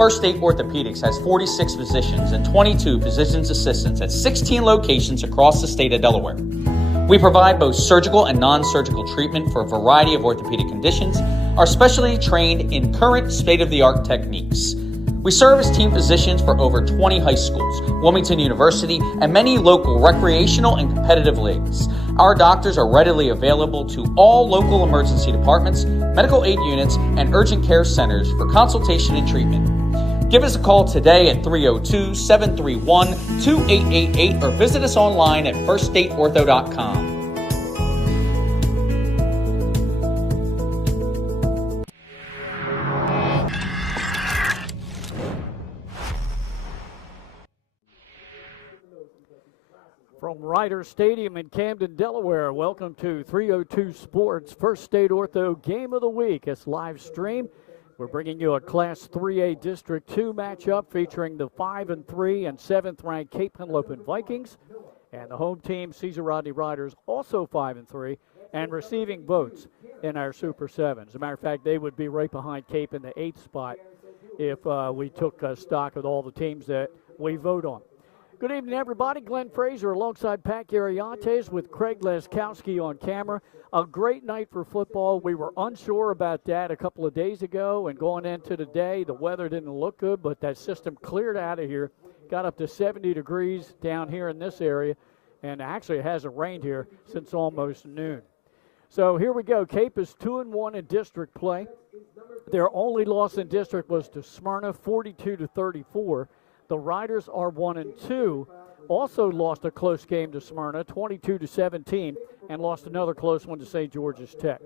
First State Orthopedics has 46 physicians and 22 physician's assistants at 16 locations across the state of Delaware. We provide both surgical and non-surgical treatment for a variety of orthopedic conditions, are specially trained in current state-of-the-art techniques. We serve as team physicians for over 20 high schools, Wilmington University, and many local recreational and competitive leagues. Our doctors are readily available to all local emergency departments, medical aid units, and urgent care centers for consultation and treatment. Give us a call today at 302-731-2888 or visit us online at firststateortho.com. From Ryder Stadium in Camden, Delaware, welcome to 302 Sports First State Ortho Game of the Week. It's live stream. We're bringing you a Class 3A District 2 matchup featuring the 5-3 and 7th-ranked Cape Henlopen Vikings. And the home team, Caesar Rodney Riders, also 5-3 and receiving votes in our Super 7. As a matter of fact, they would be right behind Cape in the 8th spot if we took stock of all the teams that we vote on. Good evening, everybody. Glenn Fraser alongside Pat Gariantes with Craig Leskowski on camera. A great night for football. We were unsure about that a couple of days ago, and going into the day, the weather didn't look good, but that system cleared out of here, got up to 70 degrees down here in this area, and actually it hasn't rained here since almost noon. So here we go. Cape is 2-1 in district play. Their only loss in district was to Smyrna, 42-34. The Riders are 1-2, also lost a close game to Smyrna, 22-17, and lost another close one to St. George's Tech.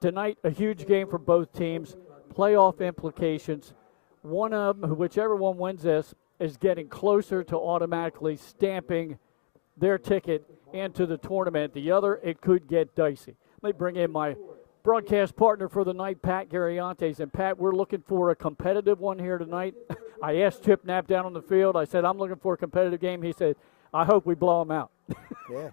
Tonight, a huge game for both teams, playoff implications. One of them, whichever one wins this, is getting closer to automatically stamping their ticket into the tournament. The other, it could get dicey. Let me bring in my broadcast partner for the night, Pat Gariantes. And, Pat, we're looking for a competitive one here tonight. I asked Chip Knapp down on the field. I said, I'm looking for a competitive game. He said, I hope we blow them out. Yeah,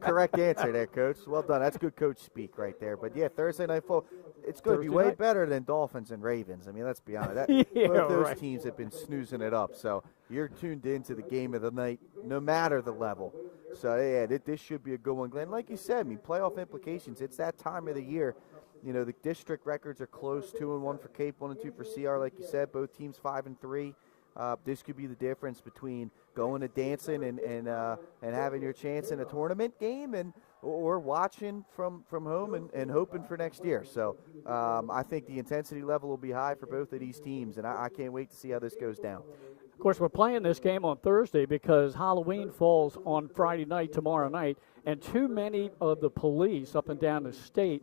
correct answer there, Coach. Well done. That's good coach speak right there. But, yeah, Thursday night football, it's going to be way better than Dolphins and Ravens. I mean, let's be honest. Both those teams have been snoozing it up. So you're tuned into the game of the night no matter the level. So, yeah, this should be a good one, Glenn. Like you said, I mean, playoff implications, it's that time of the year. You know, the district records are close, 2-1 for Cape, 1-2 for CR. Like you said, both teams 5-3. This could be the difference between going to dancing and having your chance in a tournament game or watching from home and hoping for next year. So I think the intensity level will be high for both of these teams, and I can't wait to see how this goes down. Of course, we're playing this game on Thursday because Halloween falls on Friday night, tomorrow night, and too many of the police up and down the state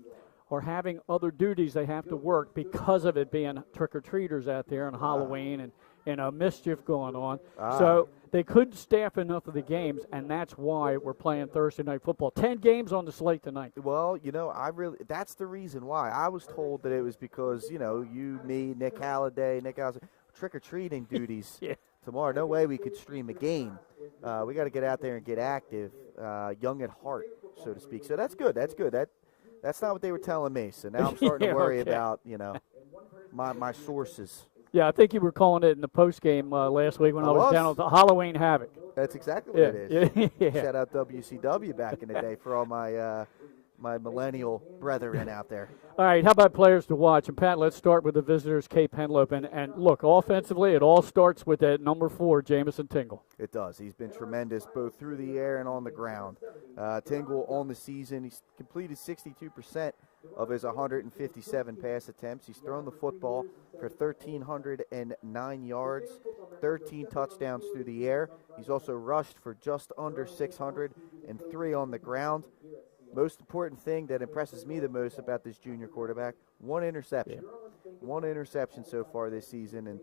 are having other duties they have to work because of it being trick-or-treaters out there on Halloween and mischief going on. So they couldn't staff enough of the games, and that's why we're playing Thursday night football. 10 games on the slate tonight. Well, you know, that's the reason why. I was told that it was because, you know, you, me, Nick Halliday, trick-or-treating duties tomorrow. No way we could stream a game. We got to get out there and get active, young at heart, so to speak. So that's good. That's good. That's not what they were telling me. So now I'm starting to worry about, you know, my sources. Yeah, I think you were calling it in the post-game last week when I was down at the Halloween Havoc. That's exactly what it is. Yeah. Shout out WCW back in the day for all my my millennial brethren out there. All right, how about players to watch? And, Pat, let's start with the visitors, Cape Henlopen. And, look, offensively, it all starts with that number 4, Jamison Tingle. It does. He's been tremendous both through the air and on the ground. Tingle on the season, he's completed 62% of his 157 pass attempts. He's thrown the football for 1,309 yards, 13 touchdowns through the air. He's also rushed for just under 600 and 3 on the ground. Most important thing that impresses me the most about this junior quarterback, one interception. One interception so far this season, and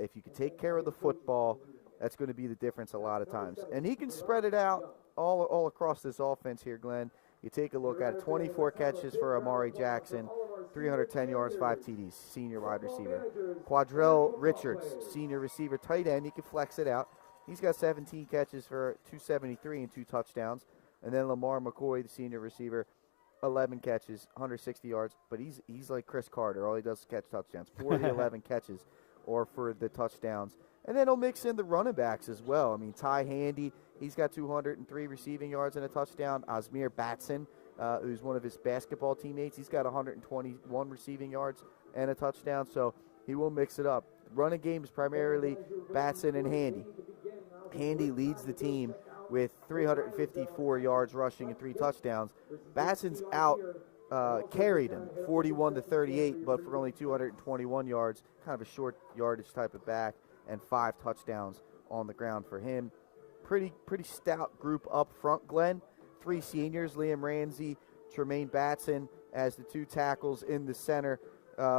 if you can take care of the football, that's going to be the difference a lot of times. And he can spread it out all across this offense here, Glenn. You take a look at it, 24 catches for Amari Jackson, 310 yards, 5 TDs, senior wide receiver. Quadrell Richards, senior receiver, tight end, he can flex it out. He's got 17 catches for 273 and 2 touchdowns. And then Lamar McCoy, the senior receiver, 11 catches, 160 yards. But he's like Chris Carter. All he does is catch touchdowns. 4 of the 11 catches or for the touchdowns. And then he'll mix in the running backs as well. I mean, Ty Handy, he's got 203 receiving yards and a touchdown. Osmir Batson, who's one of his basketball teammates, he's got 121 receiving yards and a touchdown. So he will mix it up. Running game is primarily Batson and Handy. Handy leads the team with 354 yards rushing and 3 touchdowns. Batson's out carried him 41-38, but for only 221 yards, kind of a short yardage type of back, and 5 touchdowns on the ground for him. Pretty stout group up front, Glenn. 3 seniors, Liam Ramsey, Tremaine Batson as the 2 tackles in the center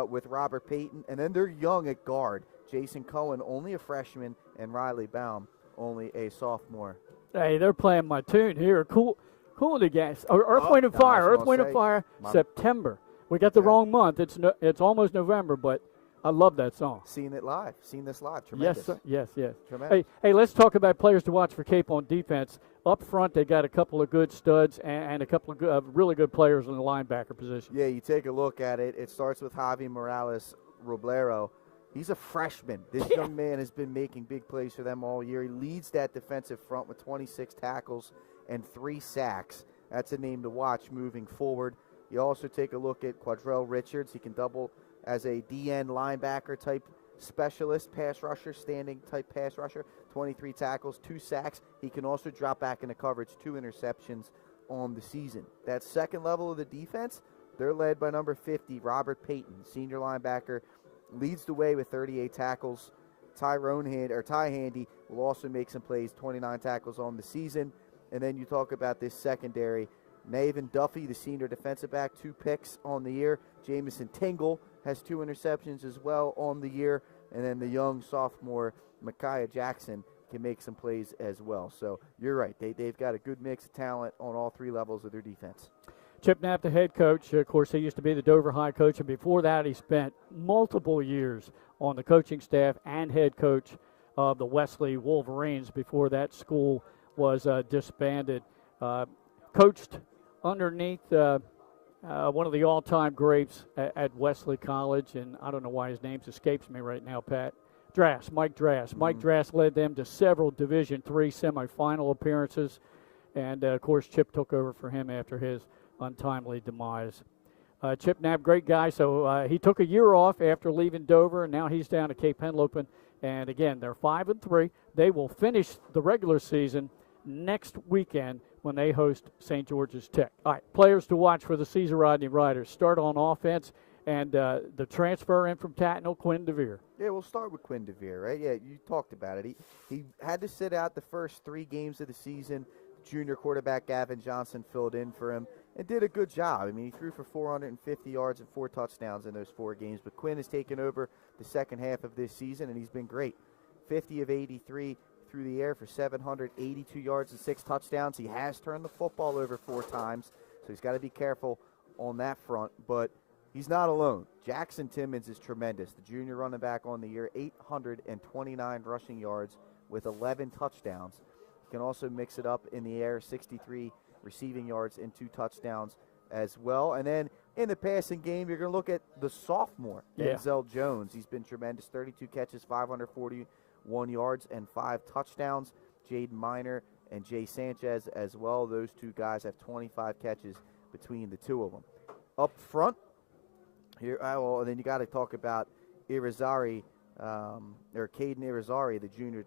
with Robert Payton. And then they're young at guard. Jason Cohen, only a freshman, and Riley Baum, only a sophomore. Hey, they're playing my tune here. Cool to gas. Earth, Wind, and Fire. Earth, Wind, and Fire, September. We got the wrong month. It's almost November, but I love that song. Seen this live. Tremendous. Yes, sir. Yes. Tremendous. Hey, let's talk about players to watch for Cape on defense. Up front, they got a couple of good studs and a couple of really good players in the linebacker position. Yeah, you take a look at it. It starts with Javi Morales Roblero. He's a freshman. This young man has been making big plays for them all year. He leads that defensive front with 26 tackles and 3 sacks. That's a name to watch moving forward. You also take a look at Quadrell Richards. He can double as a DN linebacker type specialist, pass rusher, standing type pass rusher. 23 tackles, 2 sacks. He can also drop back into coverage, 2 interceptions on the season. That second level of the defense, they're led by number 50, Robert Payton, senior linebacker, leads the way with 38 tackles. Ty Handy will also make some plays, 29 tackles on the season. And then you talk about this secondary. Naven Duffy, the senior defensive back, 2 picks on the year. Jamison Tingle has 2 interceptions as well on the year. And then the young sophomore, Micaiah Jackson, can make some plays as well. So you're right. They've got a good mix of talent on all 3 levels of their defense. Chip Knapp, the head coach, of course, he used to be the Dover High coach, and before that he spent multiple years on the coaching staff and head coach of the Wesley Wolverines before that school was disbanded. Coached underneath one of the all-time greats at Wesley College, and I don't know why his name escapes me right now, Pat. Mike Drass. Mm-hmm. Mike Drass led them to several Division III semifinal appearances, and, of course, Chip took over for him after his untimely demise. Chip Knapp, great guy, so he took a year off after leaving Dover, and now he's down at Cape Henlopen. And, again, they're 5-3. They will finish the regular season next weekend when they host St. George's Tech. All right, players to watch for the Caesar Rodney Riders. Start on offense, and the transfer in from Tatnall, Quinn DeVere. Yeah, we'll start with Quinn DeVere, right? Yeah, you talked about it. He had to sit out the first 3 games of the season. Junior quarterback Gavin Johnson filled in for him and did a good job. I mean, he threw for 450 yards and 4 touchdowns in those 4 games. But Quinn has taken over the second half of this season, and he's been great. 50 of 83 through the air for 782 yards and 6 touchdowns. He has turned the football over 4 times, so he's got to be careful on that front. But he's not alone. Jackson Timmons is tremendous. The junior running back on the year, 829 rushing yards with 11 touchdowns. He can also mix it up in the air, 63 receiving yards and 2 touchdowns as well. And then in the passing game, you're going to look at the sophomore, Denzel Jones. He's been tremendous, 32 catches, 541 yards and 5 touchdowns. Jaden Miner and Jay Sanchez as well. Those 2 guys have 25 catches between the 2 of them. Up front, here, and then you got to talk about Caden Irizarry, the junior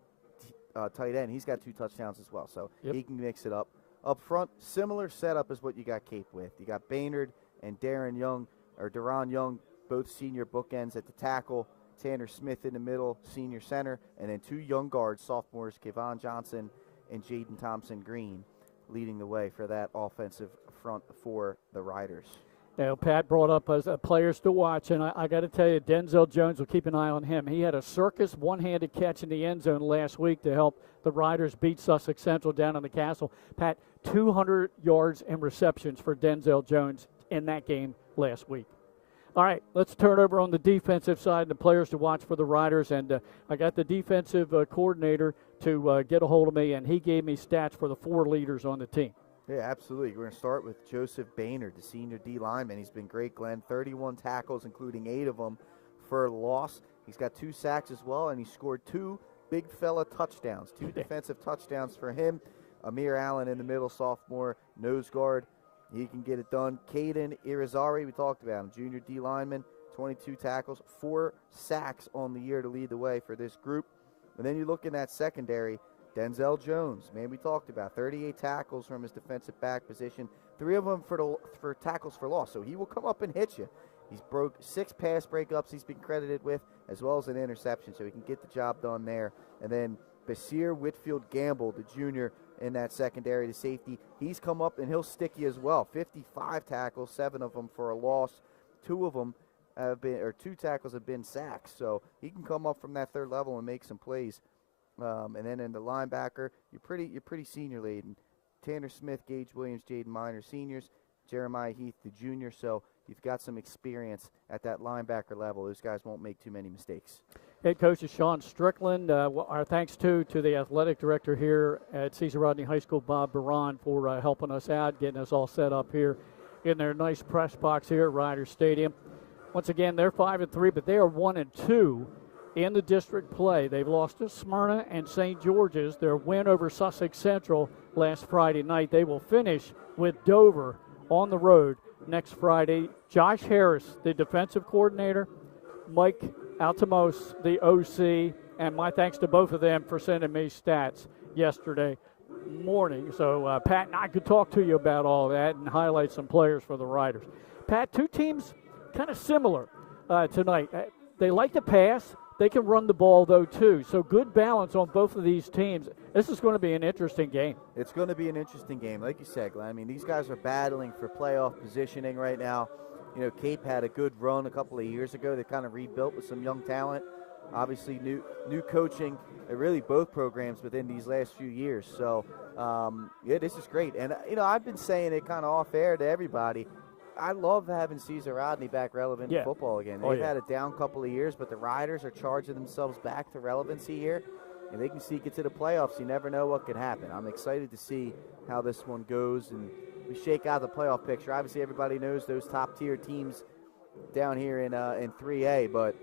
tight end. He's got 2 touchdowns as well, so he can mix it up. Up front, similar setup as what you got Cape with. You got Baynard and Deron Young, both senior bookends at the tackle. Tanner Smith in the middle, senior center, and then 2 young guards, sophomores, Kevon Johnson and Jaden Thompson-Green, leading the way for that offensive front for the Riders. Now, Pat brought up as players to watch, and I got to tell you, Denzel Jones, will keep an eye on him. He had a circus one-handed catch in the end zone last week to help the Riders beat Sussex Central down in the Castle. Pat, 200 yards and receptions for Denzel Jones in that game last week. All right, let's turn over on the defensive side, the players to watch for the Riders. And I got the defensive coordinator to get a hold of me, and he gave me stats for the 4 leaders on the team. Yeah, absolutely. We're going to start with Joseph Baynard, the senior D lineman. He's been great, Glenn. 31 tackles, including 8 of them for loss. He's got 2 sacks as well, and he scored 2 big fella touchdowns, 2 defensive touchdowns for him. Amir Allen in the middle, sophomore, nose guard. He can get it done. Caden Irizarry, we talked about him, junior D lineman, 22 tackles, 4 sacks on the year to lead the way for this group. And then you look in that secondary, Denzel Jones, man, we talked about 38 tackles from his defensive back position, 3 of them for tackles for loss. So he will come up and hit you. He's broke 6 pass breakups he's been credited with, as well as an interception, so he can get the job done there. And then Basir Whitfield Gamble, the junior in that secondary, the safety, he's come up and he'll stick you as well. 55 tackles, 7 of them for a loss. 2 of them have been, or 2 tackles have been sacks. So he can come up from that third level and make some plays. And then in the linebacker, you're pretty senior laden. Tanner Smith, Gage Williams, Jaden Miner, seniors. Jeremiah Heath, the junior. So you've got some experience at that linebacker level. Those guys won't make too many mistakes. Head coach is Sean Strickland. Our thanks to the athletic director here at Cesar Rodney High School, Bob Baran, for helping us out, getting us all set up here in their nice press box here at Ryder Stadium. Once again, they're 5-3, but they are 1-2 in the district play. They've lost to Smyrna and St. George's. Their win over Sussex Central last Friday night. They will finish with Dover on the road next Friday. Josh Harris, the defensive coordinator, Mike Altamos, the OC, and my thanks to both of them for sending me stats yesterday morning. So Pat and I could talk to you about all that and highlight some players for the Riders. Pat, 2 teams kind of similar tonight. They like to pass. They can run the ball, though, too. So good balance on both of these teams. This is going to be an interesting game. It's going to be an interesting game. Like you said, Glenn, I mean, these guys are battling for playoff positioning right now. You know, Cape had a good run a couple of years ago. They kind of rebuilt with some young talent. Obviously, new coaching at really both programs within these last few years. So, yeah, this is great. And, you know, I've been saying it kind of off air to everybody. I love having Cesar Rodney back relevant in football again. They've had a down couple of years, but the Riders are charging themselves back to relevancy here. And they can sneak it to the playoffs. You never know what could happen. I'm excited to see how this one goes and we shake out the playoff picture. Obviously, everybody knows those top-tier teams down here in 3A, but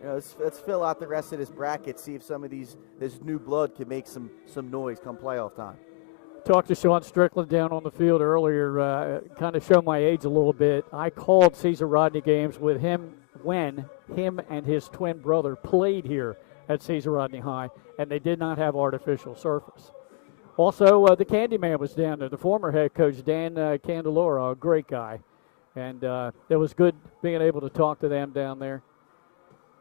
you know, let's fill out the rest of this bracket, see if some of this new blood can make some noise come playoff time. Talked to Sean Strickland down on the field earlier, kind of show my age a little bit. I called Cesar Rodney games with him when him and his twin brother played here at Cesar Rodney High, and they did not have artificial surface. Also, the Candyman was down there, the former head coach, Dan Candelora, a great guy. And it was good being able to talk to them down there.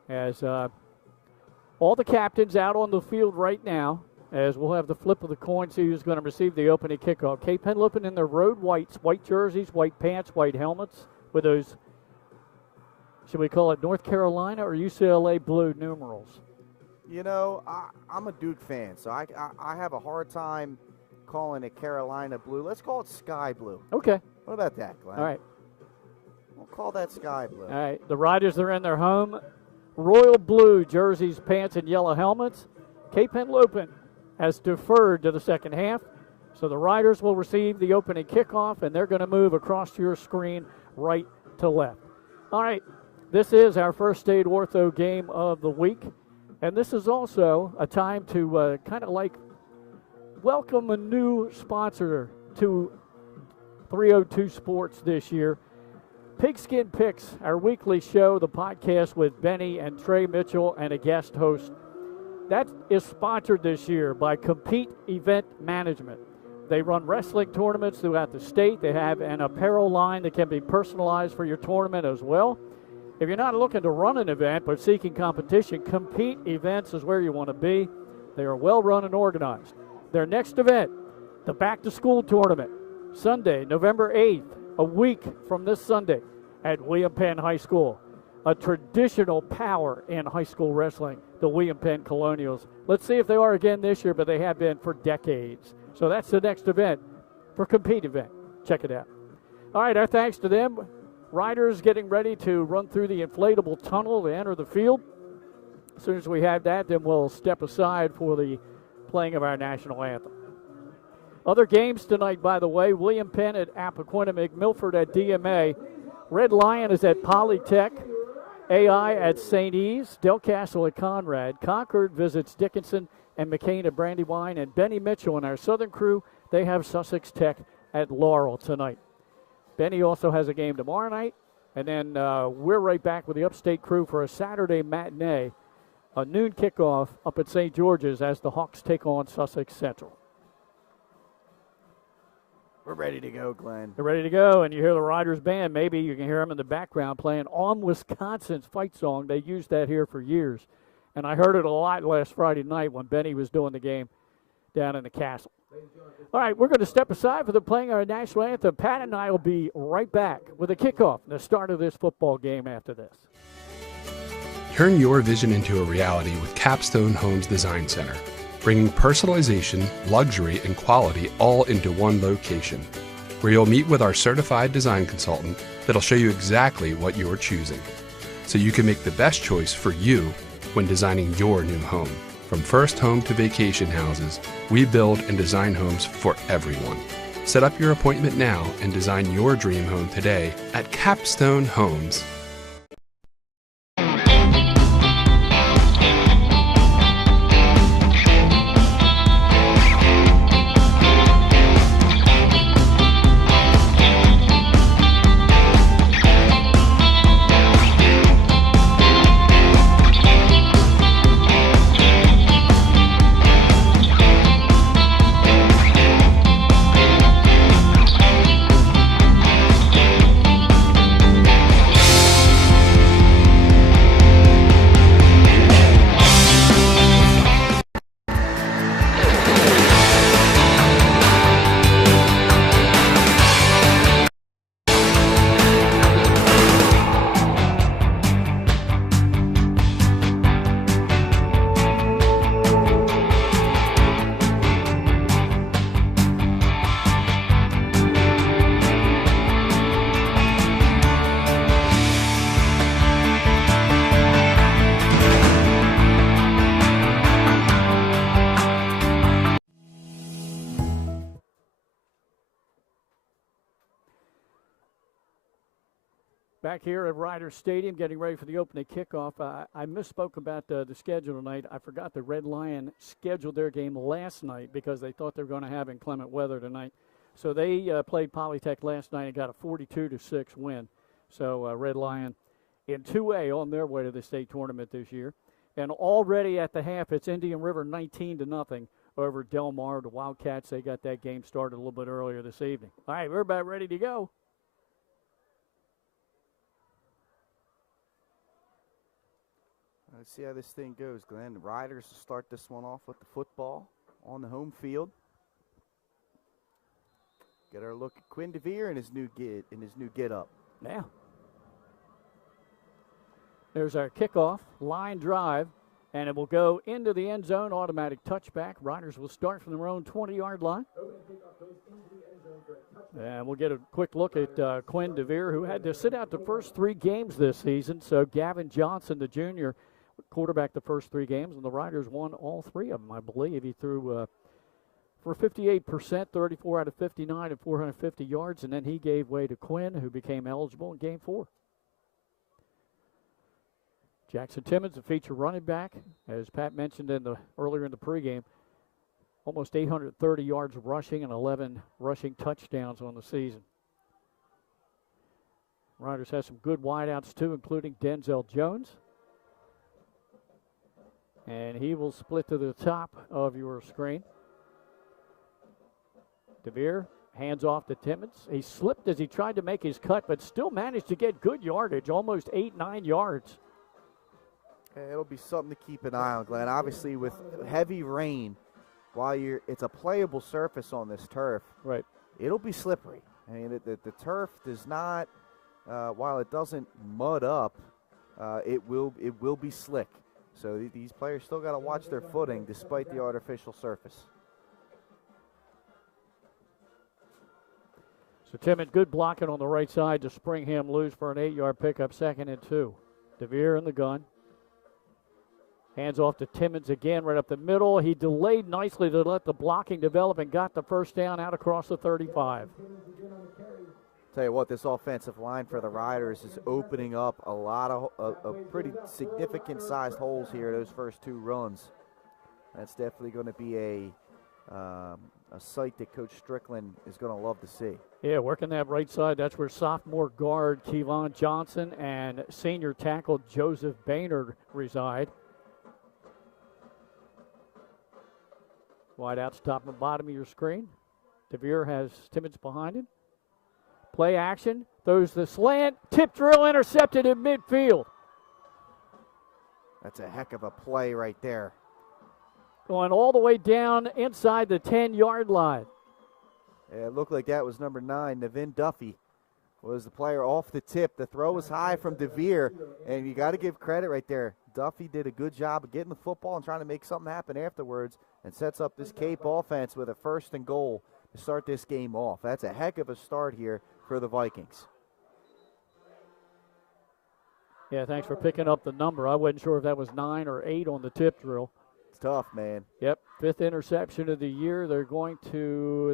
As all the captains out on the field right now, as we'll have the flip of the coin, see who's going to receive the opening kickoff. Cape Henlopen in their road whites, white jerseys, white pants, white helmets with those, should we call it North Carolina or UCLA blue numerals? You know, I'm a Duke fan, so I have a hard time calling it Carolina blue. Let's call it sky blue. Okay. What about that, Glenn? All right. We'll call that sky blue. All right. The Riders are in their home royal blue jerseys, pants, and yellow helmets. Cape Henlopen has deferred to the second half, so the Riders will receive the opening kickoff, and they're going to move across your screen right to left. All right. This is our First Aid Ortho game of the week. And this is also a time to kind of like welcome a new sponsor to 302 Sports this year. Pigskin Picks, our weekly show, the podcast with Benny and Trey Mitchell and a guest host. That is sponsored this year by Compete Event Management. They run wrestling tournaments throughout the state. They have an apparel line that can be personalized for your tournament as well. If you're not looking to run an event but seeking competition, Compete Events is where you want to be. They are well run and organized. Their next event, the Back to School Tournament, Sunday, November 8th, a week from this Sunday at William Penn High School. A traditional power in high school wrestling, the William Penn Colonials. Let's see if they are again this year, but they have been for decades. So that's the next event for Compete Event. Check it out. All right, our thanks to them. Riders getting ready to run through the inflatable tunnel to enter the field. As soon as we have that, then we'll step aside for the playing of our national anthem. Other games tonight, by the way, William Penn at Appoquinimink, Milford at DMA. Red Lion is at Polytech. AI at St. E's, Del Castle at Conrad, Concord visits Dickinson and McCain at Brandywine, and Benny Mitchell and our Southern crew, they have Sussex Tech at Laurel tonight. Benny also has a game tomorrow night, and then we're right back with the Upstate crew for a Saturday matinee, a noon kickoff up at St. George's as the Hawks take on Sussex Central. We're ready to go, Glenn. They're ready to go, and you hear the Riders band. Maybe you can hear them in the background playing On Wisconsin's fight song. They used that here for years, and I heard it a lot last Friday night when Benny was doing the game down in the Castle. All right, we're going to step aside for the playing our national anthem. Pat and I will be right back with a kickoff, the start of this football game after this. Turn your vision into a reality with Capstone Homes Design Center, bringing personalization, luxury, and quality all into one location, where you'll meet with our certified design consultant that'll show you exactly what you're choosing, so you can make the best choice for you when designing your new home. From first home to vacation houses, we build and design homes for everyone. Set up your appointment now and design your dream home today at Capstone Homes. Back here at Riders Stadium, getting ready for the opening kickoff. I misspoke about the schedule tonight. I forgot the Red Lion scheduled their game last night because they thought they were going to have inclement weather tonight. So they played Polytech last night and got a 42-6 win. So Red Lion in 2A on their way to the state tournament this year. And already at the half, it's Indian River 19-0 over Del Mar. The Wildcats, they got that game started a little bit earlier this evening. All right, we're about ready to go. Let's see how this thing goes, Glenn. The Riders will start this one off with the football on the home field. Get our look at Quinn DeVere in his new get up. Yeah. There's our kickoff, line drive, and it will go into the end zone, automatic touchback. Riders will start from their own 20-yard line. And we'll get a quick look at Quinn DeVere, who had to sit out the first 3 games this season. So Gavin Johnson, the junior, quarterback the first 3 games, and the Riders won all 3 of them, I believe. He threw for 58%, 34 out of 59 and 450 yards, and then he gave way to Quinn, who became eligible in Game 4. Jackson Timmons, a feature running back, as Pat mentioned earlier in the pregame, almost 830 yards rushing and 11 rushing touchdowns on the season. Riders has some good wideouts too, including Denzel Jones. And he will split to the top of your screen. DeVere hands off to Timmons. He slipped as he tried to make his cut, but still managed to get good yardage, almost 8-9 yards. It'll be something to keep an eye on, Glenn. Obviously, with heavy rain, while it's a playable surface on this turf, right? It'll be slippery. I mean, the turf does not, while it doesn't mud up, it will be slick. So these players still got to watch their footing despite the artificial surface. So Timmons, good blocking on the right side to spring him loose for an 8-yard pickup, 2nd and 2. DeVere in the gun. Hands off to Timmons again, right up the middle. He delayed nicely to let the blocking develop and got the first down out across the 35. Tell you what, this offensive line for the Riders is opening up a lot of pretty significant sized holes here, those first two runs. That's definitely going to be a sight that Coach Strickland is going to love to see. Yeah, working that right side, that's where sophomore guard Kevon Johnson and senior tackle Joseph Baynard reside. Wide outs top and bottom of your screen. DeVere has Timmons behind him. Play action, throws the slant, tip drill intercepted in midfield. That's a heck of a play right there. Going all the way down inside the 10-yard line. Yeah, it looked like that was number 9, Nevin Duffy, was the player off the tip. The throw was high from DeVere, and you got to give credit right there. Duffy did a good job of getting the football and trying to make something happen afterwards, and sets up this Cape offense with a 1st and goal to start this game off. That's a heck of a start here for the Vikings. Yeah, thanks for picking up the number. I wasn't sure if that was 9 or 8 on the tip drill. It's tough, man. Yep, 5th interception of the year. There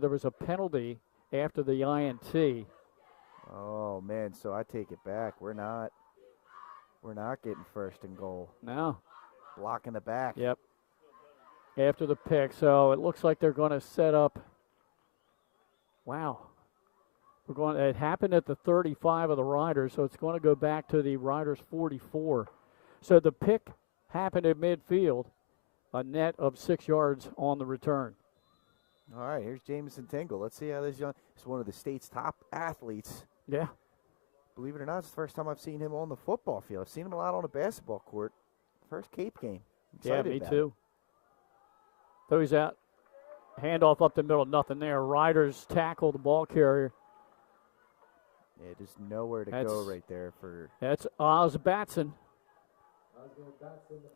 was a penalty after the INT. Oh, man, so I take it back. We're not getting 1st and goal. No. Blocking the back. Yep. After the pick, so it looks like they're going to set up. Wow. It happened at the 35 of the Riders, so it's going to go back to the Riders 44. So the pick happened at midfield, a net of 6 yards on the return. All right, here's Jamison Tingle. Let's see how this young is one of the state's top athletes. Yeah. Believe it or not, it's the first time I've seen him on the football field. I've seen him a lot on the basketball court. First Cape game. Yeah, me too. Throws out. Handoff up the middle, nothing there. Riders tackle the ball carrier. Yeah, just nowhere to go right there for. That's Oz Batson.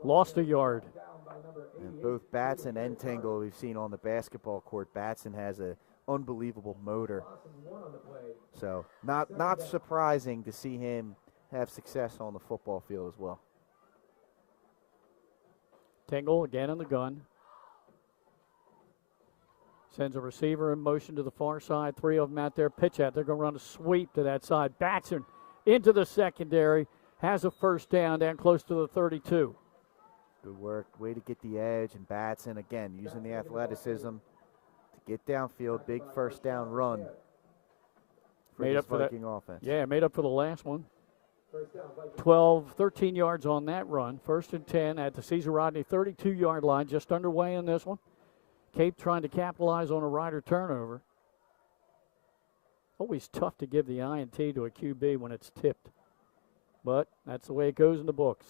Lost a yard. And both Batson and Tingle we've seen on the basketball court. Batson has an unbelievable motor. So not surprising to see him have success on the football field as well. Tingle again in the gun. Sends a receiver in motion to the far side. 3 of them out there. Pitch out. They're going to run a sweep to that side. Batson into the secondary. Has a 1st down close to the 32. Good work. Way to get the edge. And Batson, again, using the athleticism to get downfield. Big 1st down run for this Viking offense. Yeah, made up for the last one. 13 yards on that run. 1st and 10 at the Caesar Rodney 32-yard line. Just underway in this one. Cape trying to capitalize on a Rider turnover. Always tough to give the INT to a QB when it's tipped. But that's the way it goes in the books.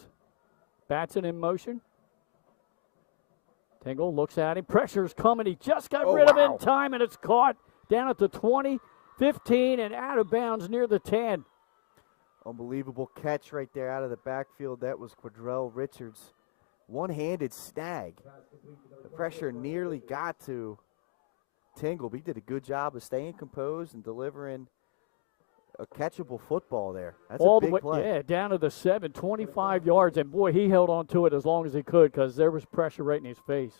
Batson in motion. Tingle looks at him. Pressure's coming. He just got rid of it in time, and it's caught down at the 20, 15, and out of bounds near the 10. Unbelievable catch right there out of the backfield. That was Quadrell Richards. One-handed snag. The pressure nearly got to Tingle, but he did a good job of staying composed and delivering a catchable football there. That's all a big the way, play. Yeah, down to the 7, 25 yards, and boy, he held on to it as long as he could because there was pressure right in his face.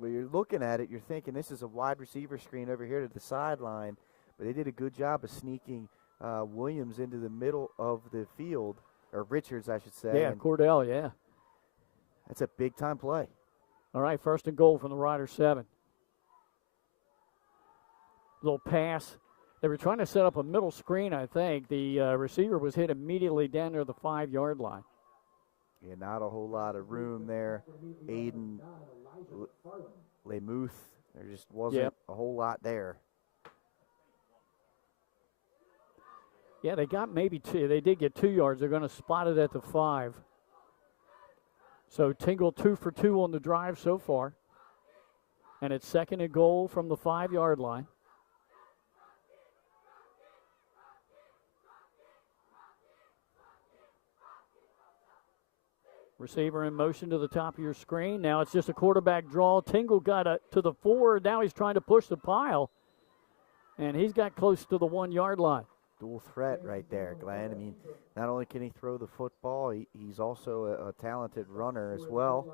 Well, you're looking at it, you're thinking this is a wide receiver screen over here to the sideline, but they did a good job of sneaking Williams into the middle of the field, or Richards, I should say. Yeah, Cordell, yeah. That's a big-time play. All right, 1st and goal from the Rider 7. Little pass. They were trying to set up a middle screen, I think. The receiver was hit immediately down near the 5-yard line. Yeah, not a whole lot of room there. Aiden Lemuth, there just wasn't a whole lot there. Yeah, they got maybe 2. They did get 2 yards. They're going to spot it at the 5. So Tingle 2 for 2 on the drive so far. And it's 2nd and goal from the 5-yard line. Receiver in motion to the top of your screen. Now it's just a quarterback draw. Tingle got to the 4. Now he's trying to push the pile. And he's got close to the 1-yard line. Dual threat right there, Glenn. I mean, not only can he throw the football, he's also a talented runner as well.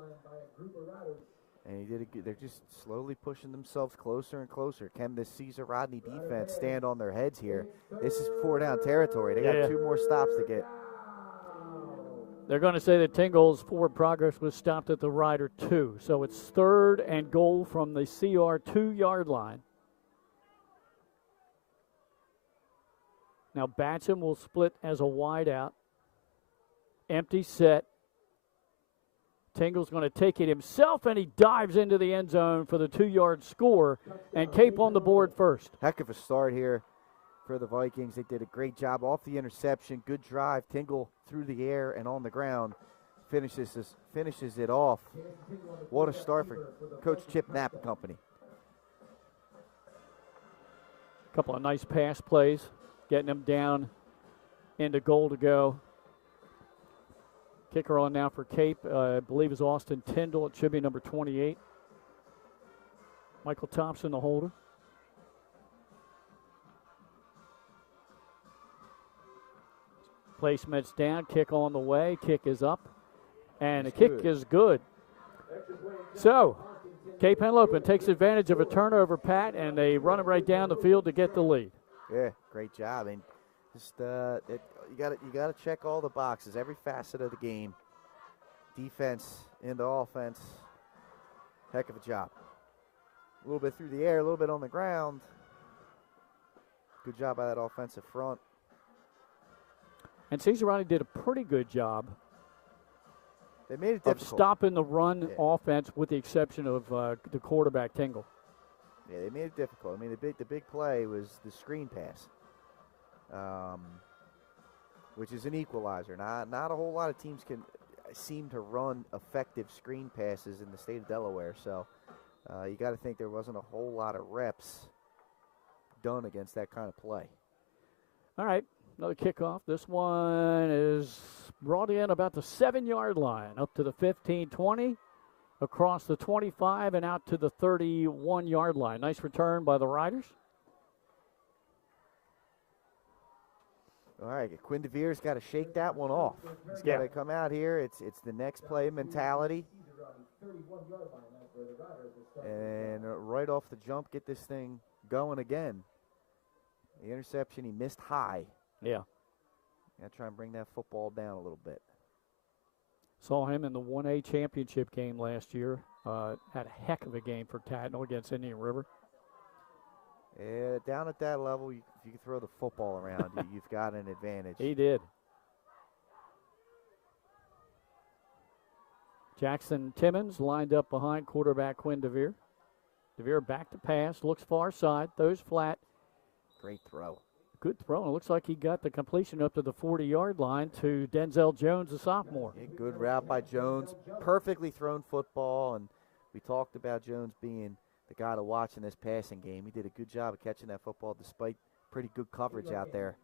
And they're just slowly pushing themselves closer and closer. Can this Caesar Rodney defense stand on their heads here? This is 4-down territory. They got 2 more stops to get. They're going to say that Tingle's forward progress was stopped at the Rider 2. So it's 3rd and goal from the CR 2-yard line. Now Batcham will split as a wide out. Empty set. Tingle's going to take it himself, and he dives into the end zone for the 2-yard score, and Cape on the board first. Heck of a start here for the Vikings. They did a great job off the interception. Good drive. Tingle through the air and on the ground finishes it off. What a start for Coach Chip Knapp and company. A couple of nice pass plays, getting them down into goal to go. Kicker on now for Cape, I believe is Austin Tyndall. It should be number 28. Michael Thompson, the holder. Placement's down, kick on the way, kick is up, and the kick is good. So, Cape Henlopen takes advantage of a turnover, Pat, and they run it right down the field to get the lead. Yeah, great job. And just you got to check all the boxes, every facet of the game. Defense into offense. Heck of a job. A little bit through the air, a little bit on the ground. Good job by that offensive front. And Caesar Rodney did a pretty good job. They made it of difficult. Stopping the run offense, with the exception of the quarterback Tingle. Yeah, they made it difficult. I mean, the big play was the screen pass. Which is an equalizer. Not a whole lot of teams can seem to run effective screen passes in the state of Delaware, so you got to think there wasn't a whole lot of reps done against that kind of play. All right, another kickoff. This one is brought in about the 7-yard line, up to the 15-20, across the 25 and out to the 31-yard line. Nice return by the Riders. All right, Quinn DeVere's got to shake that one off. He's got to come out here. It's the next play mentality. And right off the jump, get this thing going again. The interception, he missed high. Yeah. Got to try and bring that football down a little bit. Saw him in the 1A championship game last year. Had a heck of a game for Tatnall against Indian River. Yeah, down at that level, if you can throw the football around, you've got an advantage. He did. Jackson Timmons lined up behind quarterback Quinn DeVere. DeVere back to pass, looks far side, throws flat. Great throw. Good throw. It looks like he got the completion up to the 40-yard line to Denzel Jones, the sophomore. Yeah, good route by Jones. Perfectly thrown football, and we talked about Jones being the guy to watch in this passing game. He did a good job of catching that football despite pretty good coverage out there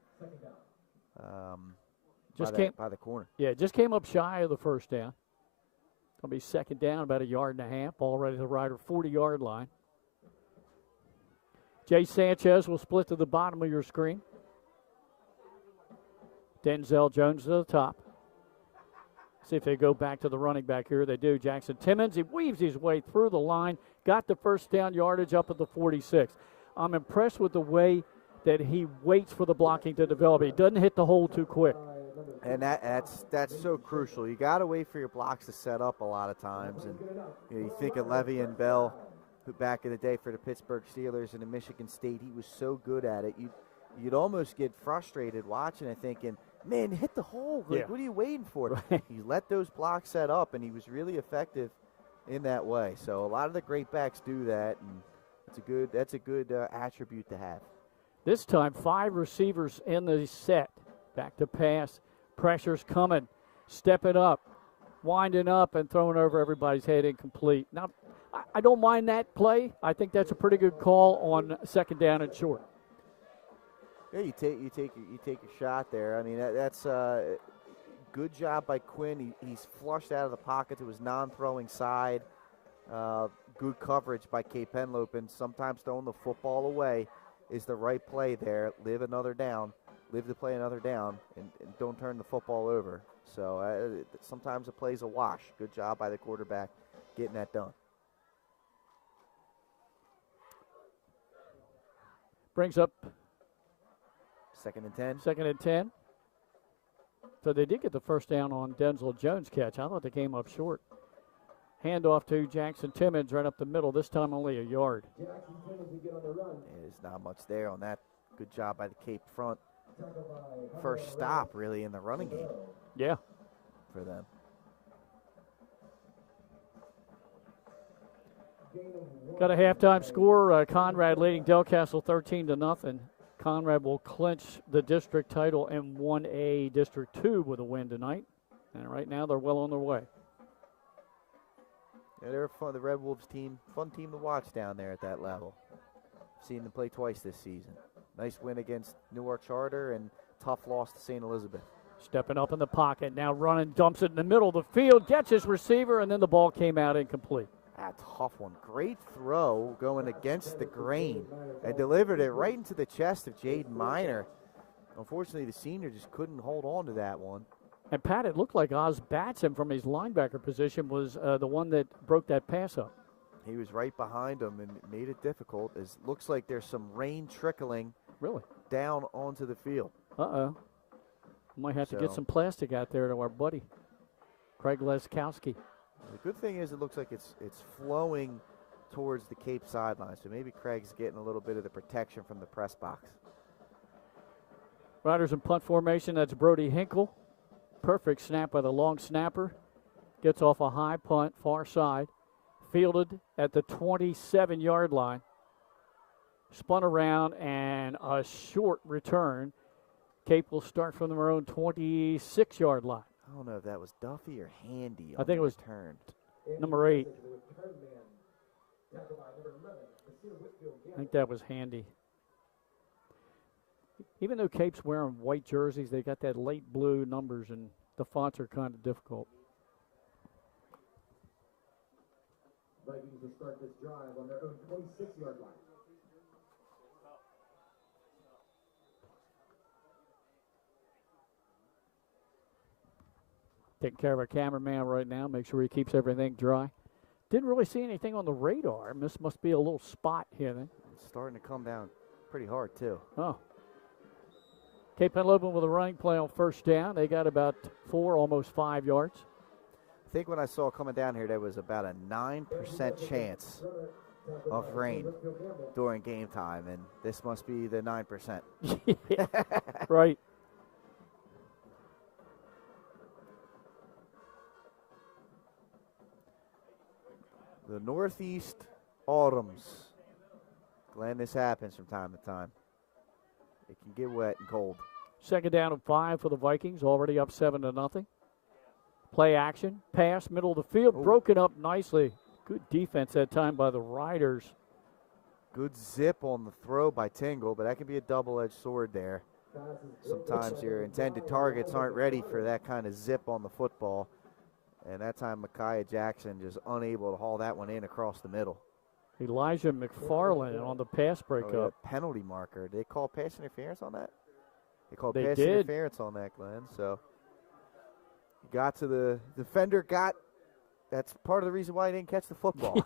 by the corner. Yeah, just came up shy of the first down. Going to be second down, about 1.5 yards. Ball ready to the Rider 40-yard line. Jay Sanchez will split to the bottom of your screen. Denzel Jones to the top. See if they go back to the running back here. They do. Jackson Timmons, he weaves his way through the line, got the first down yardage up at the 46. I'm impressed with the way that he waits for the blocking to develop. He doesn't hit the hole too quick. And that's so crucial. You got to wait for your blocks to set up a lot of times. And you think of Levy and Bell, who back in the day for the Pittsburgh Steelers and the Michigan State, he was so good at it. You'd almost get frustrated watching it thinking, man, hit the hole. Like, what are you waiting for? Right. He let those blocks set up, and he was really effective in that way. So a lot of the great backs do that, and that's a good attribute to have. This time, 5 receivers in the set. Back to pass. Pressure's coming. Stepping up. Winding up and throwing over everybody's head incomplete. Now, I don't mind that play. I think that's a pretty good call on second down and short. Yeah, you take a shot there. I mean, that's a good job by Quinn. He's flushed out of the pocket to his non-throwing side. Good coverage by Cape Henlopen. Sometimes throwing the football away is the right play there. Live to play another down, and don't turn the football over. So sometimes a play's a wash. Good job by the quarterback getting that done. Brings up 2nd and 10. 2nd and 10. So they did get the first down on Denzel Jones' catch. I thought they came up short. Handoff to Jackson Timmons right up the middle, this time only a yard. There's not much there on that. Good job by the Cape front. First stop, really, in the running game. Yeah. For them. Got a halftime score. Conrad leading Del Castle 13-0. Conrad will clinch the district title in 1A District 2 with a win tonight. And right now they're well on their way. Yeah, they're fun. The Red Wolves team, fun team to watch down there at that level. Seen them play twice this season. Nice win against Newark Charter and tough loss to St. Elizabeth. Stepping up in the pocket, now running, dumps it in the middle of the field, gets his receiver, and then the ball came out incomplete. A tough one. Great throw going against the grain and delivered it right into the chest of Jaden Miner. Unfortunately, the senior just couldn't hold on to that one. And, Pat, it looked like Oz Batson from his linebacker position was the one that broke that pass up. He was right behind him and made it difficult. It looks like there's some rain trickling down onto the field. Uh-oh. Might have to get some plastic out there to our buddy, Craig Leskowski. The good thing is it looks like it's flowing towards the Cape sideline, so maybe Craig's getting a little bit of the protection from the press box. Riders in punt formation, that's Brody Hinkle. Perfect snap by the long snapper. Gets off a high punt, far side. Fielded at the 27-yard line. Spun around and a short return. Cape will start from their own 26-yard line. I don't know if that was Duffy or Handy. I think it was turned. Number 8. I think that was Handy. Even though Cape's wearing white jerseys, they got that light blue numbers, and the fonts are kind of difficult. Vikings will start this drive on their own 26-yard line. Taking care of our cameraman right now, make sure he keeps everything dry. Didn't really see anything on the radar. This must be a little spot here then. It's starting to come down pretty hard, too. Oh. Cape Henlopen with a running play on first down. They got about 4, almost 5 yards. I think when I saw coming down here, there was about a 9% chance of rain during game time, and this must be the 9%. Yeah, right. The Northeast Autumns. Glenn, this happens from time to time. It can get wet and cold. Second down and 5 for the Vikings, already up 7-0. Play action, pass, middle of the field, broken up nicely. Good defense that time by the Riders. Good zip on the throw by Tingle, but that can be a double-edged sword there. Sometimes your intended targets aren't ready for that kind of zip on the football. And that time, Micaiah Jackson just unable to haul that one in across the middle. Elijah McFarland on the pass breakup. Penalty marker. Did they call pass interference on that? They called They pass did. interference on that, Glenn. So got to the defender. That's part of the reason why he didn't catch the football.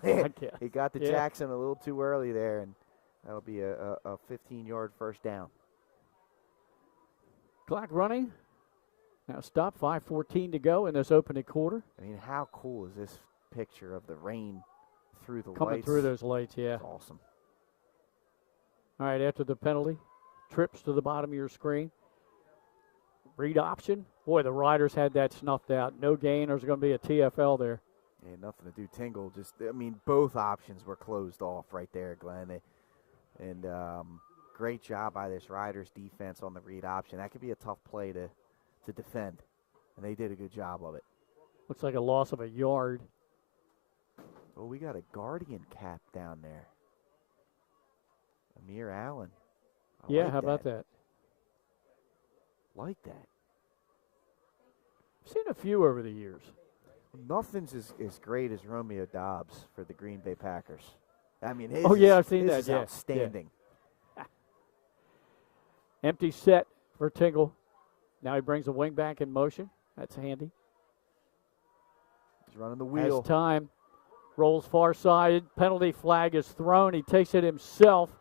He got to Jackson a little too early there, and that'll be a 15-yard first down. Clock running. Now stop, 5:14 to go in this opening quarter. I mean, how cool is this picture of the rain through the Coming lights? through those lights, yeah. That's awesome. All right, after the penalty, trips to the bottom of your screen. Read option. Boy, the Riders had that snuffed out. No gain. There's going to be a TFL there. Yeah, nothing to do. Tingle both options were closed off right there, Glenn. And great job by this Riders defense on the read option. That could be a tough play to defend, and they did a good job of it. Looks like a loss of a yard. Oh, we got a Guardian cap down there. Amir Allen. Yeah, how about that? Like that. I've seen a few over the years. Nothing's as great as Romeo Dobbs for the Green Bay Packers. I mean, I've seen that. Is outstanding. Yeah. Empty set for Tingle. Now he brings the wing back in motion. That's handy. He's running the wheel. Has time. Rolls far side. Penalty flag is thrown. He takes it himself.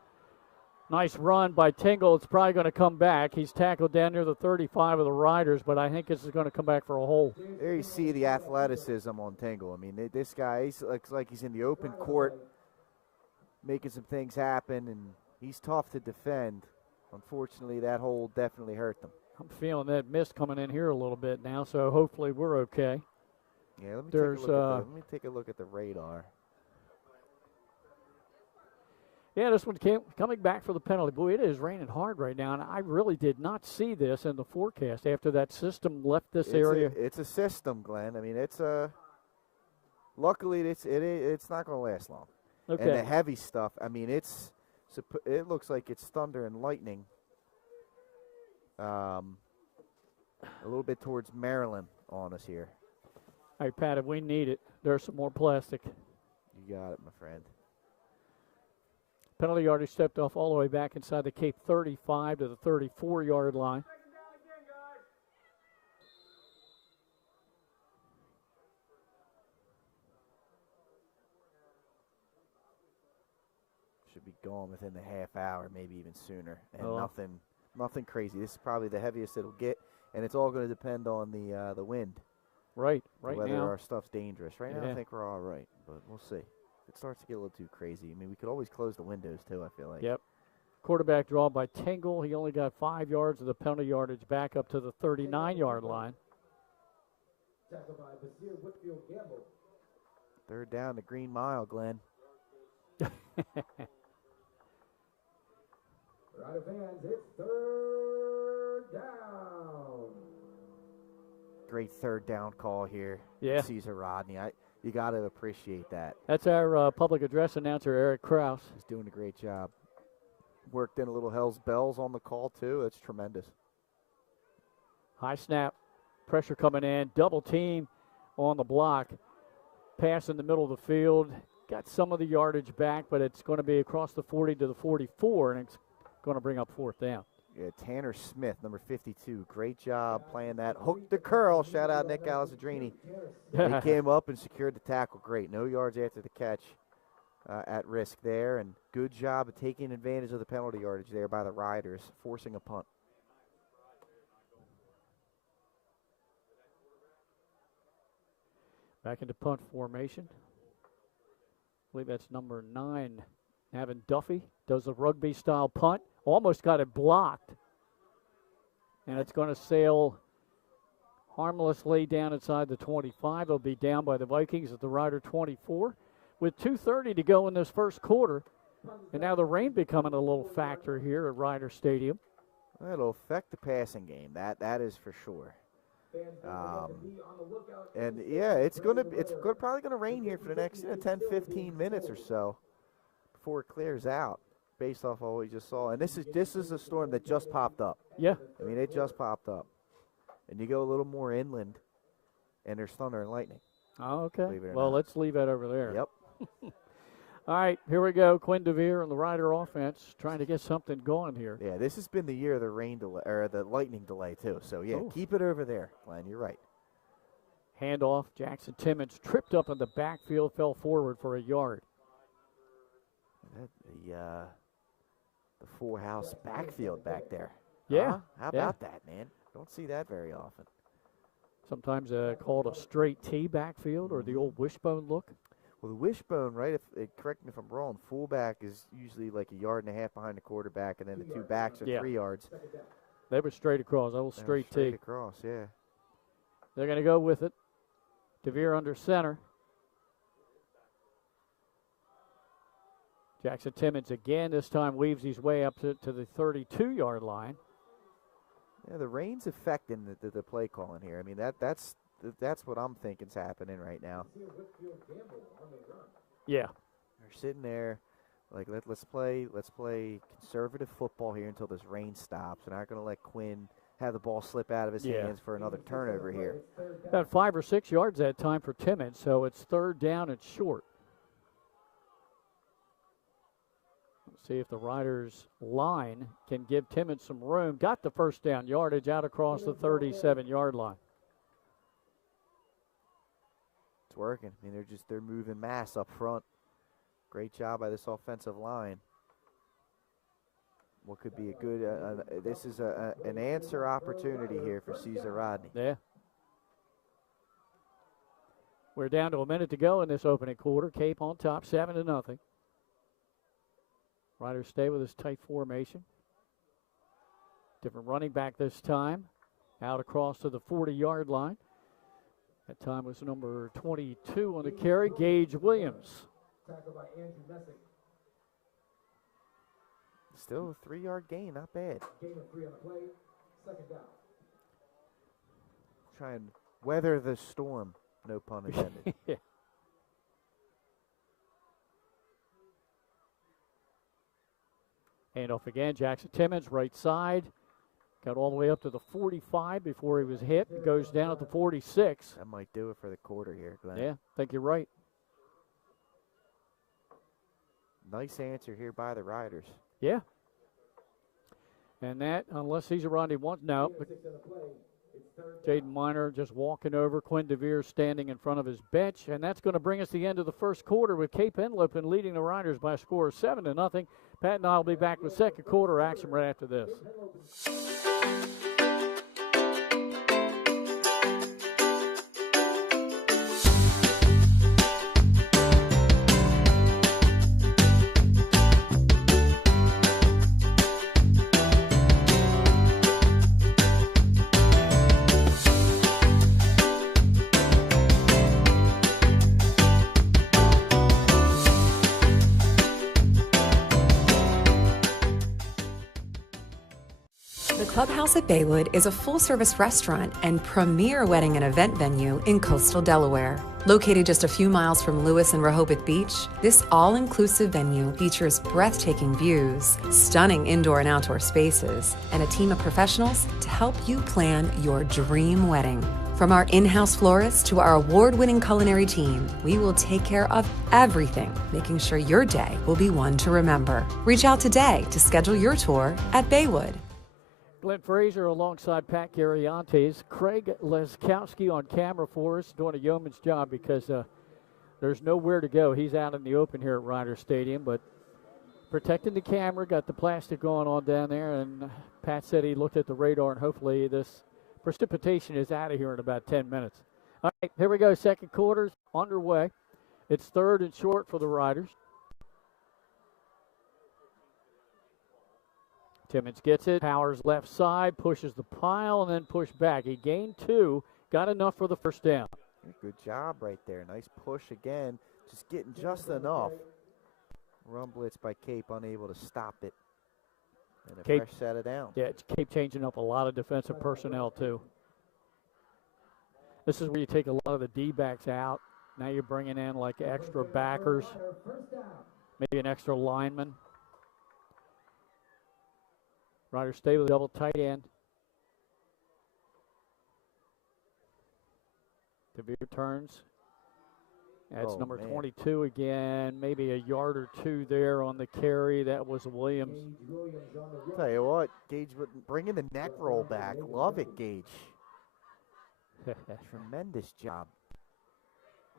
Nice run by Tingle. It's probably going to come back. He's tackled down near the 35 of the Riders, but I think this is going to come back for a hold. There you see the athleticism on Tingle. I mean, this guy looks like he's in the open court making some things happen, and he's tough to defend. Unfortunately, that hold definitely hurt them. I'm feeling that mist coming in here a little bit now, so hopefully we're okay. Yeah, let me take a look at the radar. Yeah, this one coming back for the penalty. Boy, it is raining hard right now, and I really did not see this in the forecast after that system left this area. It's a system, Glenn. I mean, luckily it's not going to last long. Okay. And the heavy stuff, I mean, it looks like it's thunder and lightning. A little bit towards Maryland on us here. Hey, Pat, if we need it, there's some more plastic. You got it, my friend. Penalty yardage stepped off all the way back inside the Cape 35 to the 34-yard line. Should be gone within the half hour, maybe even sooner. And nothing crazy. This is probably the heaviest it'll get, and it's all going to depend on the wind. Right whether now. our stuff's dangerous. Right now, I think we're all right, but we'll see. If it starts to get a little too crazy, I mean, we could always close the windows too, I feel like. Yep. Quarterback draw by Tingle. He only got 5 yards of the penalty yardage back up to the 39-yard line. Tackled by Basir Whitfield Gamble. Third down, the Green Mile, Glenn. Right of hands, it's third down. Great third down call here. Yeah. Caesar Rodney. You got to appreciate that. That's our public address announcer, Eric Krause. He's doing a great job. Worked in a little Hell's Bells on the call, too. That's tremendous. High snap. Pressure coming in. Double team on the block. Pass in the middle of the field. Got some of the yardage back, but it's going to be across the 40 to the 44, and it's going to bring up fourth down. Yeah, Tanner Smith, number 52. Great job playing that. Hook the curl. Shout out Nick Alessadrini. He came up and secured the tackle. Great. No yards after the catch at risk there. And good job of taking advantage of the penalty yardage there by the Riders, forcing a punt. Back into punt formation. I believe that's number 9. Navin Duffy does a rugby-style punt. Almost got it blocked. And it's going to sail harmlessly down inside the 25. It'll be down by the Vikings at the Rider 24. With 2:30 to go in this first quarter. And now the rain becoming a little factor here at Rider Stadium. It'll affect the passing game. That is for sure. And yeah, it's probably gonna rain here for the next 10-15 minutes or so before it clears out, based off of what we just saw. And this is a storm that just popped up. Yeah. I mean, it just popped up. And you go a little more inland, and there's thunder and lightning. Oh, okay. Well, let's leave that over there. Yep. All right, here we go. Quinn DeVere and the Rider offense trying to get something going here. Yeah, this has been the year of the rain delay or the lightning delay too. So yeah, keep it over there, Glenn. You're right. Handoff. Jackson Timmons tripped up in the backfield, fell forward for a yard. The full house backfield back there. Yeah. How about that, man? Don't see that very often. Sometimes called a straight T backfield or the old wishbone look. Well, the wishbone, right? Correct me if I'm wrong. Fullback is usually like 1.5 yards behind the quarterback, and then the two backs are 3 yards. They were straight across. That was straight T. Straight across, yeah. They're going to go with it. DeVere under center. Jackson Timmons again. This time weaves his way up to the 32-yard line. Yeah, the rain's affecting the play calling here. I mean, that's what I'm thinking's happening right now. Yeah. They're sitting there like let's play conservative football here until this rain stops. We're not going to let Quinn have the ball slip out of his hands for another turnover here. About 5 or 6 yards that time for Timmons, so it's third down and short. Let's see if the Riders line can give Timmons some room. Got the first down yardage out across the 37-yard line. It's working. I mean, they're moving mass up front. Great job by this offensive line. what could be a good, this is an answer opportunity here for Cesar Rodney. Yeah. We're down to a minute to go in this opening quarter. Cape on top, 7-0. Riders stay with this tight formation. Different running back this time. Out across to the 40-yard line. That time was number 22 on the carry, Gage Williams. Tackled by Andrew Messick. Still a 3-yard gain, not bad. Gain of 3 on the play. Second down. Try and weather the storm, no pun intended. Yeah. Hand off again, Jackson Timmons, right side. Got all the way up to the 45 before he was hit. Goes down at the 46. That might do it for the quarter here, Glenn. Yeah, I think you're right. Nice answer here by the Riders. Yeah. And that, unless Cesar Rodney wants, no. Jaden Miner just walking over. Quinn DeVere standing in front of his bench. And that's going to bring us to the end of the first quarter with Cape Henlopen leading the Riders by a score of 7-0. Pat and I will be back with second quarter action right after this. Clubhouse at Baywood is a full-service restaurant and premier wedding and event venue in coastal Delaware. Located just a few miles from Lewis and Rehoboth Beach, this all-inclusive venue features breathtaking views, stunning indoor and outdoor spaces, and a team of professionals to help you plan your dream wedding. From our in-house florist to our award-winning culinary team, we will take care of everything, making sure your day will be one to remember. Reach out today to schedule your tour at Baywood. Glenn Fraser alongside Pat Gariantes. Craig Leskowski on camera for us, doing a yeoman's job because there's nowhere to go. He's out in the open here at Ryder Stadium, but protecting the camera, got the plastic going on down there, and Pat said he looked at the radar, and hopefully this precipitation is out of here in about 10 minutes. All right, here we go. Second quarter's underway. It's third and short for the Riders. Timmons gets it, powers left side, pushes the pile, and then push back. He gained 2, got enough for the first down. Good job right there. Nice push again, just getting just enough. Run blitz by Cape, unable to stop it. And a fresh set of down. Yeah, it's Cape changing up a lot of defensive personnel, too. This is where you take a lot of the D-backs out. Now you're bringing in like extra backers, maybe an extra lineman. Riders stay with a double tight end. DeVere turns. That's number 22 again. Maybe a yard or 2 there on the carry. That was Williams. Tell you what, Gage, bringing the neck roll back. Love it, Gage. Tremendous job.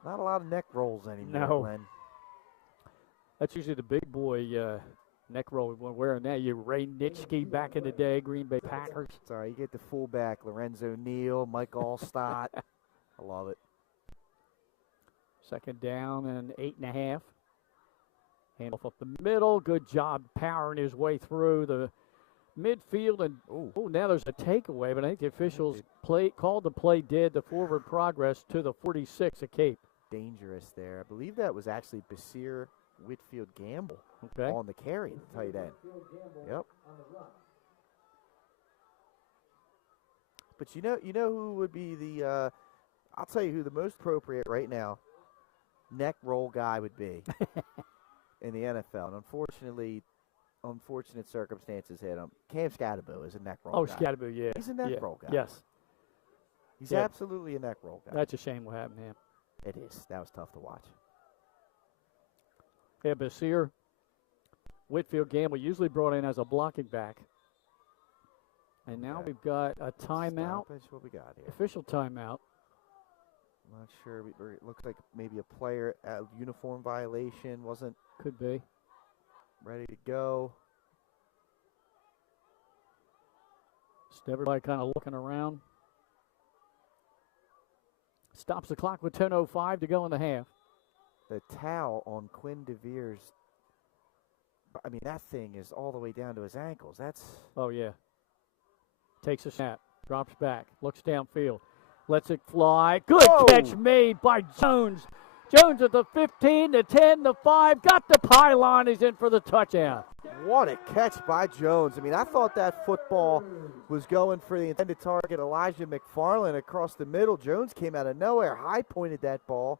Not a lot of neck rolls anymore, no. Glenn. That's usually the big boy neck roll we're wearing now. You Ray Nitschke back in the day, Green Bay Packers. Sorry, you get the fullback, Lorenzo Neal, Mike Allstott. I love it. Second down and 8.5. Handoff up the middle. Good job powering his way through the midfield. And now there's a takeaway, but I think the officials called the play dead. The forward progress to the 46 of Cape. Dangerous there. I believe that was actually Basir Whitfield Gamble on the carry, tight end. Yep. But you know who would be the I'll tell you who the most appropriate right now neck roll guy would be in the NFL. And unfortunately, unfortunate circumstances hit him. Cam Scatterbo is a neck roll guy. Oh, Scatterbo, yeah. He's a neck roll guy. Yes. He's absolutely a neck roll guy. That's a shame what happened to him. It is. That was tough to watch. Yeah, Basir Whitfield Gamble usually brought in as a blocking back. And now we've got a timeout. Stoppage. What we got here? Official timeout. I'm not sure. It looks like maybe a player uniform violation. Wasn't. Could be. Ready to go. Everybody kind of looking around. Stops the clock with 10:05 to go in the half. The towel on Quinn DeVere's, I mean, that thing is all the way down to his ankles. That's. Oh, yeah. Takes a snap, drops back, looks downfield, lets it fly. Good catch made by Jones. Jones at the 15, the 10, the 5, got the pylon. He's in for the touchdown. What a catch by Jones. I mean, I thought that football was going for the intended target, Elijah McFarland, across the middle. Jones came out of nowhere, high-pointed that ball,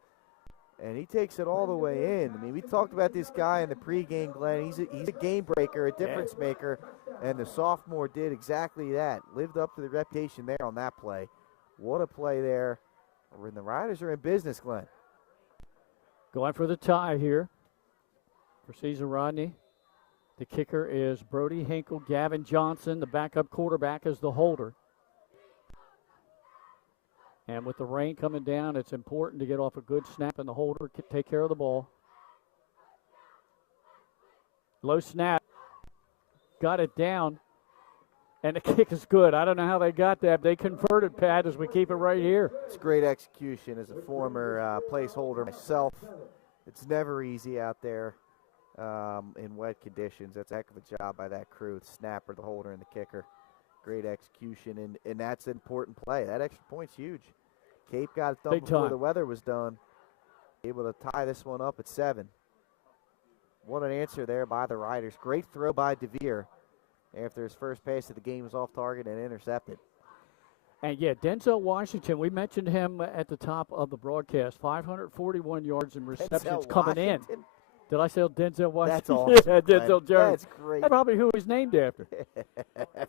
and he takes it all the way in. I mean, we talked about this guy in the pregame, Glenn. He's a game breaker, a difference maker, and the sophomore did exactly that. Lived up to the reputation there on that play. What a play there. And the Riders are in business, Glenn. Going for the tie here for Season Rodney. The kicker is Brody Hinkle. Gavin Johnson, the backup quarterback, is the holder. And with the rain coming down, it's important to get off a good snap, and the holder can take care of the ball. Low snap. Got it down. And the kick is good. I don't know how they got that. They converted, Pat, as we keep it right here. It's great execution. As a former placeholder myself, it's never easy out there in wet conditions. That's a heck of a job by that crew, the snapper, the holder, and the kicker. Great execution, and that's an important play. That extra point's huge. Cape got it done before the weather was done. Able to tie this one up at 7. What an answer there by the Riders. Great throw by DeVere after his first pass of the game was off target and intercepted. And, yeah, Denzel Washington, we mentioned him at the top of the broadcast. 541 yards and receptions coming in. Did I say Denzel Washington? That's awesome. Yeah, Denzel Jones. That's great. That's probably who he's named after.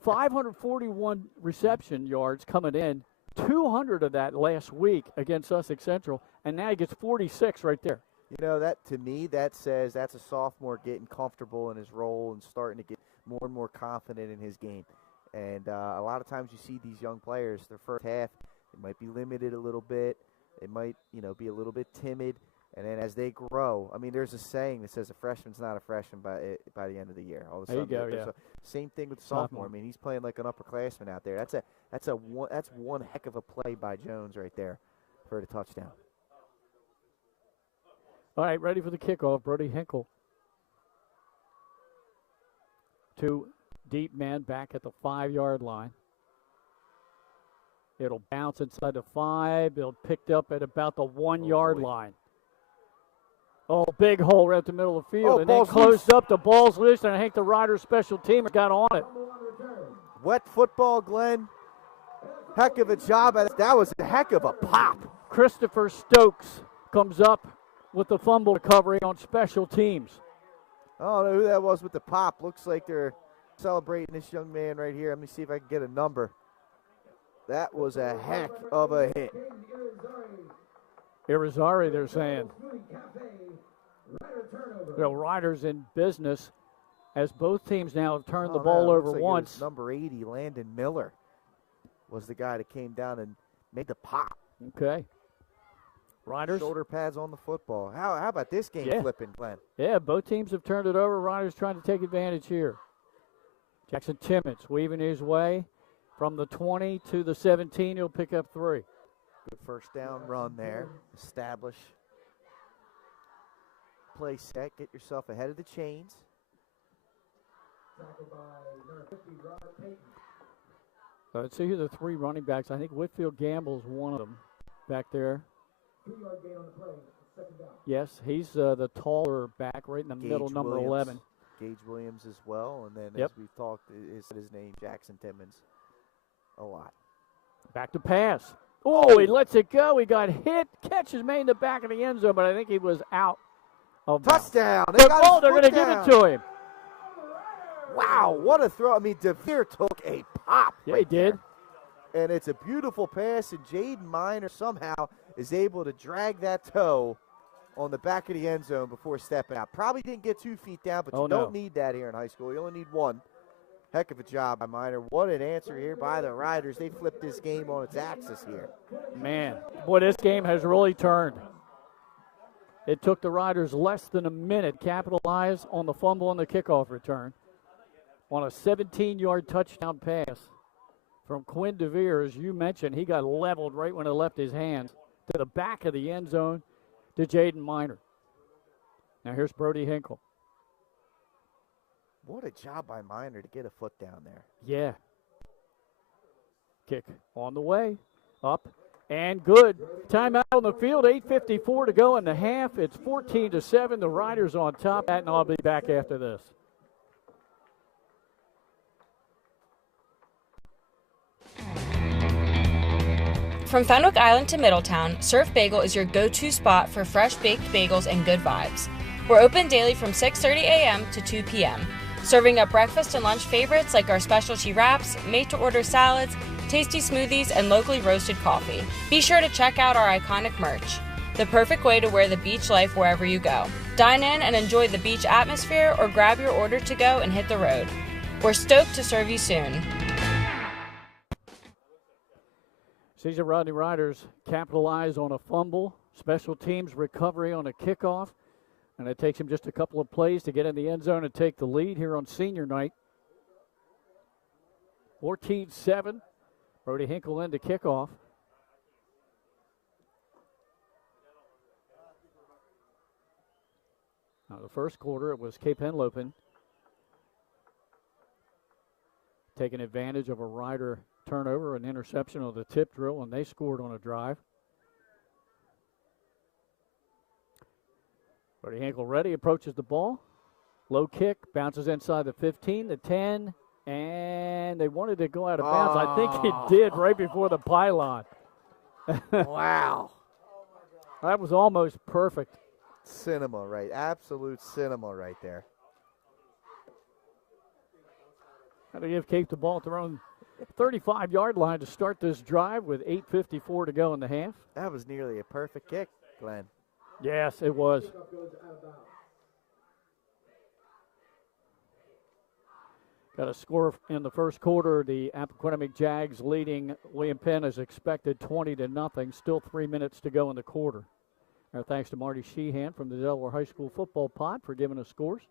541 reception yards coming in. 200 of that last week against Sussex Central, and now he gets 46 right there. You know, that to me, that says that's a sophomore getting comfortable in his role and starting to get more and more confident in his game. And a lot of times you see these young players, their first half, they might be limited a little bit. They might, be a little bit timid. And then as they grow, I mean, there's a saying that says a freshman's not a freshman by the end of the year. All of a sudden, there you go, same thing with sophomore. I mean, he's playing like an upperclassman out there. That's one heck of a play by Jones right there for the touchdown. All right, ready for the kickoff. Brody Hinkle. 2 deep men back at the 5-yard line. It'll bounce inside the 5. It'll picked up at about the 1-yard line. Oh, big hole right at the middle of the field. And then closed up. The ball's loose, and I think the Riders' special teamer got on it. Wet football, Glenn. Heck of a job. That was a heck of a pop. Christopher Stokes comes up with the fumble recovery on special teams. I don't know who that was with the pop. Looks like they're celebrating this young man right here. Let me see if I can get a number. That was a heck of a hit. Irizarry, they're saying. Riders in business as both teams now have turned the ball over once. Number 80, Landon Miller, was the guy that came down and made the pop. Okay. Riders. Shoulder pads on the football. How about this game flipping, Glenn? Yeah, both teams have turned it over. Riders trying to take advantage here. Jackson Timmons weaving his way from the 20 to the 17. He'll pick up 3. Good first down run there. Establish. Play set. Get yourself ahead of the chains. Let's see who the 3 running backs. I think Whitfield Gamble's one of them back there. 3-yard gain on the play, second down. Yes, he's the taller back right in the middle, number 11. Gage Williams as well. And then as we've talked, is his name Jackson Timmons a lot. Back to pass. Oh, he lets it go. He got hit. Catch is made in the back of the end zone, but I think he was out of touchdown. They're going to give it to him. Wow, what a throw. I mean, DeVere took a pop. Yeah, he did. And it's a beautiful pass, and Jaden Miner somehow is able to drag that toe on the back of the end zone before stepping out. Probably didn't get 2 feet down, but you don't need that here in high school. You only need 1. Heck of a job by Miner. What an answer here by the Riders. They flipped this game on its axis here. Man, boy, this game has really turned. It took the Riders less than a minute to capitalize on the fumble on the kickoff return on a 17-yard touchdown pass from Quinn DeVere. As you mentioned, he got leveled right when it left his hands to the back of the end zone to Jaden Miner. Now here's Brody Hinkle. What a job by Miner to get a foot down there. Yeah. Kick on the way. Up and good. Timeout on the field. 8:54 to go in the half. It's 14-7. The Riders on top. And I'll be back after this. From Fenwick Island to Middletown, Surf Bagel is your go-to spot for fresh baked bagels and good vibes. We're open daily from 6:30 a.m. to 2 p.m., serving up breakfast and lunch favorites like our specialty wraps, made-to-order salads, tasty smoothies, and locally roasted coffee. Be sure to check out our iconic merch, the perfect way to wear the beach life wherever you go. Dine in and enjoy the beach atmosphere, or grab your order to go and hit the road. We're stoked to serve you soon. Caesar Rodney Riders capitalize on a fumble, special teams recovery on a kickoff, and it takes him just a couple of plays to get in the end zone and take the lead here on senior night. 14-7. Brody Hinkle in to kickoff. Now the first quarter, it was Cape Henlopen taking advantage of a Rider turnover, an interception on the tip drill, and they scored on a drive. Brody Hinkle ready, approaches the ball. Low kick, bounces inside the 15, the 10, and they wanted to go out of bounds. I think it did right before the pylon. Wow. That was almost perfect. Cinema, right? Absolute cinema right there. Got to give Cape the ball at their own 35-yard line to start this drive with 8:54 to go in the half. That was nearly a perfect kick, Glenn. Yes, it was. Got a score in the first quarter. The Appoquinimink Jags leading William Penn as expected, 20-0. Still 3 minutes to go in the quarter. Our thanks to Marty Sheehan from the Delaware High School Football Pod for giving us scores.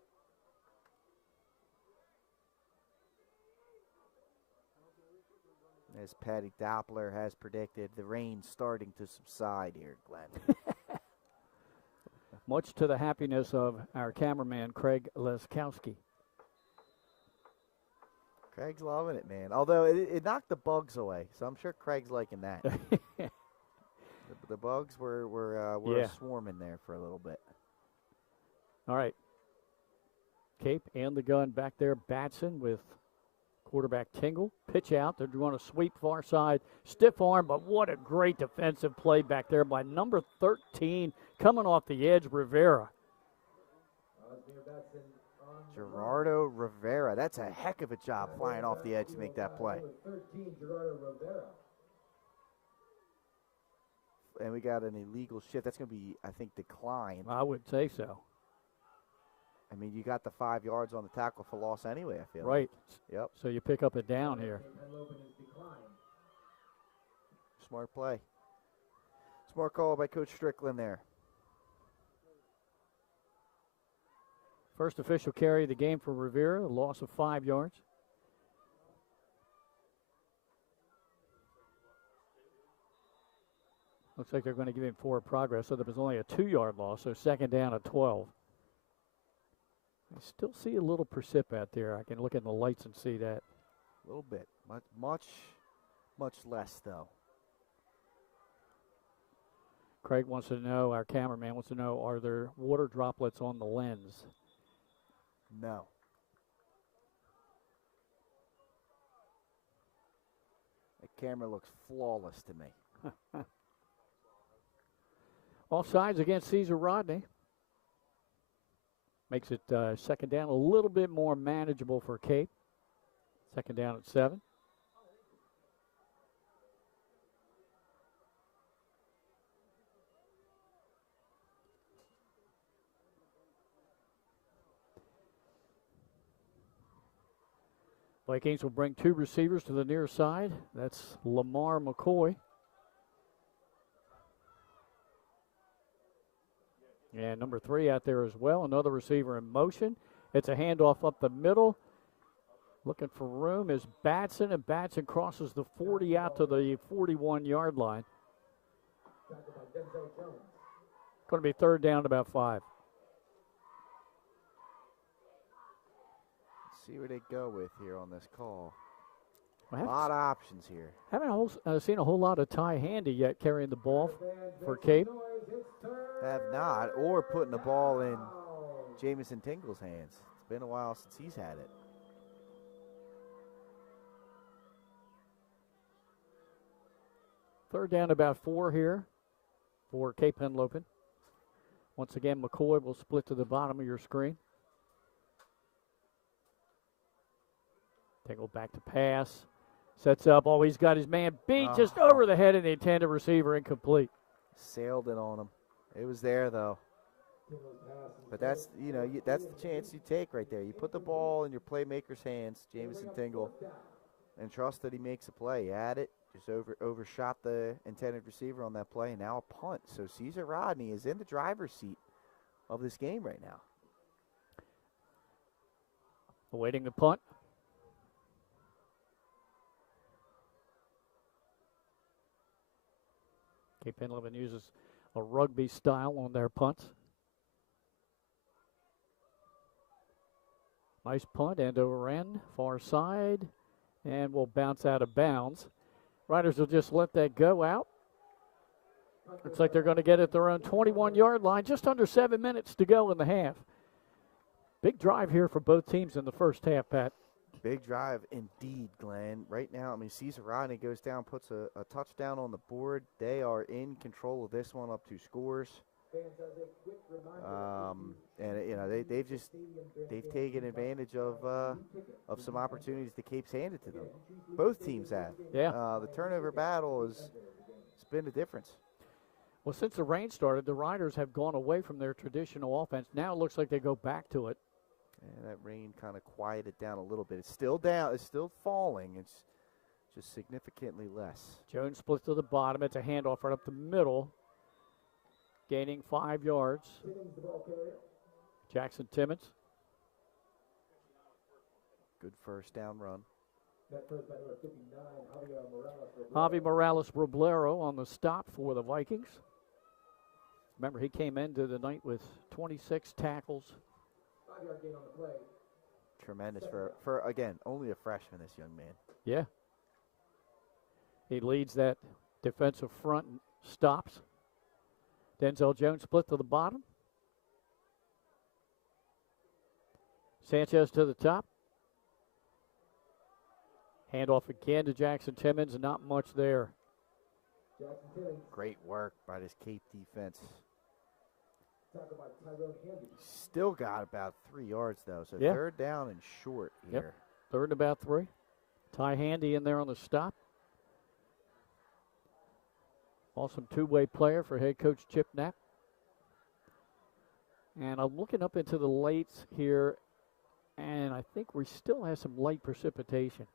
As Patty Doppler has predicted, the rain's starting to subside here, Glenn. Much to the happiness of our cameraman, Craig Leskowski. Craig's loving it, man. Although it knocked the bugs away, so I'm sure Craig's liking that. the bugs were swarming there for a little bit. All right. Cape and the gun back there. Batson with quarterback Tingle. Pitch out. They're going to sweep far side. Stiff arm, but what a great defensive play back there by number 13 coming off the edge, Rivera. Gerardo Rivera. That's a heck of a job flying off the edge to make that play. And we got an illegal shift. That's going to be, I think, declined. I would say so. I mean, you got the 5 yards on the tackle for loss anyway, I feel. Right. Yep. So you pick up a down here. Smart play. Smart call by Coach Strickland there. First official carry of the game for Rivera, a loss of 5 yards. Looks like they're going to give him forward progress, so there was only a 2-yard loss, so second down at 12. I still see a little precip out there. I can look in the lights and see that. A little bit. Much less, though. Craig wants to know, our cameraman wants to know, are there water droplets on the lens? No. The camera looks flawless to me. Offsides against Caesar Rodney. Makes it second down a little bit more manageable for Cape. Second down at 7. Vikings will bring 2 receivers to the near side. That's Lamar McCoy. And number 3 out there as well. Another receiver in motion. It's a handoff up the middle. Looking for room is Batson, and Batson crosses the 40 out to the 41-yard line. Going to be third down, about 5. Let's see where they go with here on this call. A lot of options here. Haven't seen a whole lot of Ty Handy yet carrying the ball for Cape. Have not, or putting the ball in Jamison Tingle's hands. It's been a while since he's had it. Third down, about 4 here for Cape Henlopen. Once again, McCoy will split to the bottom of your screen. Tingle back to pass. Sets up. Oh, he's got his man beat just over the head of the intended receiver, incomplete. Sailed it on him. It was there, though. But that's, that's the chance you take right there. You put the ball in your playmaker's hands, Jamison Tingle, and trust that he makes a play. You had it. Just overshot the intended receiver on that play, and now a punt. So Cesar Rodney is in the driver's seat of this game right now. Awaiting the punt. Cape Henlopen uses a rugby style on their punts. Nice punt, end over end, far side, and will bounce out of bounds. Riders will just let that go out. Looks like they're going to get at their own 21-yard line. Just under 7 minutes to go in the half. Big drive here for both teams in the first half, Pat. Big drive indeed, Glenn. Right now, Cesar Rodney goes down, puts a touchdown on the board. They are in control of this one, up 2 scores. And they've taken advantage of some opportunities the Cape's handed to them. Both teams have. Yeah. The turnover battle has been the difference. Well, since the rain started, the Riders have gone away from their traditional offense. Now it looks like they go back to it. And that rain kind of quieted down a little bit. It's still down. It's still falling. It's just significantly less. Jones splits to the bottom. It's a handoff right up the middle. Gaining 5 yards. Jackson Timmons. Good first down run. Javi Morales-Roblero on the stop for the Vikings. Remember, he came into the night with 26 tackles. Tremendous for again, only a freshman, this young man. Yeah. He leads that defensive front and stops. Denzel Jones split to the bottom. Sanchez to the top. Handoff again to Jackson Timmons, and not much there. Great work by this Cape defense. Still got about 3 yards, though, so yeah. Third down and short here. Yep. Third and about 3. Ty Handy in there on the stop. Awesome two-way player for head coach Chip Knapp. And I'm looking up into the lates here, and I think we still have some light precipitation.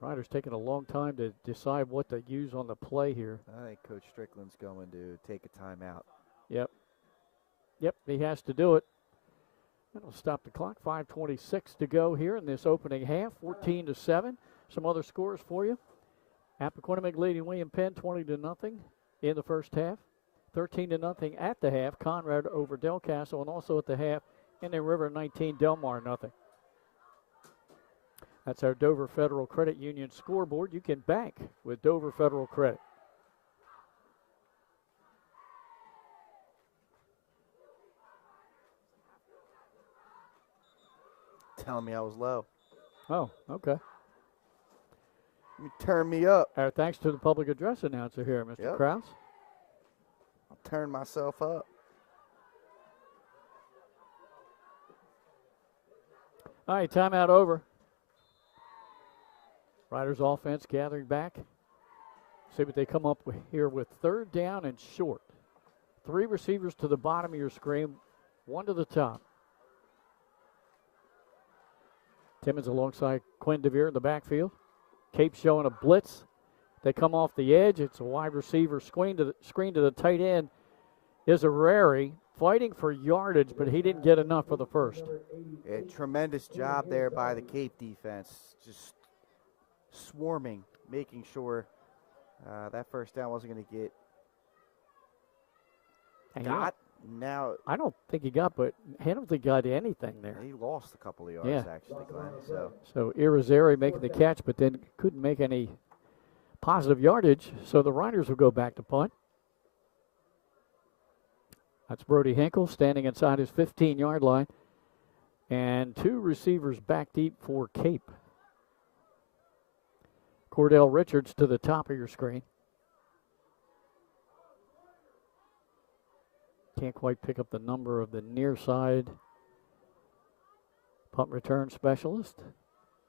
Riders taking a long time to decide what to use on the play here. I think Coach Strickland's going to take a timeout. Yep. Yep, he has to do it. That'll stop the clock. 5:26 to go here in this opening half. 14-7. Some other scores for you. Appoquinimink leading William Penn 20-0 in the first half. 13-0 at the half. Conrad over Del Castle, and also at the half, Indian River 19, Delmar 0. That's our Dover Federal Credit Union scoreboard. You can bank with Dover Federal Credit. Telling me I was low. Oh, okay. You turn me up. Our thanks to the public address announcer here, Mr. Krause. I'll turn myself up. All right, timeout over. Riders offense gathering back. See what they come up with here with third down and short. 3 receivers to the bottom of your screen, 1 to the top. Timmons alongside Quinn DeVere in the backfield. Cape showing a blitz. They come off the edge. It's a wide receiver screen to the tight end is Arreri, fighting for yardage, but he didn't get enough for the first. A tremendous job there by the Cape defense, just swarming, making sure that first down wasn't going to get got. Now I don't think he got, but I don't think he got anything there. He lost a couple of yards actually, Glenn. So Irizarry making the catch, but then couldn't make any positive yardage. So the Riders will go back to punt. That's Brody Hinkle standing inside his 15-yard line, and 2 receivers back deep for Cape. Cordell Richards to the top of your screen. Can't quite pick up the number of the near side punt return specialist.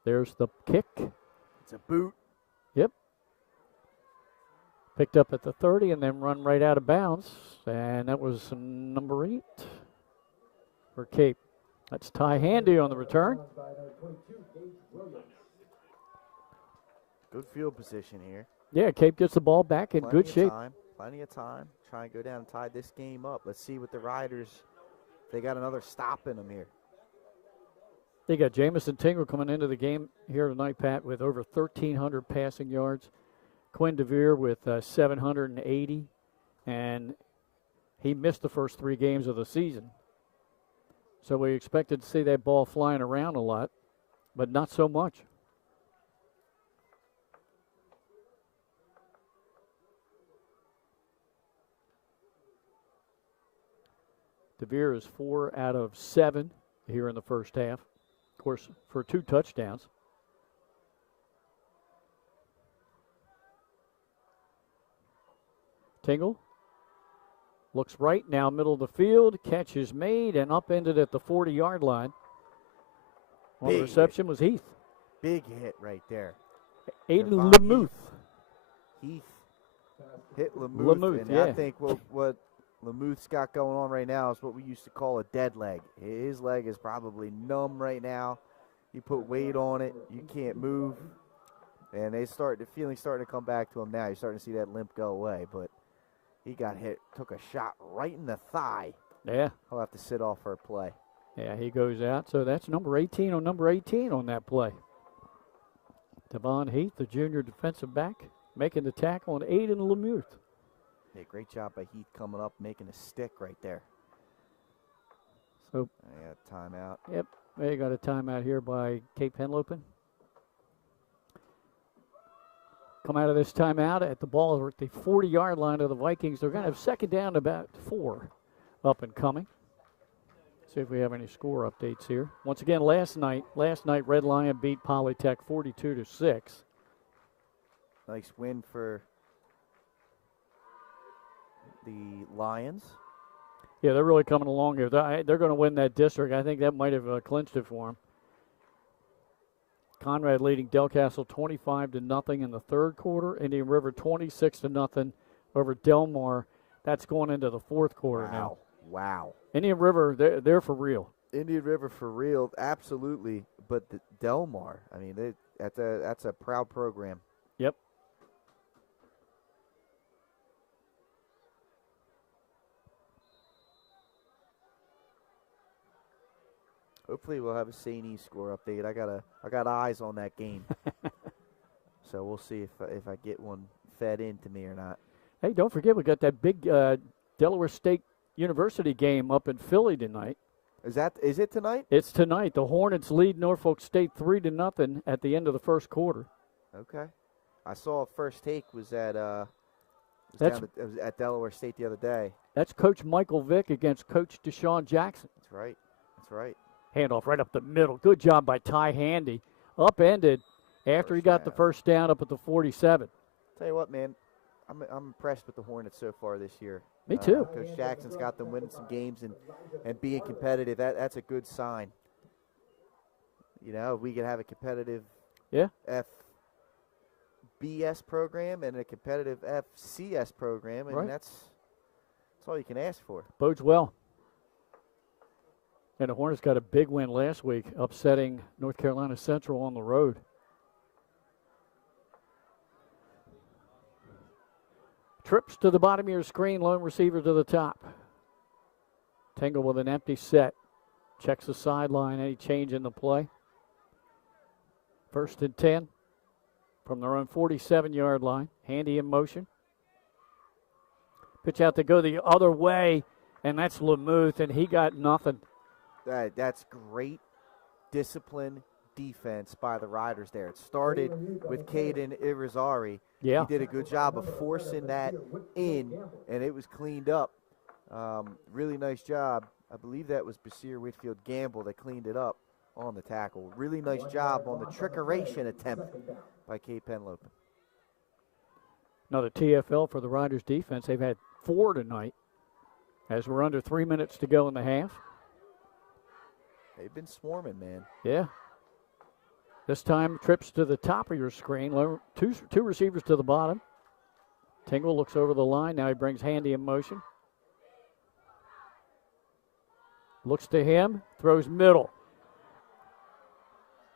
There's the kick. It's a boot. Yep. Picked up at the 30 and then run right out of bounds. And that was number 8 for Cape. That's Ty Handy on the return. Good field position here. Yeah, Cape gets the ball back in good shape. Plenty of time. Try and go down and tie this game up. Let's see what the Riders, they got another stop in them here. They got Jamison Tingle coming into the game here tonight, Pat, with over 1,300 passing yards. Quinn DeVere with 780, and he missed the first 3 games of the season. So we expected to see that ball flying around a lot, but not so much. DeVere is 4 out of 7 here in the first half. Of course, for 2 touchdowns. Tingle looks right now, middle of the field. Catch is made and upended at the 40-yard line. On the reception was Heath. Big hit right there. Aiden Lamuth. Heath hit Lamuth. And yeah. I think what Lamuth's got going on right now is what we used to call a dead leg. His leg is probably numb right now. You put weight on it, you can't move. And the feeling's starting to come back to him now. You're starting to see that limp go away. But he got hit, took a shot right in the thigh. Yeah. He'll have to sit off for a play. Yeah, he goes out. So that's number 18 on that play. Devon Heath, the junior defensive back, making the tackle on Aiden Lamuth. Yeah, great job by Heath coming up, making a stick right there. So I got a timeout. Yep, they got a timeout here by Cape Henlopen. Come out of this timeout at the ball at the 40-yard line of the Vikings. They're going to have second down about 4 up and coming. See if we have any score updates here. Once again, last night Red Lion beat Polytech 42-6. Nice win for the Lions. Yeah, they're really coming along here. They're going to win that district. I think that might have clinched it for them. Conrad leading Del Castle 25-0 in the third quarter. Indian River 26-0 over Delmar. That's going into the fourth quarter now. Wow. Indian River, they're for real. Indian River for real, absolutely. But Delmar, I mean, that's a proud program. Yep. Hopefully we'll have a St. E score update. I got eyes on that game. So we'll see if I get one fed into me or not. Hey, don't forget we got that big Delaware State University game up in Philly tonight. Is it tonight? It's tonight. The Hornets lead Norfolk State 3-0 at the end of the first quarter. Okay. I saw First Take was at Delaware State the other day. That's Coach Michael Vick against Coach Deshaun Jackson. That's right. Handoff right up the middle. Good job by Ty Handy. Upended after he got the first down up at the 47. Tell you what, man, I'm impressed with the Hornets so far this year. Me too. Coach Jackson's got them winning some games and being competitive. That's a good sign. You know, we can have a competitive FBS program and a competitive FCS program, and that's all you can ask for. Bodes well. And the Hornets got a big win last week, upsetting North Carolina Central on the road. Trips to the bottom of your screen, lone receiver to the top. Tingle with an empty set. Checks the sideline. Any change in the play? 1st and 10 from their own 47-yard line. Handy in motion. Pitch out to go the other way, and that's Lamuth, and he got nothing. That's great discipline defense by the Riders there. It started with Caden Irizarry. Yeah. He did a good job of forcing that in, and it was cleaned up. Really nice job. I believe that was Basir Whitfield Gamble that cleaned it up on the tackle. Really nice job on the trickeration attempt by Cape Henlopen. Another TFL for the Riders defense. They've had 4 tonight as we're under 3 minutes to go in the half. They've been swarming, man. Yeah. This time, trips to the top of your screen. Two receivers to the bottom. Tingle looks over the line. Now he brings Handy in motion. Looks to him. Throws middle.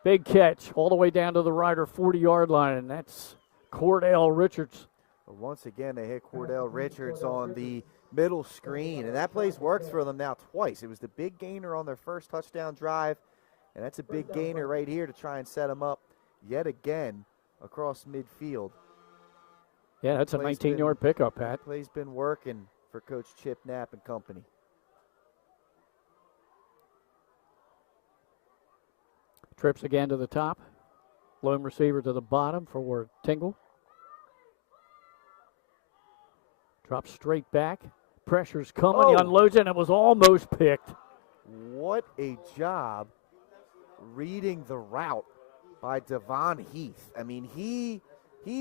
Big catch all the way down to the Rider 40-yard line, and that's Cordell Richards. But once again, they hit Cordell Richards on the middle screen, and that play's worked for them now twice. It was the big gainer on their first touchdown drive, and that's a big gainer right here to try and set them up yet again across midfield. Yeah, that's a 19-yard pickup, Pat. Play's been working for Coach Chip Knapp and company. Trips again to the top. Lone receiver to the bottom for Tingle. Drops straight back. Pressure's coming. He unloads it, and it was almost picked. What a job reading the route by Devon Heath. I mean, he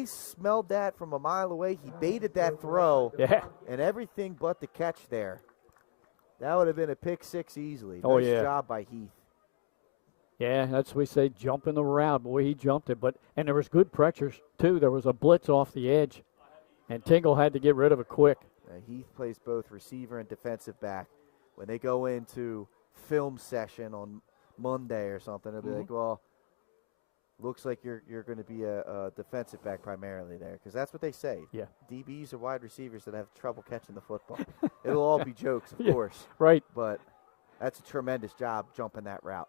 smelled that from a mile away. He baited that throw. Yeah. And everything but the catch there. That would have been a pick six easily. Oh, nice yeah. job by Heath. Yeah, that's what we say, jumping the route. Boy, he jumped it. And there was good pressures, too. There was a blitz off the edge, and Tingle had to get rid of it quick. Heath plays both receiver and defensive back. When they go into film session on Monday or something, they'll be like, well, looks like you're going to be a defensive back primarily there, because that's what they say. Yeah. DBs are wide receivers that have trouble catching the football. It'll all be jokes, of course. Right. But that's a tremendous job jumping that route.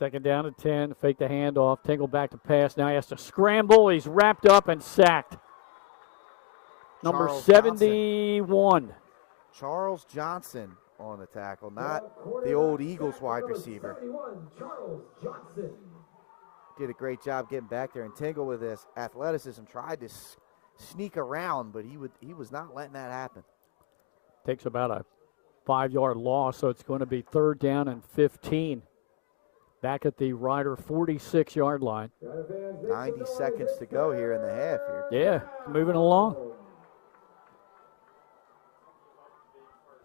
2nd down and 10, fake the handoff, Tingle back to pass. Now he has to scramble. He's wrapped up and sacked. Number Charles 71. Johnson. Charles Johnson on the tackle, not the old Eagles wide receiver. Charles Johnson. Did a great job getting back there, and Tingle with his athleticism tried to sneak around, but he was not letting that happen. Takes about a 5-yard loss, so it's going to be 3rd down and 15. Back at the Rider 46-yard line. 90 seconds to go here in the half here. Yeah, moving along.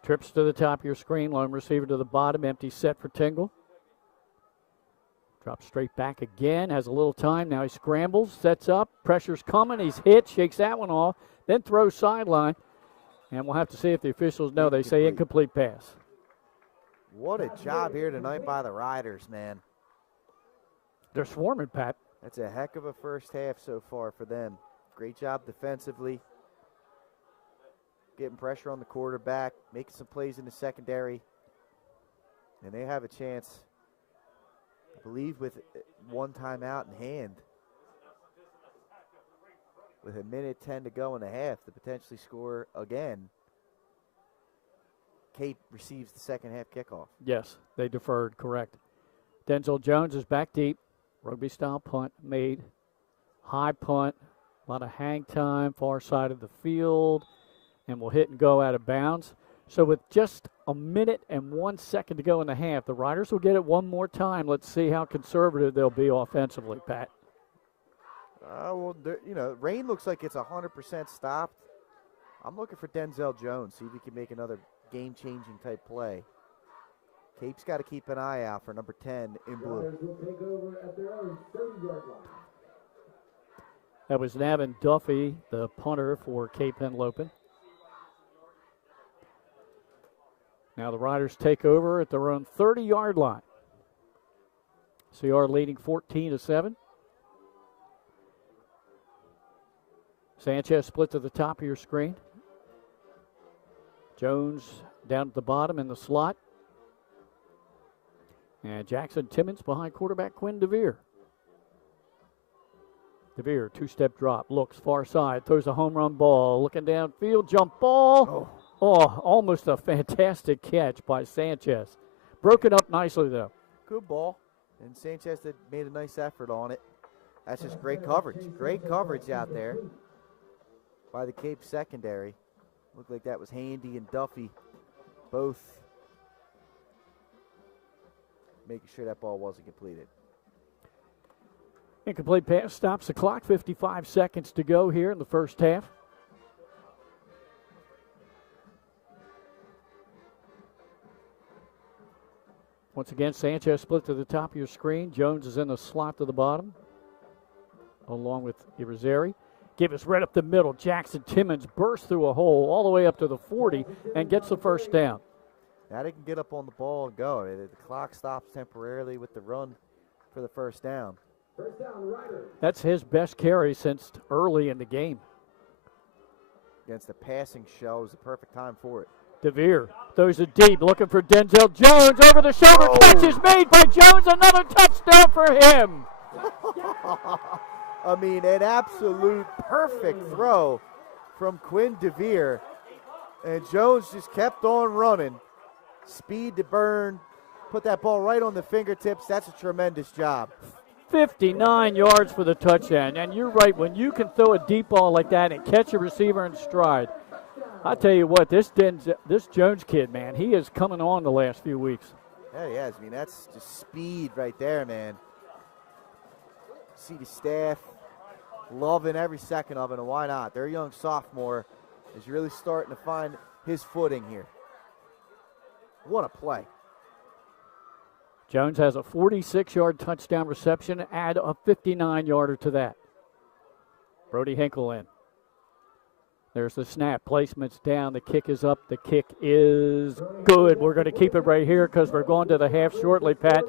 Trips to the top of your screen, lone receiver to the bottom, empty set for Tingle. Drops straight back again, has a little time. Now he scrambles, sets up, pressure's coming, he's hit, shakes that one off, then throws sideline. And we'll have to see if the officials know. They say incomplete pass. What a job here tonight by the Riders, man. They're swarming, Pat. That's a heck of a first half so far for them. Great job defensively. Getting pressure on the quarterback, making some plays in the secondary. And they have a chance, I believe, with one timeout in hand, with 1:10 to go in the half, to potentially score again. Cape receives the second half kickoff. Yes, they deferred, correct. Denzel Jones is back deep. Rugby-style punt made. High punt, a lot of hang time, far side of the field, and will hit and go out of bounds. So with just 1:01 to go in the half, the Riders will get it one more time. Let's see how conservative they'll be offensively, Pat. Rain looks like it's 100% stopped. I'm looking for Denzel Jones, see if he can make another game-changing type play. Cape's got to keep an eye out for number 10 in blue. Riders will take over at their own 30-yard line. That was Navin Duffy, the punter for Cape Henlopen. Now the Riders take over at their own 30-yard line. CR leading 14-7. Sanchez split to the top of your screen. Jones down at the bottom in the slot. And Jackson Timmons behind quarterback Quinn DeVere. DeVere, two-step drop, looks far side, throws a home run ball, looking downfield, jump ball. Oh, almost a fantastic catch by Sanchez. Broken up nicely, though. Good ball. And Sanchez made a nice effort on it. That's just great coverage. Great coverage out there by the Cape secondary. Looked like that was Handy and Duffy both making sure that ball wasn't completed. Incomplete pass stops the clock. 55 seconds to go here in the first half. Once again, Sanchez split to the top of your screen. Jones is in the slot to the bottom, along with Irizarry. Give us right up the middle. Jackson Timmons bursts through a hole all the way up to the 40 and gets the first down. Now they can get up on the ball and go. The clock stops temporarily with the run for the first down. That's his best carry since early in the game. Against the passing show, is the perfect time for it. DeVere throws it deep, looking for Denzel Jones. Over the shoulder, catch is made by Jones. Another touchdown for him. I mean, an absolute perfect throw from Quinn DeVere. And Jones just kept on running. Speed to burn. Put that ball right on the fingertips. That's a tremendous job. 59 yards for the touchdown. And you're right, when you can throw a deep ball like that and catch a receiver in stride, I tell you what, this Jones kid, man, he is coming on the last few weeks. Yeah, he has. I mean, that's just speed right there, man. See the staff loving every second of it, and why not? Their young sophomore is really starting to find his footing here. What a play. Jones has a 46-yard touchdown reception. Add a 59-yarder to that. Brody Hinkle in. There's the snap. Placement's down. The kick is up. The kick is good. We're going to keep it right here because we're going to the half shortly, Pat.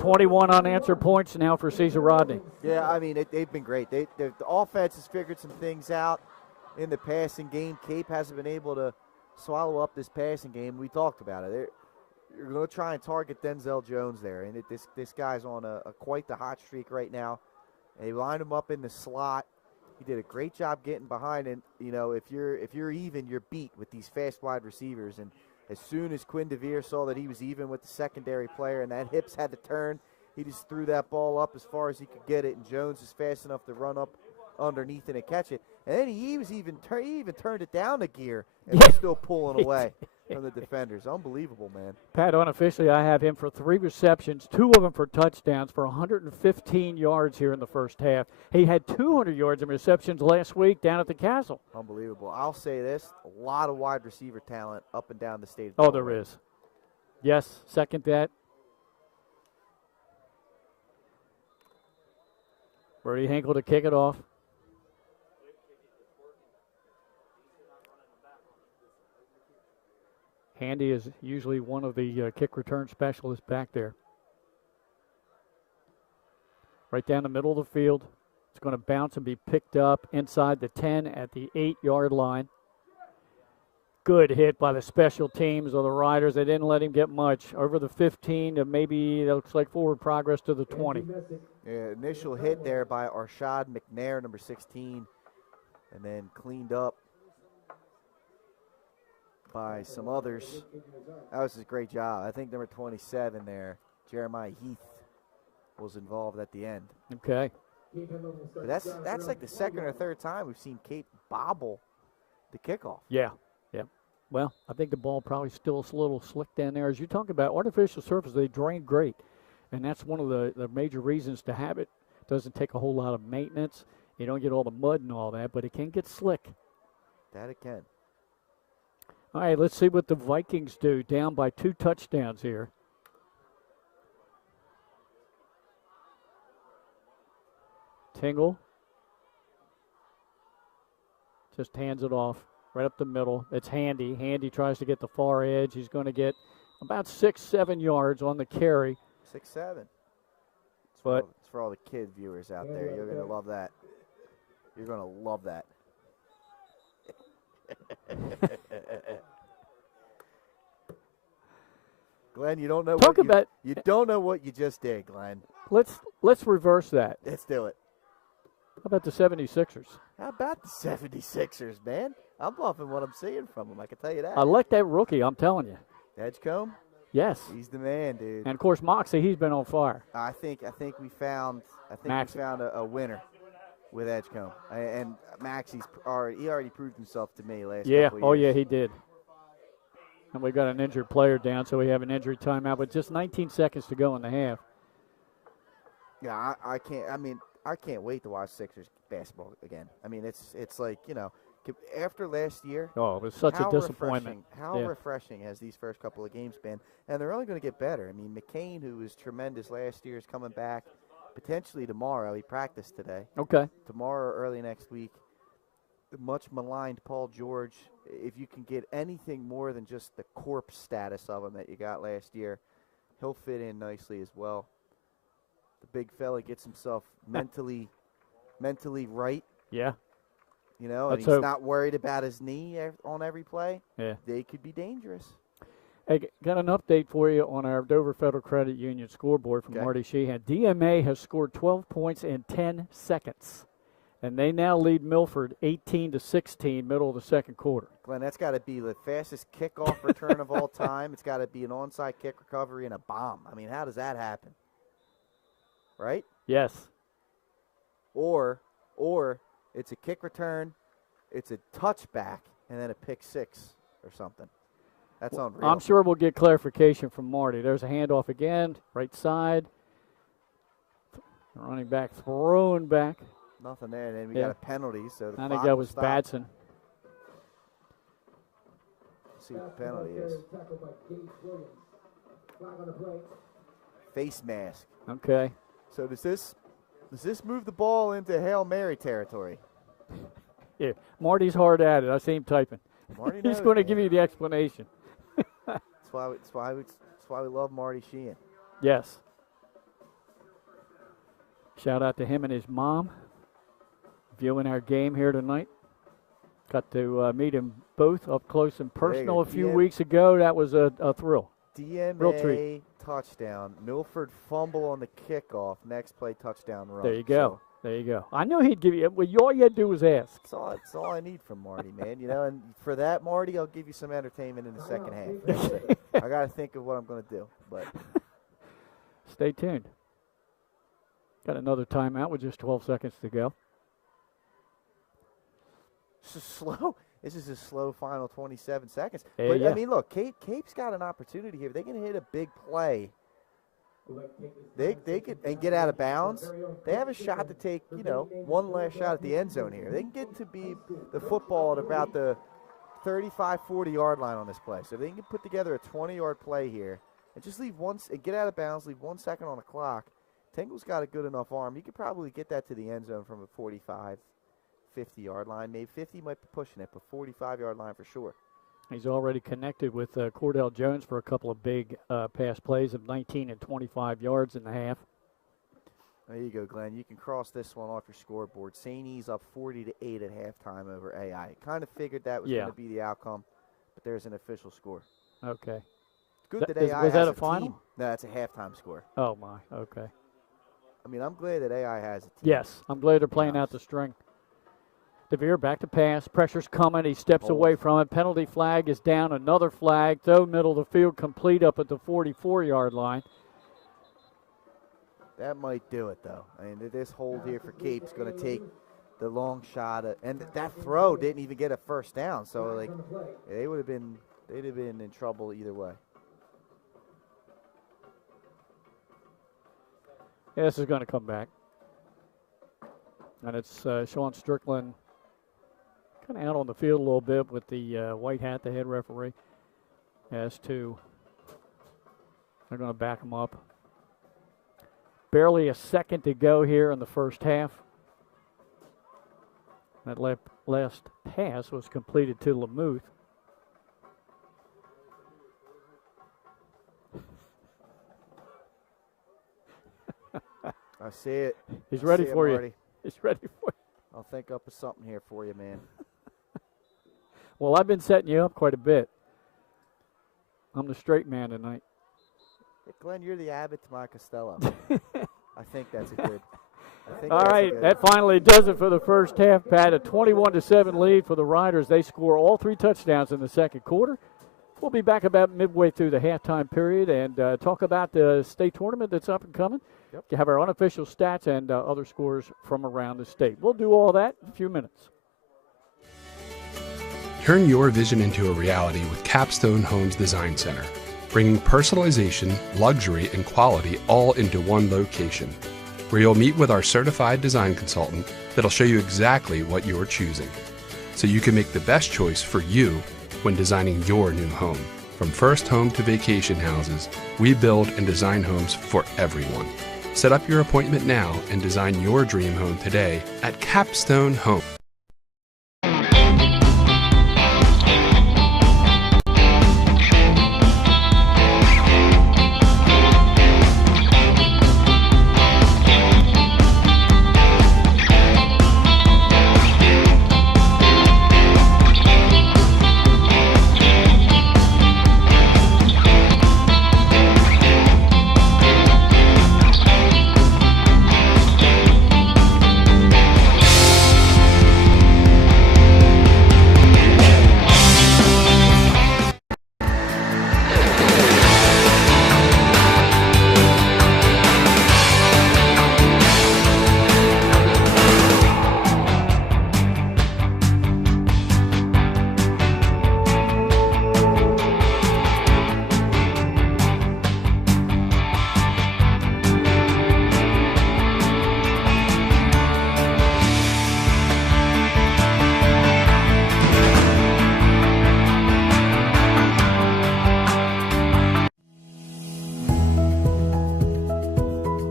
21 unanswered points now for Cesar Rodney. Yeah, I mean, they've been great. The offense has figured some things out in the passing game. Cape hasn't been able to swallow up this passing game. We talked about it. You're going to try and target Denzel Jones there, and this guy's on a quite the hot streak right now. And they lined him up in the slot. He did a great job getting behind, and you know, if you're even, you're beat with these fast wide receivers. And as soon as Quinn DeVere saw that he was even with the secondary player and that hips had to turn, he just threw that ball up as far as he could get it, and Jones is fast enough to run up underneath it and catch it. And then he even turned it down a gear and was still pulling away from the defenders. Unbelievable, man. Pat, unofficially, I have him for 3 receptions, 2 of them for touchdowns for 115 yards here in the first half. He had 200 yards in receptions last week down at the Castle. Unbelievable. I'll say this, a lot of wide receiver talent up and down the state. Oh, there is. Yes, second that. Brody Hinkle to kick it off. Handy is usually one of the kick return specialists back there. Right down the middle of the field. It's going to bounce and be picked up inside the 10 at the 8-yard line. Good hit by the special teams of the Riders. They didn't let him get much. Over the 15 to maybe, it looks like forward progress to the 20. Yeah, initial hit there by Arshad McNair, number 16, and then cleaned up by some others. That was a great job. I think number 27 there, Jeremiah Heath, was involved at the end. Okay. But that's like the second or third time we've seen Cape bobble the kickoff. Yeah. Well, I think the ball probably still a little slick down there. As you talk about artificial surface, they drain great. And that's one of the major reasons to have it. Doesn't take a whole lot of maintenance. You don't get all the mud and all that, but it can get slick. That it can. All right, let's see what the Vikings do. Down by 2 touchdowns here. Tingle just hands it off right up the middle. It's Handy. Handy tries to get the far edge. He's going to get about 6-7 yards on the carry. 6-7. But it's for all the kid viewers out there. You're going to love that. You're going to love that. Glenn, you don't know Talk what about you don't know what you just did, Glenn. let's reverse that. Let's do it. How about the 76ers? How about the 76ers, man? I'm loving what I'm seeing from them. I can tell you that. I like that rookie, I'm telling you. Edgecombe? Yes. He's the man, dude. And of course Moxie, he's been on fire. I think we found a winner with Edgecombe. And Maxie's already proved himself to me last couple of years. Oh yeah, he did. And we got an injured player down, so we have an injury timeout with just 19 seconds to go in the half. Yeah, I can't wait to watch Sixers basketball again. I mean, it's like, after last year. Oh, it was such a disappointment. How refreshing has these first couple of games been? And they're only going to get better. I mean, McCain, who was tremendous last year, is coming back potentially tomorrow. He practiced today. Okay. Tomorrow or early next week. The much maligned Paul George. If you can get anything more than just the corpse status of him that you got last year, he'll fit in nicely as well. The big fella gets himself mentally right. Yeah. And he's not worried about his knee on every play. Yeah. They could be dangerous. Hey, got an update for you on our Dover Federal Credit Union scoreboard from Marty Sheehan. DMA has scored 12 points in 10 seconds. And they now lead Milford 18-16, middle of the second quarter. Glenn, that's got to be the fastest kickoff return of all time. It's got to be an onside kick recovery and a bomb. I mean, how does that happen? Right? Yes. Or it's a kick return, it's a touchback, and then a pick six or something. That's unreal. I'm sure we'll get clarification from Marty. There's a handoff again, right side. Running back, thrown back. Nothing there. And then we got a penalty. So I think that was Batson. Let's see what the penalty is. Face mask. Okay. So does this move the ball into Hail Mary territory? Yeah, Marty's hard at it. I see him typing. He's going to give you the explanation. That's why we love Marty Sheehan. Yes. Shout out to him and his mom viewing our game here tonight. Got to meet him both up close and personal a few weeks ago. That was a thrill. Real treat. Touchdown. Milford fumble on the kickoff. Next play, touchdown run. There you go. There you go. I knew he'd give you. Well, all you had to do was ask. That's all I need from Marty, man. And for that, Marty, I'll give you some entertainment in the second half. I got to think of what I'm going to do. But stay tuned. Got another timeout with just 12 seconds to go. This is a slow final 27 seconds. But, I mean, look, Cape's got an opportunity here. They can hit a big play. They could and get out of bounds. They have a shot to take, one last shot at the end zone here. They can get to be the football at about the 35, 40-yard line on this play. So they can put together a 20-yard play here and just leave and get out of bounds, leave 1 second on the clock. Tengle's got a good enough arm. He could probably get that to the end zone from a 45, 50-yard line. Maybe 50 might be pushing it, but 45-yard line for sure. He's already connected with Cordell Jones for a couple of big pass plays of 19 and 25 yards in the half. There you go, Glenn. You can cross this one off your scoreboard. Saints up 40-8 at halftime over AI. Kind of figured that was going to be the outcome, but there's an official score. Okay. It's good that AI was has that a final? Team. No, that's a halftime score. Oh, my. Okay. I mean, I'm glad that AI has a team. Yes, I'm glad they're playing out the string. DeVere back to pass. Pressure's coming. He steps away from it. Penalty flag is down. Another flag. Throw middle of the field complete up at the 44-yard line. That might do it, though. I mean, this hold here for Cape is going to take the long shot. And that throw didn't even get a first down. So, they'd have been in trouble either way. Yeah, this is going to come back. And it's Sean Strickland kind of out on the field a little bit with the white hat, the head referee, as to they're going to back him up. Barely a second to go here in the first half. That last pass was completed to Lamuth. I see it. He's ready for you. He's ready for you. I'll think up of something here for you, man. Well, I've been setting you up quite a bit. I'm the straight man tonight. Glenn, you're the Abbott to my Costello. I think that's a good. All right, that finally does it for the first half, Pat. A 21-7 lead for the Riders. They score all 3 touchdowns in the second quarter. We'll be back about midway through the halftime period and talk about the state tournament that's up and coming. Yep. You have our unofficial stats and other scores from around the state. We'll do all that in a few minutes. Turn your vision into a reality with Capstone Homes Design Center, bringing personalization, luxury, and quality all into one location, where you'll meet with our certified design consultant that'll show you exactly what you're choosing, so you can make the best choice for you when designing your new home. From first home to vacation houses, we build and design homes for everyone. Set up your appointment now and design your dream home today at Capstone Home.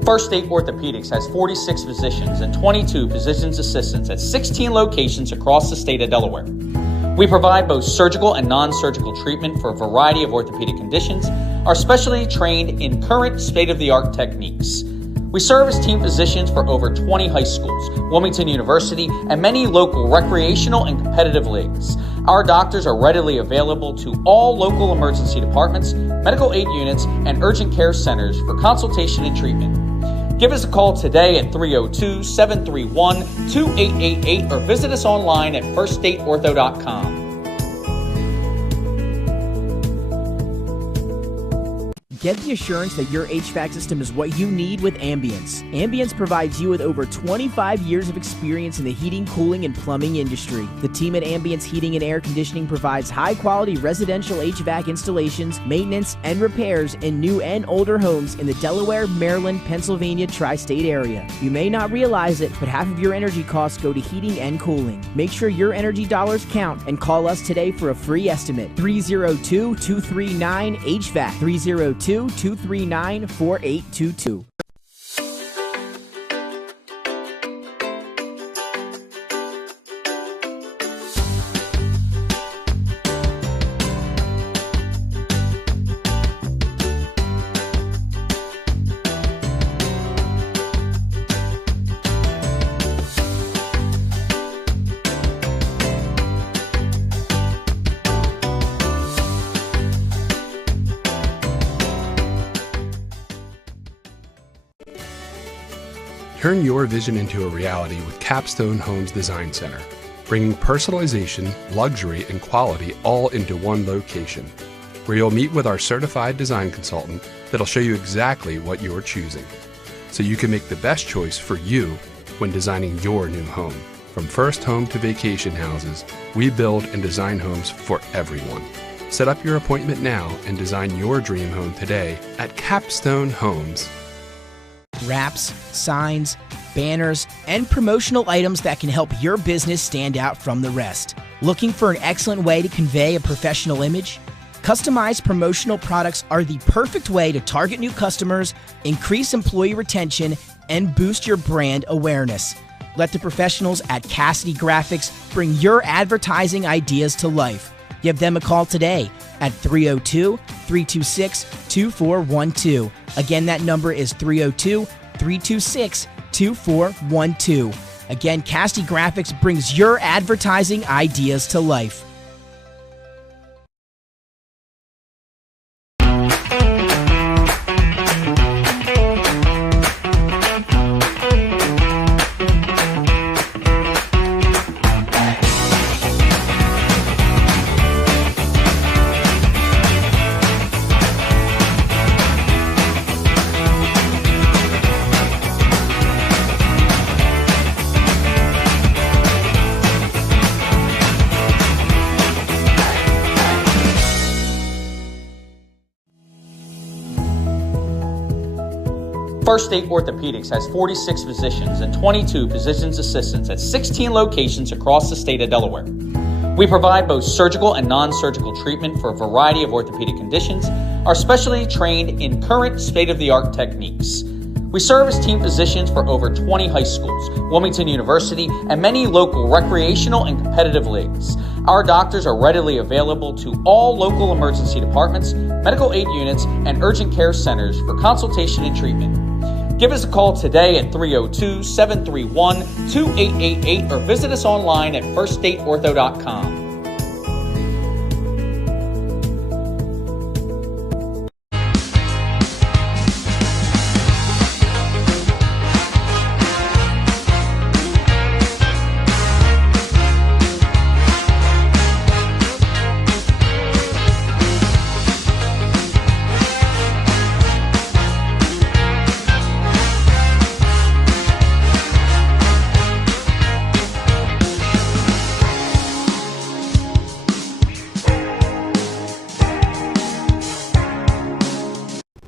First State Orthopedics has 46 physicians and 22 physician's assistants at 16 locations across the state of Delaware. We provide both surgical and non-surgical treatment for a variety of orthopedic conditions, are specially trained in current state-of-the-art techniques. We serve as team physicians for over 20 high schools, Wilmington University, and many local recreational and competitive leagues. Our doctors are readily available to all local emergency departments, medical aid units, and urgent care centers for consultation and treatment. Give us a call today at 302-731-2888 or visit us online at firststateortho.com. Get the assurance that your HVAC system is what you need with Ambience. Ambience provides you with over 25 years of experience in the heating, cooling, and plumbing industry. The team at Ambience Heating and Air Conditioning provides high-quality residential HVAC installations, maintenance, and repairs in new and older homes in the Delaware, Maryland, Pennsylvania tri-state area. You may not realize it, but half of your energy costs go to heating and cooling. Make sure your energy dollars count and call us today for a free estimate. 302-239-HVAC. 302-239-4822. Turn your vision into a reality with Capstone Homes Design Center, bringing personalization, luxury, and quality all into one location, where you'll meet with our certified design consultant that'll show you exactly what you're choosing, so you can make the best choice for you when designing your new home. From first home to vacation houses, we build and design homes for everyone. Set up your appointment now and design your dream home today at Capstone Homes. Wraps, signs, banners, and promotional items that can help your business stand out from the rest. Looking for an excellent way to convey a professional image? Customized promotional products are the perfect way to target new customers, increase employee retention, and boost your brand awareness. Let the professionals at Cassidy Graphics bring your advertising ideas to life. Give them a call today at 302-326-2412. Again, that number is 302-326-2412. Again, Cassidy Graphics brings your advertising ideas to life. First State Orthopedics has 46 physicians and 22 physician's assistants at 16 locations across the state of Delaware. We provide both surgical and non-surgical treatment for a variety of orthopedic conditions, are specially trained in current state-of-the-art techniques. We serve as team physicians for over 20 high schools, Wilmington University, and many local recreational and competitive leagues. Our doctors are readily available to all local emergency departments, medical aid units, and urgent care centers for consultation and treatment. Give us a call today at 302-731-2888 or visit us online at firststateortho.com.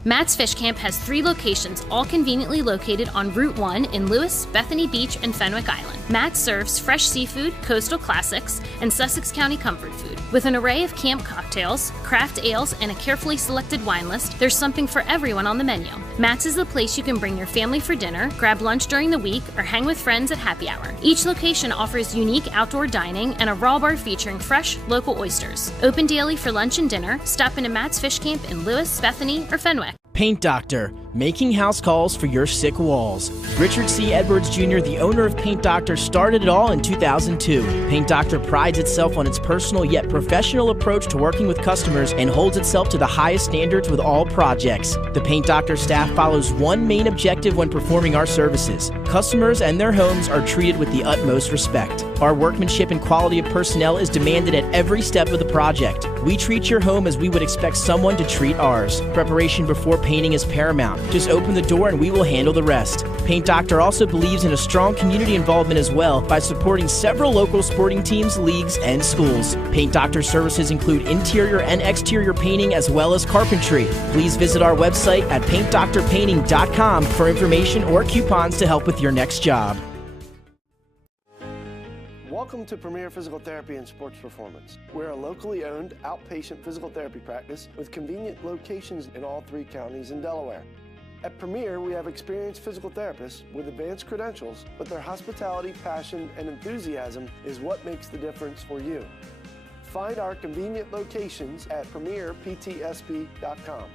Matt's Fish Camp has 3 locations, all conveniently located on Route 1 in Lewis, Bethany Beach, and Fenwick Island. Matt serves fresh seafood, coastal classics, and Sussex County comfort food. With an array of camp cocktails, craft ales, and a carefully selected wine list, there's something for everyone on the menu. Matt's is the place you can bring your family for dinner, grab lunch during the week, or hang with friends at happy hour. Each location offers unique outdoor dining and a raw bar featuring fresh, local oysters. Open daily for lunch and dinner. Stop into Matt's Fish Camp in Lewis, Bethany, or Fenwick. Paint Doctor, making house calls for your sick walls. Richard C. Edwards Jr., the owner of Paint Doctor, started it all in 2002. Paint Doctor prides itself on its personal yet professional approach to working with customers and holds itself to the highest standards with all projects. The Paint Doctor staff follows one main objective when performing our services. Customers and their homes are treated with the utmost respect. Our workmanship and quality of personnel is demanded at every step of the project. We treat your home as we would expect someone to treat ours. Preparation before painting is paramount. Just open the door and we will handle the rest. Paint Doctor also believes in a strong community involvement as well by supporting several local sporting teams, leagues, and schools. Paint Doctor services include interior and exterior painting as well as carpentry. Please visit our website at paintdoctorpainting.com for information or coupons to help with your next job. Welcome to Premier Physical Therapy and Sports Performance. We're a locally owned outpatient physical therapy practice with convenient locations in all 3 counties in Delaware. At Premier, we have experienced physical therapists with advanced credentials, but their hospitality, passion, and enthusiasm is what makes the difference for you. Find our convenient locations at premierptsp.com.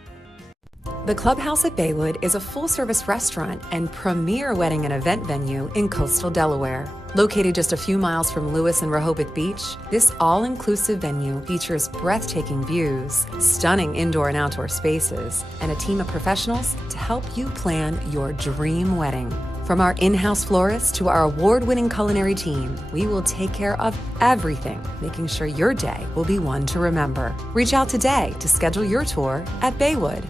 The Clubhouse at Baywood is a full-service restaurant and premier wedding and event venue in coastal Delaware. Located just a few miles from Lewis and Rehoboth Beach, this all-inclusive venue features breathtaking views, stunning indoor and outdoor spaces, and a team of professionals to help you plan your dream wedding. From our in-house florist to our award-winning culinary team, we will take care of everything, making sure your day will be one to remember. Reach out today to schedule your tour at Baywood.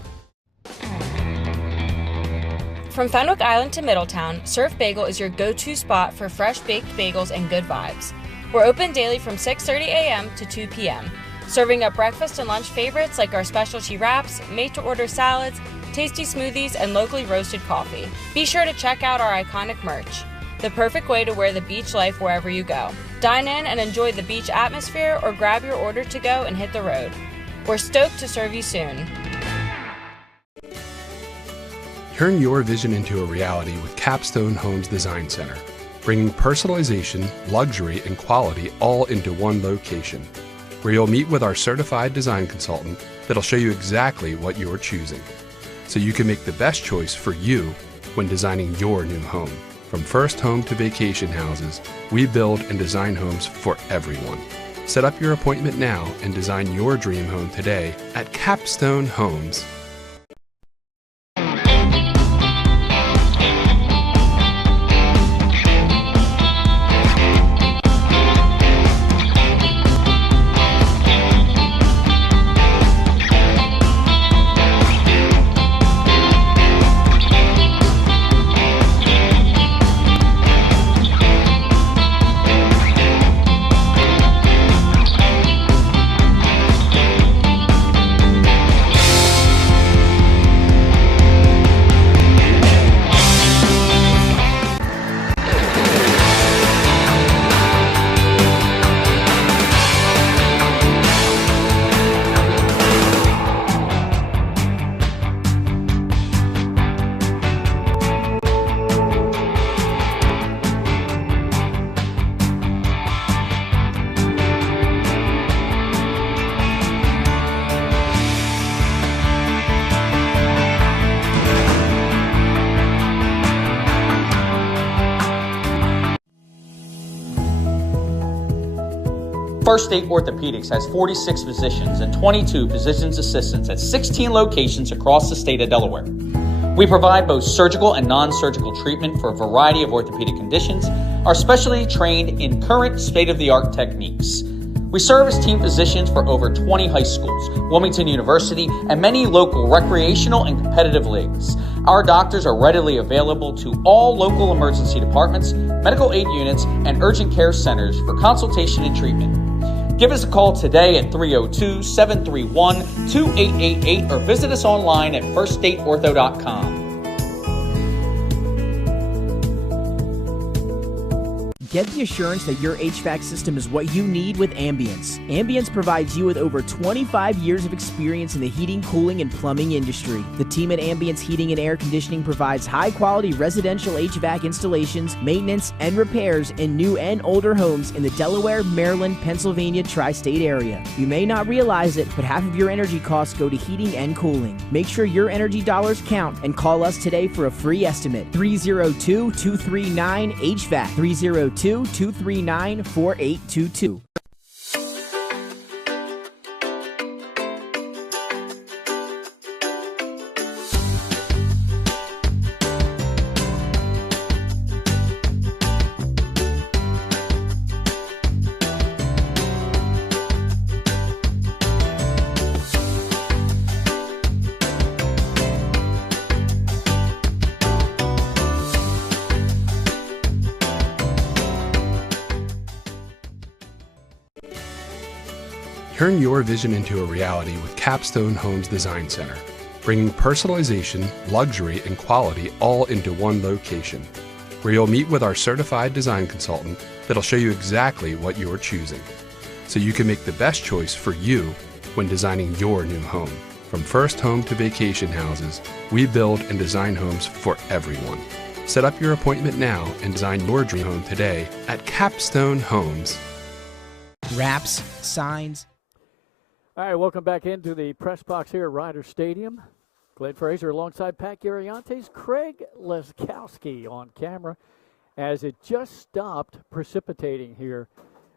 From Fenwick Island to Middletown, Surf Bagel is your go-to spot for fresh baked bagels and good vibes. We're open daily from 6:30 a.m. to 2 p.m., serving up breakfast and lunch favorites like our specialty wraps, made-to-order salads, tasty smoothies, and locally roasted coffee. Be sure to check out our iconic merch, the perfect way to wear the beach life wherever you go. Dine in and enjoy the beach atmosphere or grab your order to go and hit the road. We're stoked to serve you soon. Turn your vision into a reality with Capstone Homes Design Center, bringing personalization, luxury, and quality all into one location, where you'll meet with our certified design consultant that'll show you exactly what you're choosing, so you can make the best choice for you when designing your new home. From first home to vacation houses, we build and design homes for everyone. Set up your appointment now and design your dream home today at Capstone Homes. First State Orthopedics has 46 physicians and 22 physician's assistants at 16 locations across the state of Delaware. We provide both surgical and non-surgical treatment for a variety of orthopedic conditions, are specially trained in current state-of-the-art techniques. We serve as team physicians for over 20 high schools, Wilmington University, and many local recreational and competitive leagues. Our doctors are readily available to all local emergency departments, medical aid units, and urgent care centers for consultation and treatment. Give us a call today at 302-731-2888 or visit us online at firststateortho.com. Get the assurance that your HVAC system is what you need with Ambience. Ambience provides you with over 25 years of experience in the heating, cooling, and plumbing industry. The team at Ambience Heating and Air Conditioning provides high-quality residential HVAC installations, maintenance, and repairs in new and older homes in the Delaware, Maryland, Pennsylvania tri-state area. You may not realize it, but half of your energy costs go to heating and cooling. Make sure your energy dollars count and call us today for a free estimate. 302-239-HVAC. 302-239-4822. Turn your vision into a reality with Capstone Homes Design Center, bringing personalization, luxury, and quality all into one location, where you'll meet with our certified design consultant that'll show you exactly what you're choosing, so you can make the best choice for you when designing your new home. From first home to vacation houses, we build and design homes for everyone. Set up your appointment now and design your dream home today at Capstone Homes. Wraps, signs. All right, welcome back into the press box here at Ryder Stadium. Glenn Fraser alongside Pat Gariantes, Craig Leskowski on camera as it just stopped precipitating here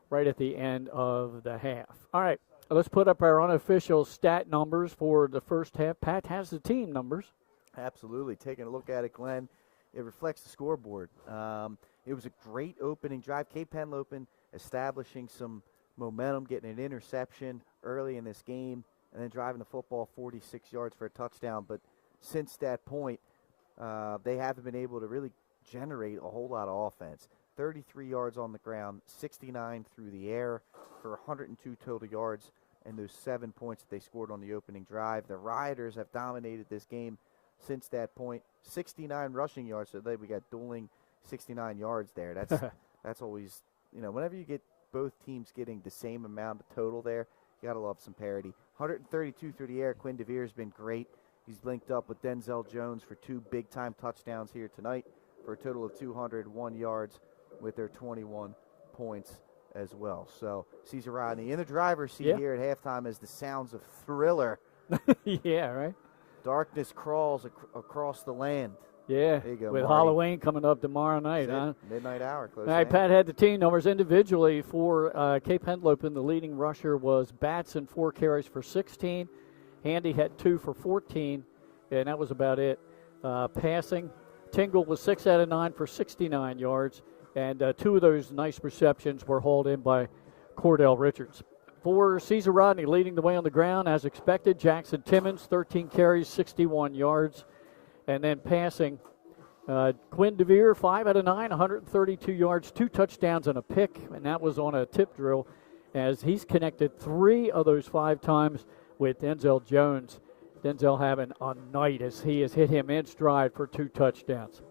right at the end of the half. All right, let's put up our unofficial stat numbers for the first half. Pat has the team numbers. Absolutely. Taking a look at it, Glenn, it reflects the scoreboard. It was a great opening drive. Cape Henlopen establishing some momentum, getting an interception early in this game, and then driving the football 46 yards for a touchdown. But since that point, they haven't been able to really generate a whole lot of offense. 33 yards on the ground, 69 through the air for 102 total yards, and those 7 points that they scored on the opening drive. The Riders have dominated this game since that point. 69 rushing yards, so we got dueling 69 yards there. That's always, whenever you get both teams getting the same amount of total there, you got to love some parity. 132 through the air. Quinn DeVere has been great. He's linked up with Denzel Jones for 2 big-time touchdowns here tonight for a total of 201 yards with their 21 points as well. So Cesar Rodney in the driver's seat here at halftime as the sounds of Thriller. Yeah, right. Darkness crawls across the land. Yeah, there you go, with Marty. Halloween coming up tomorrow night, huh? Midnight hour. Close. All right, Pat had the team numbers individually for Cape Henlopen. The leading rusher was Batson, 4 carries for 16. Handy had 2 for 14, and that was about it. Passing, Tingle was 6 out of 9 for 69 yards, and 2 of those nice receptions were hauled in by Cordell Richards. For Cesar Rodney, leading the way on the ground as expected. Jackson Timmons, 13 carries, 61 yards. And then passing, Quinn DeVere, 5 out of 9, 132 yards, 2 touchdowns and a pick, and that was on a tip drill as he's connected 3 of those 5 times with Denzel Jones. Denzel having a night as he has hit him in stride for 2 touchdowns.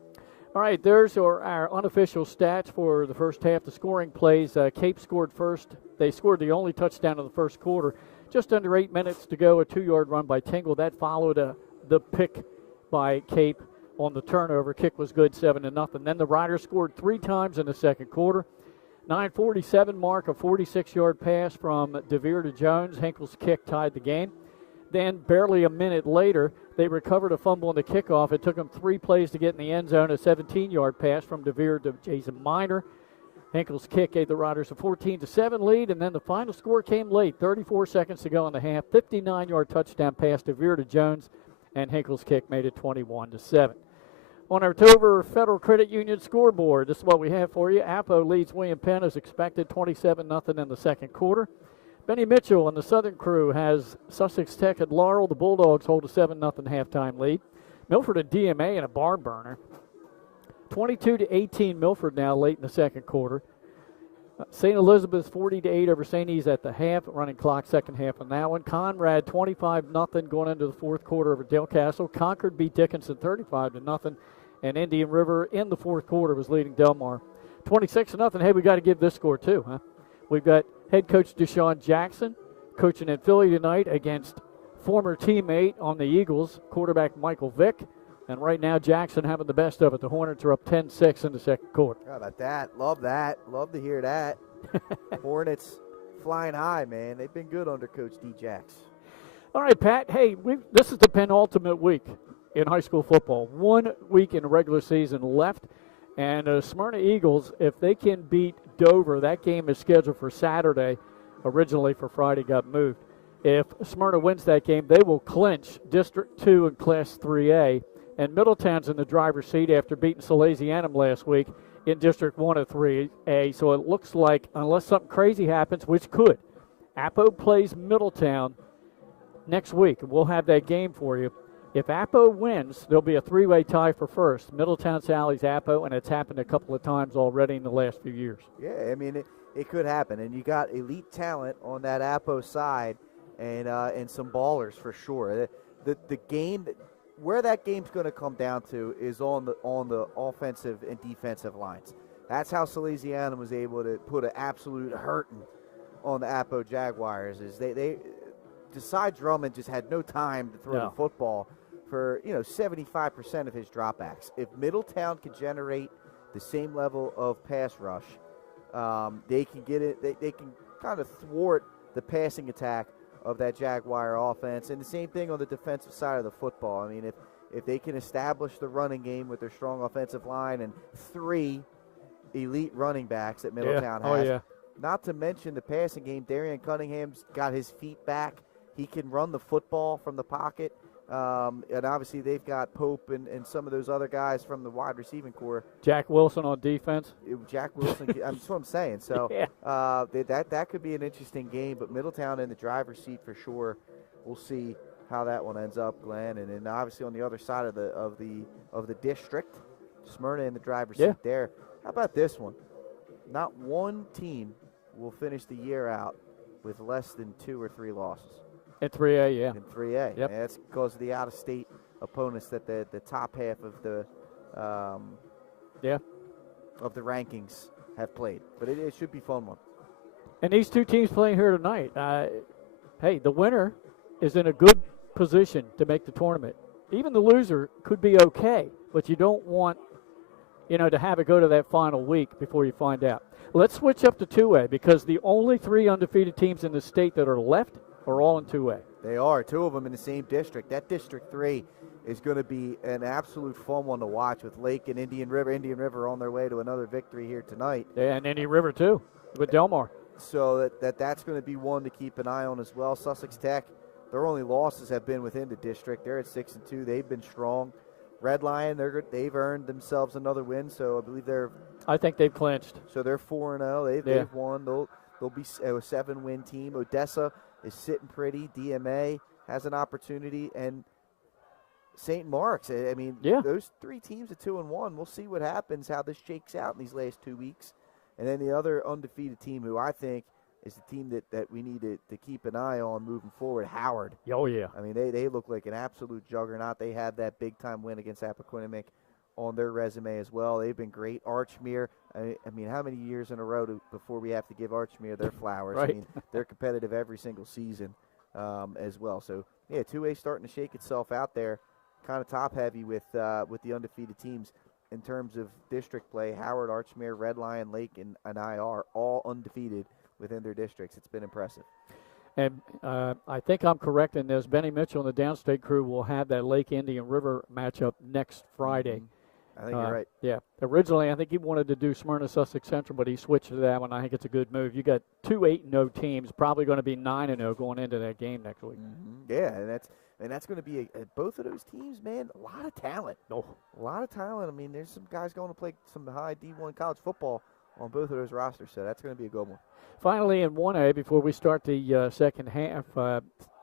All right, there's our unofficial stats for the first half. The scoring plays, Cape scored first. They scored the only touchdown of the first quarter. Just under 8 minutes to go, a 2-yard run by Tingle. That followed the pick by Cape on the turnover. Kick was good, 7-0. Then the Riders scored 3 times in the second quarter. 9:47 mark, a 46-yard pass from DeVere to Jones. Henkel's kick tied the game. Then barely a minute later, they recovered a fumble on the kickoff. It took them 3 plays to get in the end zone. A 17-yard pass from DeVere to Jason Miner. Hinkle's kick gave the Riders a 14-7 lead, and then the final score came late. 34 seconds to go in the half. 59-yard touchdown pass to Veer to Jones, and Hinkle's kick made it 21-7. On our October Federal Credit Union scoreboard, this is what we have for you. Apo leads William Penn as expected, 27-0 in the second quarter. Benny Mitchell and the Southern crew has Sussex Tech at Laurel. The Bulldogs hold a 7-0 halftime lead. Milford and DMA in a barn burner. 22-18 Milford now late in the second quarter. St. Elizabeth 40-8 over St. E's at the half, running clock second half on that one. Conrad 25-0 going into the fourth quarter over Dale Castle. Concord beat Dickinson 35-0, and Indian River in the fourth quarter was leading Delmar 26-0. Hey, we got to give this score too, huh? We've got head coach Deshaun Jackson coaching in Philly tonight against former teammate on the Eagles, quarterback Michael Vick. And right now, Jackson having the best of it. The Hornets are up 10-6 in the second quarter. How about that? Love that. Love to hear that. Hornets flying high, man. They've been good under Coach D. Jacks. All right, Pat. Hey, this is the penultimate week in high school football. 1 week in the regular season left. And Smyrna Eagles, if they can beat Dover, that game is scheduled for Saturday. Originally for Friday, got moved. If Smyrna wins that game, they will clinch District 2 and Class 3A. And Middletown's in the driver's seat after beating Salesianum last week in District 1 of 3A. So it looks like, unless something crazy happens, which could, Apo plays Middletown next week. We'll have that game for you. If Apo wins, there'll be a three-way tie for first. Middletown, Sally's, Apo, and it's happened a couple of times already in the last few years. Yeah, I mean, it could happen. And you got elite talent on that Apo side and some ballers for sure. The game – where that game's going to come down to is on the offensive and defensive lines. That's how Salesianum was able to put an absolute hurting on the Apo Jaguars. Is they Desai Drummond just had no time to throw the football for 75% of his dropbacks. If Middletown can generate the same level of pass rush, they can get it. They can kind of thwart the passing attack of that Jaguar offense. And the same thing on the defensive side of the football. I mean, if they can establish the running game with their strong offensive line and 3 elite running backs that Middletown has, not to mention the passing game, Darian Cunningham's got his feet back. He can run the football from the pocket. And obviously they've got Pope and some of those other guys from the wide receiving core. Jack Wilson on defense. Jack Wilson, that's what I'm saying. So that could be an interesting game, but Middletown in the driver's seat for sure. We'll see how that one ends up, Glenn. And then obviously on the other side of the district, Smyrna in the driver's seat there. How about this one? Not one team will finish the year out with less than 2 or 3 losses. In 3A, yeah. In 3A. Yep. And that's because of the out-of-state opponents that the top half of the rankings have played. But it should be a fun one. And these two teams playing here tonight, hey, the winner is in a good position to make the tournament. Even the loser could be okay, but you don't want, to have it go to that final week before you find out. Let's switch up to 2A because the only 3 undefeated teams in the state that are left are all in 2A. They are. 2 of them in the same district. That District 3 is going to be an absolute fun one to watch with Lake and Indian River. Indian River on their way to another victory here tonight. Yeah, and Indian River, too, with Delmar. So that's going to be one to keep an eye on as well. Sussex Tech, their only losses have been within the district. They're at 6-2. They've been strong. Red Lion, they've earned themselves another win, so I believe I think they've clinched. So they're 4-0. They've won. They'll be a 7-win team. Odessa is sitting pretty. DMA has an opportunity, and St. Mark's. I mean, those 3 teams at 2-1. We'll see what happens, how this shakes out in these last 2 weeks. And then the other undefeated team, who I think is the team that we need to keep an eye on moving forward, Howard. Oh, yeah. I mean, they look like an absolute juggernaut. They had that big-time win against Appoquinimink on their resume as well. They've been great. Archmere, I mean, how many years in a row before we have to give Archmere their flowers? Right. I mean, they're competitive every single season as well. So, 2A starting to shake itself out there, kind of top-heavy with the undefeated teams in terms of district play. Howard, Archmere, Red Lion, Lake, and I are all undefeated within their districts. It's been impressive. And I think I'm correct in this. Benny Mitchell and the Downstate crew will have that Lake Indian River matchup next Friday. I think you're right. Yeah. Originally, I think he wanted to do Smyrna Sussex Central, but he switched to that one. I think it's a good move. You got 2 8-0 teams, probably going to be 9-0 going into that game next week. Mm-hmm. Yeah, and that's going to be both of those teams, man. A lot of talent. Oh. A lot of talent. I mean, there's some guys going to play some high D1 college football on both of those rosters, so that's going to be a good one. Finally, in 1A, before we start the second half,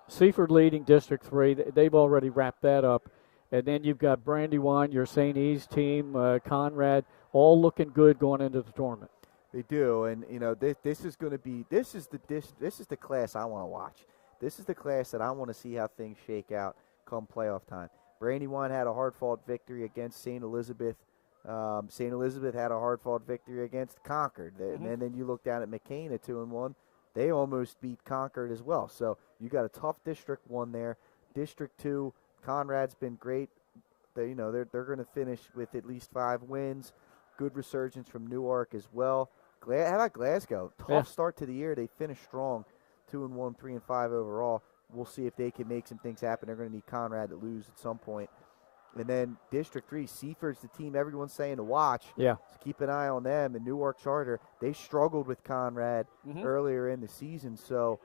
Seaford leading District 3. They've already wrapped that up. And then you've got Brandywine, your St. E's team, Conrad, all looking good going into the tournament. They do, and this is going to be this is the class I want to watch. This is the class that I want to see how things shake out come playoff time. Brandywine had a hard-fought victory against St. Elizabeth. St. Elizabeth had a hard-fought victory against Concord. Mm-hmm. And then you look down at McCain at 2-1. They almost beat Concord as well. So you got a tough District 1 there. District 2, Conrad's been great. They're going to finish with at least 5 wins. Good resurgence from Newark as well. How about Glasgow? Tough start to the year. They finished strong, 2-1, 3-5 overall. We'll see if they can make some things happen. They're going to need Conrad to lose at some point. And then District 3, Seaford's the team everyone's saying to watch. Yeah. So keep an eye on them. And Newark Charter, they struggled with Conrad earlier in the season. So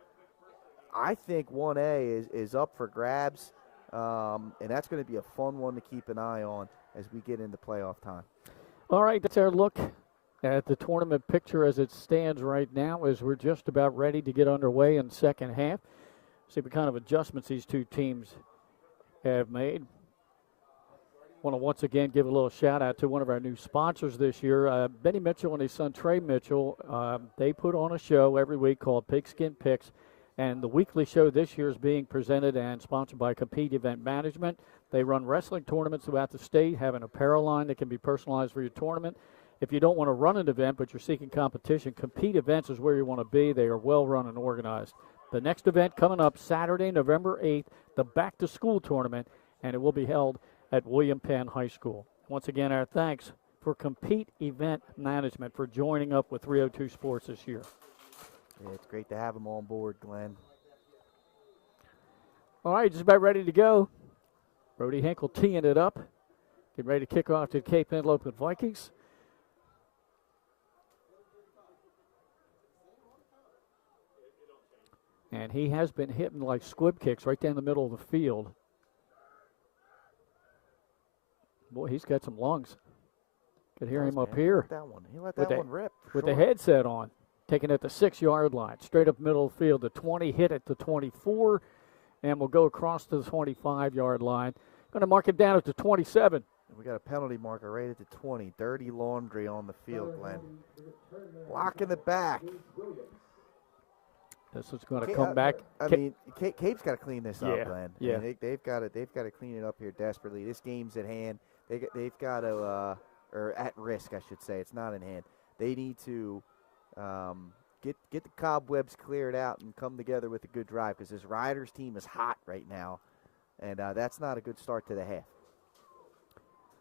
I think 1A is up for grabs. And that's going to be a fun one to keep an eye on as we get into playoff time. All right, that's our look at the tournament picture as it stands right now as we're just about ready to get underway in the second half. See what kind of adjustments these two teams have made. Want to once again give a little shout out to one of our new sponsors this year, Benny Mitchell and his son Trey Mitchell. They put on a show every week called Pigskin Picks, and the weekly show this year is being presented and sponsored by Compete Event Management. They run wrestling tournaments throughout the state, have an apparel line that can be personalized for your tournament. If you don't want to run an event but you're seeking competition, Compete Events is where you want to be. They are well run and organized. The next event coming up Saturday, November 8th, the Back to School Tournament, and it will be held at William Penn High School. Once again, our thanks for Compete Event Management for joining up with 302 Sports this year. Yeah, it's great to have them on board, Glenn. All right, just about ready to go. Brody Hinkle teeing it up. Getting ready to kick off to Cape Henlopen Vikings. And he has been hitting like squib kicks right down the middle of the field. Boy, he's got some lungs. Could hear him up here. He let that one rip. With the headset on. Taking it at the 6-yard line. Straight up middle of the field. The 20 hit at the 24. And we'll go across to the 25-yard line. Going to mark it down at the 27. We got a penalty marker right at the 20. Dirty laundry on the field, Glenn. Block in the back. This is going to come back. I mean, Cape's got to clean this up, Glenn. Yeah. I mean, they've got to clean it up here desperately. This game's at hand. They've got to, or at risk, I should say. It's not in hand. They need to get the cobwebs cleared out and come together with a good drive because this Riders team is hot right now, and that's not a good start to the half.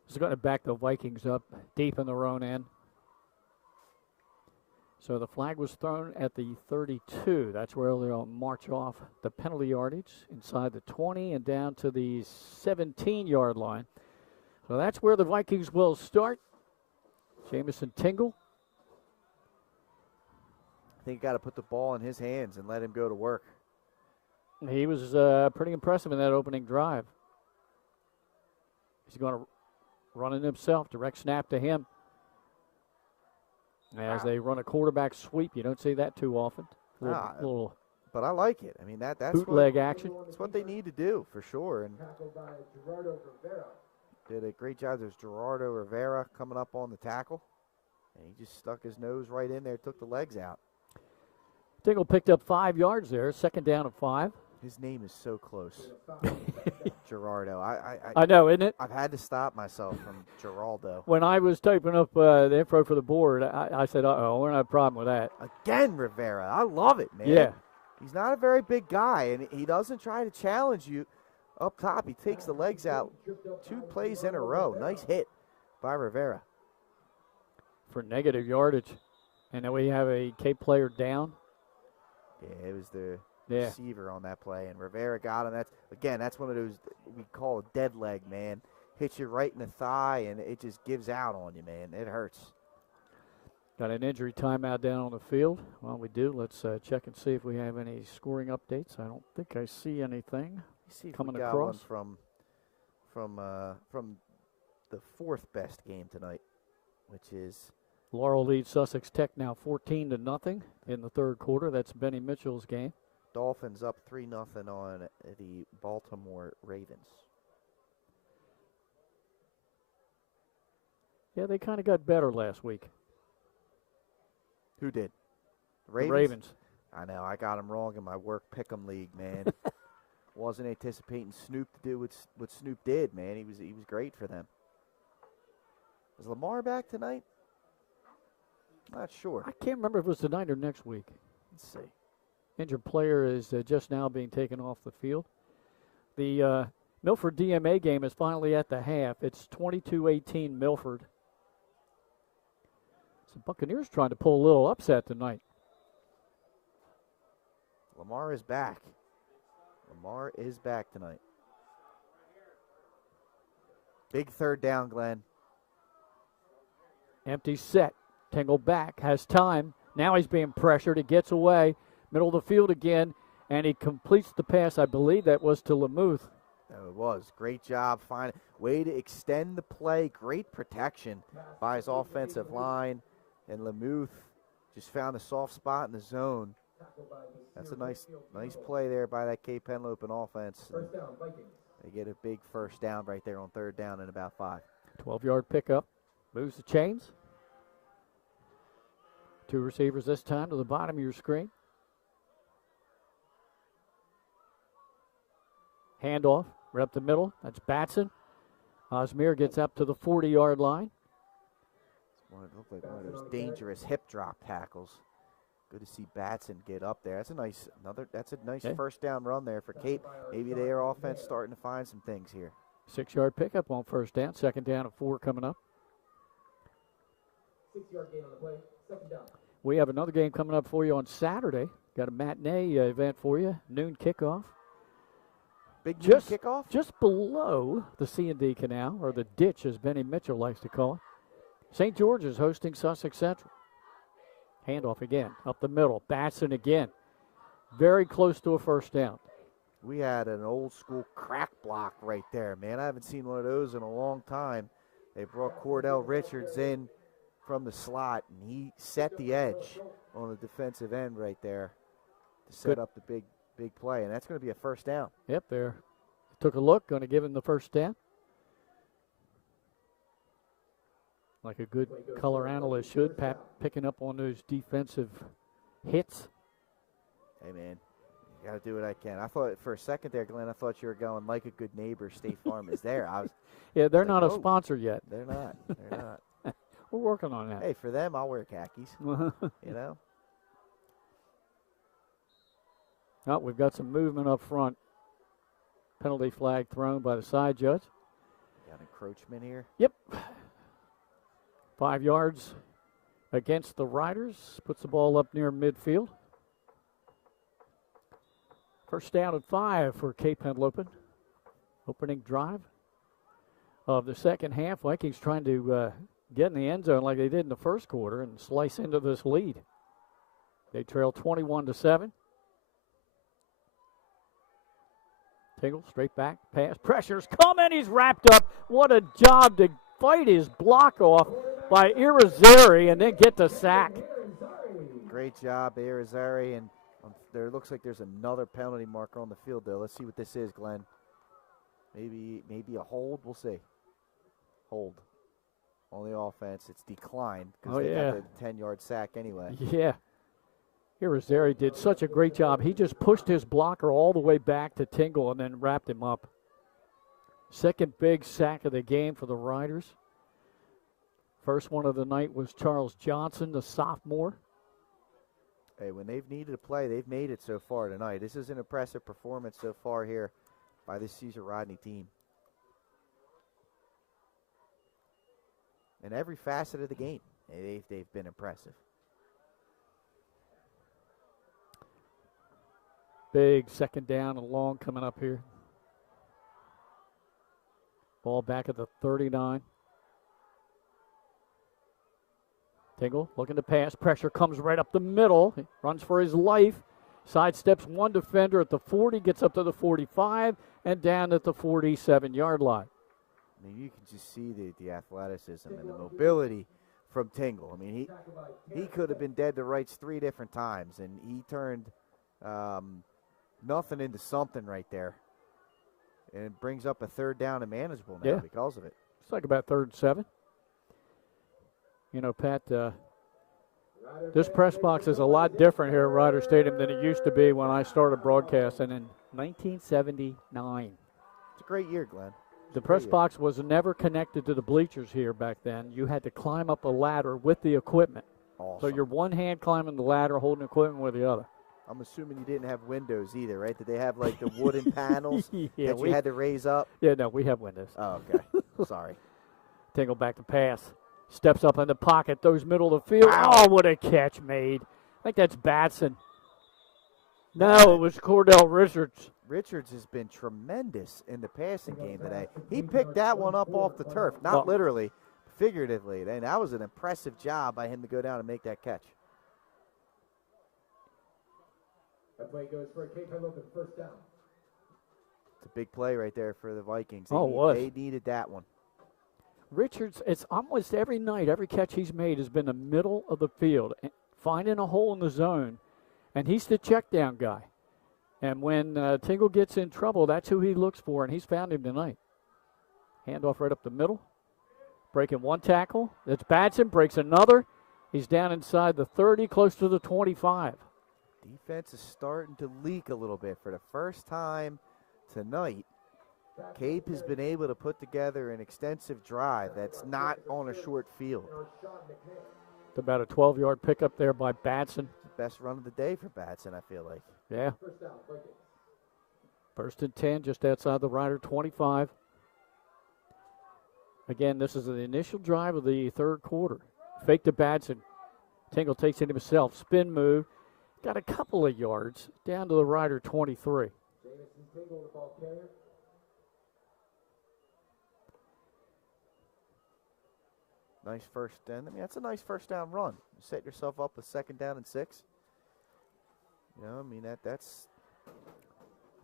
This is going to back the Vikings up deep in their own end. So the flag was thrown at the 32. That's where they'll march off the penalty yardage inside the 20 and down to the 17-yard line. So that's where the Vikings will start. Jamison Tingle. I think you got to put the ball in his hands and let him go to work. He was pretty impressive in that opening drive. He's going to run it himself. Direct snap to him. As they run a quarterback sweep, you don't see that too often. Little but I like it. I mean, that's bootleg action. That's what they need to do for sure. And did a great job. There's Gerardo Rivera coming up on the tackle, and he just stuck his nose right in there, took the legs out. Tingle picked up 5 yards there. Second down and 5. His name is so close. Gerardo. I know, isn't it? I've had to stop myself from Geraldo. When I was typing up the info for the board, I said, uh-oh, we're going to have a problem with that. Again, Rivera. I love it, man. Yeah. He's not a very big guy, and he doesn't try to challenge you up top. He takes the legs out 2 plays in a row. Nice hit by Rivera. For negative yardage. And then we have a Cape player down. Yeah, it was the receiver on that play, and Rivera got him. That's one of those we call a dead leg, man. hits you right in the thigh, and it just gives out on you, man. It hurts. Got an injury timeout down on the field. Well, we do. Let's check and see if we have any scoring updates. I don't think I see anything coming we got across. One from the fourth best game tonight, which is Laurel leads Sussex Tech now 14-0 in the third quarter. That's Benny Mitchell's game. Dolphins up 3-0 on the Baltimore Ravens. Yeah, they kind of got better last week. Who did? The Ravens. I know. I got them wrong in my work pick'em league, man. Wasn't anticipating Snoop to do what Snoop did, man. He was great for them. Is Lamar back tonight? Not sure. I can't remember if it was tonight or next week. Let's see. Injured player is just now being taken off the field. The Milford DMA game is finally at the half. It's 22-18 Milford. So Buccaneers trying to pull a little upset tonight. Lamar is back. Lamar is back tonight. Big third down, Glenn. Empty set. Tingle back, has time. Now he's being pressured. He gets away. Middle of the field again, and he completes the pass. I believe that was to Lamuth. Oh, it was. Great job finding. Way to extend the play. Great protection by his offensive line. And Lamuth just found a soft spot in the zone. That's a nice play there by that Cape Henlopen offense. They get a big first down right there on third down in about 5. 12-yard pickup. Moves the chains. 2 receivers this time to the bottom of your screen. Handoff, right up the middle. That's Batson. Osmeer gets up to the 40-yard line. It looked like one of those dangerous hip drop tackles. Good to see Batson get up there. That's a nice first down run there for Cape. Maybe their offense starting to find some things here. 6-yard pickup on first down. Second down at 4 coming up. 6-yard gain on the play. Second down. We have another game coming up for you on Saturday. Got a matinee event for you. Noon kickoff. Big noon kickoff? Just below the C&D Canal, or the ditch as Benny Mitchell likes to call it. St. George is hosting Sussex Central. Handoff again, up the middle. Batson again. Very close to a first down. We had an old school crack block right there, man. I haven't seen one of those in a long time. They brought Cordell Richards in from the slot, and he set the edge on the defensive end right there to set up the big play, and that's going to be a first down. Yep, there. Took a look, going to give him the first down. Like a good color analyst should, Pat, picking up on those defensive hits. Hey, man, you got to do what I can. I thought for a second there, Glenn, I thought you were going like a good neighbor. State Farm is there. Yeah, they're not a sponsor yet. They're not. They're not. We're working on that. Hey, for them, I'll wear khakis. You know? Oh, we've got some movement up front. Penalty flag thrown by the side judge. Got encroachment here. Yep. 5 yards against the Riders. Puts the ball up near midfield. First down at 5 for Cape Henlopen. Opening drive of the second half. Vikings trying to get in the end zone like they did in the first quarter and slice into this lead. They trail 21-7. Tingle, straight back, pass, pressures, coming, he's wrapped up. What a job to fight his block off by Irizarry and then get the sack. Great job, Irizarry, and there looks like there's another penalty marker on the field, though. Let's see what this is, Glenn. Maybe a hold, we'll see. Hold on the offense. It's declined because they got the 10-yard sack anyway. Yeah. Irizarry did such a great job. He just pushed his blocker all the way back to Tingle and then wrapped him up. Second big sack of the game for the Riders. First one of the night was Charles Johnson, the sophomore. Hey, when they've needed a play, they've made it so far tonight. This is an impressive performance so far here by this Caesar Rodney team. In every facet of the game, they've been impressive. Big second down and long coming up here. Ball back at the 39. Tingle looking to pass. Pressure comes right up the middle. He runs for his life. Sidesteps one defender at the 40, gets up to the 45, and down at the 47-yard line. I mean, you can just see the athleticism and the mobility from Tingle. I mean, he could have been dead to rights 3 different times, and he turned nothing into something right there. And it brings up a 3rd down and manageable now because of it. It's like about 3rd and 7. You know, Pat, this press box is a lot different here at Ryder Stadium than it used to be when I started broadcasting in 1979. It's a great year, Glenn. The press box was never connected to the bleachers here back then. You had to climb up a ladder with the equipment. Awesome. So you're one hand climbing the ladder, holding equipment with the other. I'm assuming you didn't have windows either, right? Did they have like the wooden panels that you had to raise up? Yeah, no, we have windows. Oh, okay. Sorry. Tingle back to pass. Steps up in the pocket, throws middle of the field. Wow. Oh, what a catch made. I think that's Batson. No, it was Cordell Richards. Richards has been tremendous in the passing game today. He picked that one up off the turf, not literally, figuratively. And that was an impressive job by him to go down and make that catch. That play goes for Henlopen, first down. It's a big play right there for the Vikings. They needed that one. Richards, it's almost every night, every catch he's made has been the middle of the field, finding a hole in the zone, and he's the check down guy. And when Tingle gets in trouble, that's who he looks for, and he's found him tonight. Handoff right up the middle. Breaking one tackle. That's Batson, breaks another. He's down inside the 30, close to the 25. Defense is starting to leak a little bit. For the first time tonight, Cape has been able to put together an extensive drive that's not on a short field. It's about a 12-yard pickup there by Batson. Best run of the day for Batson, I feel like. Yeah. First and 10, just outside the Ryder 25. Again, this is the initial drive of the 3rd quarter. Fake to Batson. Tingle takes it himself. Spin move. Got a couple of yards down to the Ryder 23. Nice first down. I mean, that's a nice first down run. You set yourself up with 2nd down and 6. You know, I mean, that's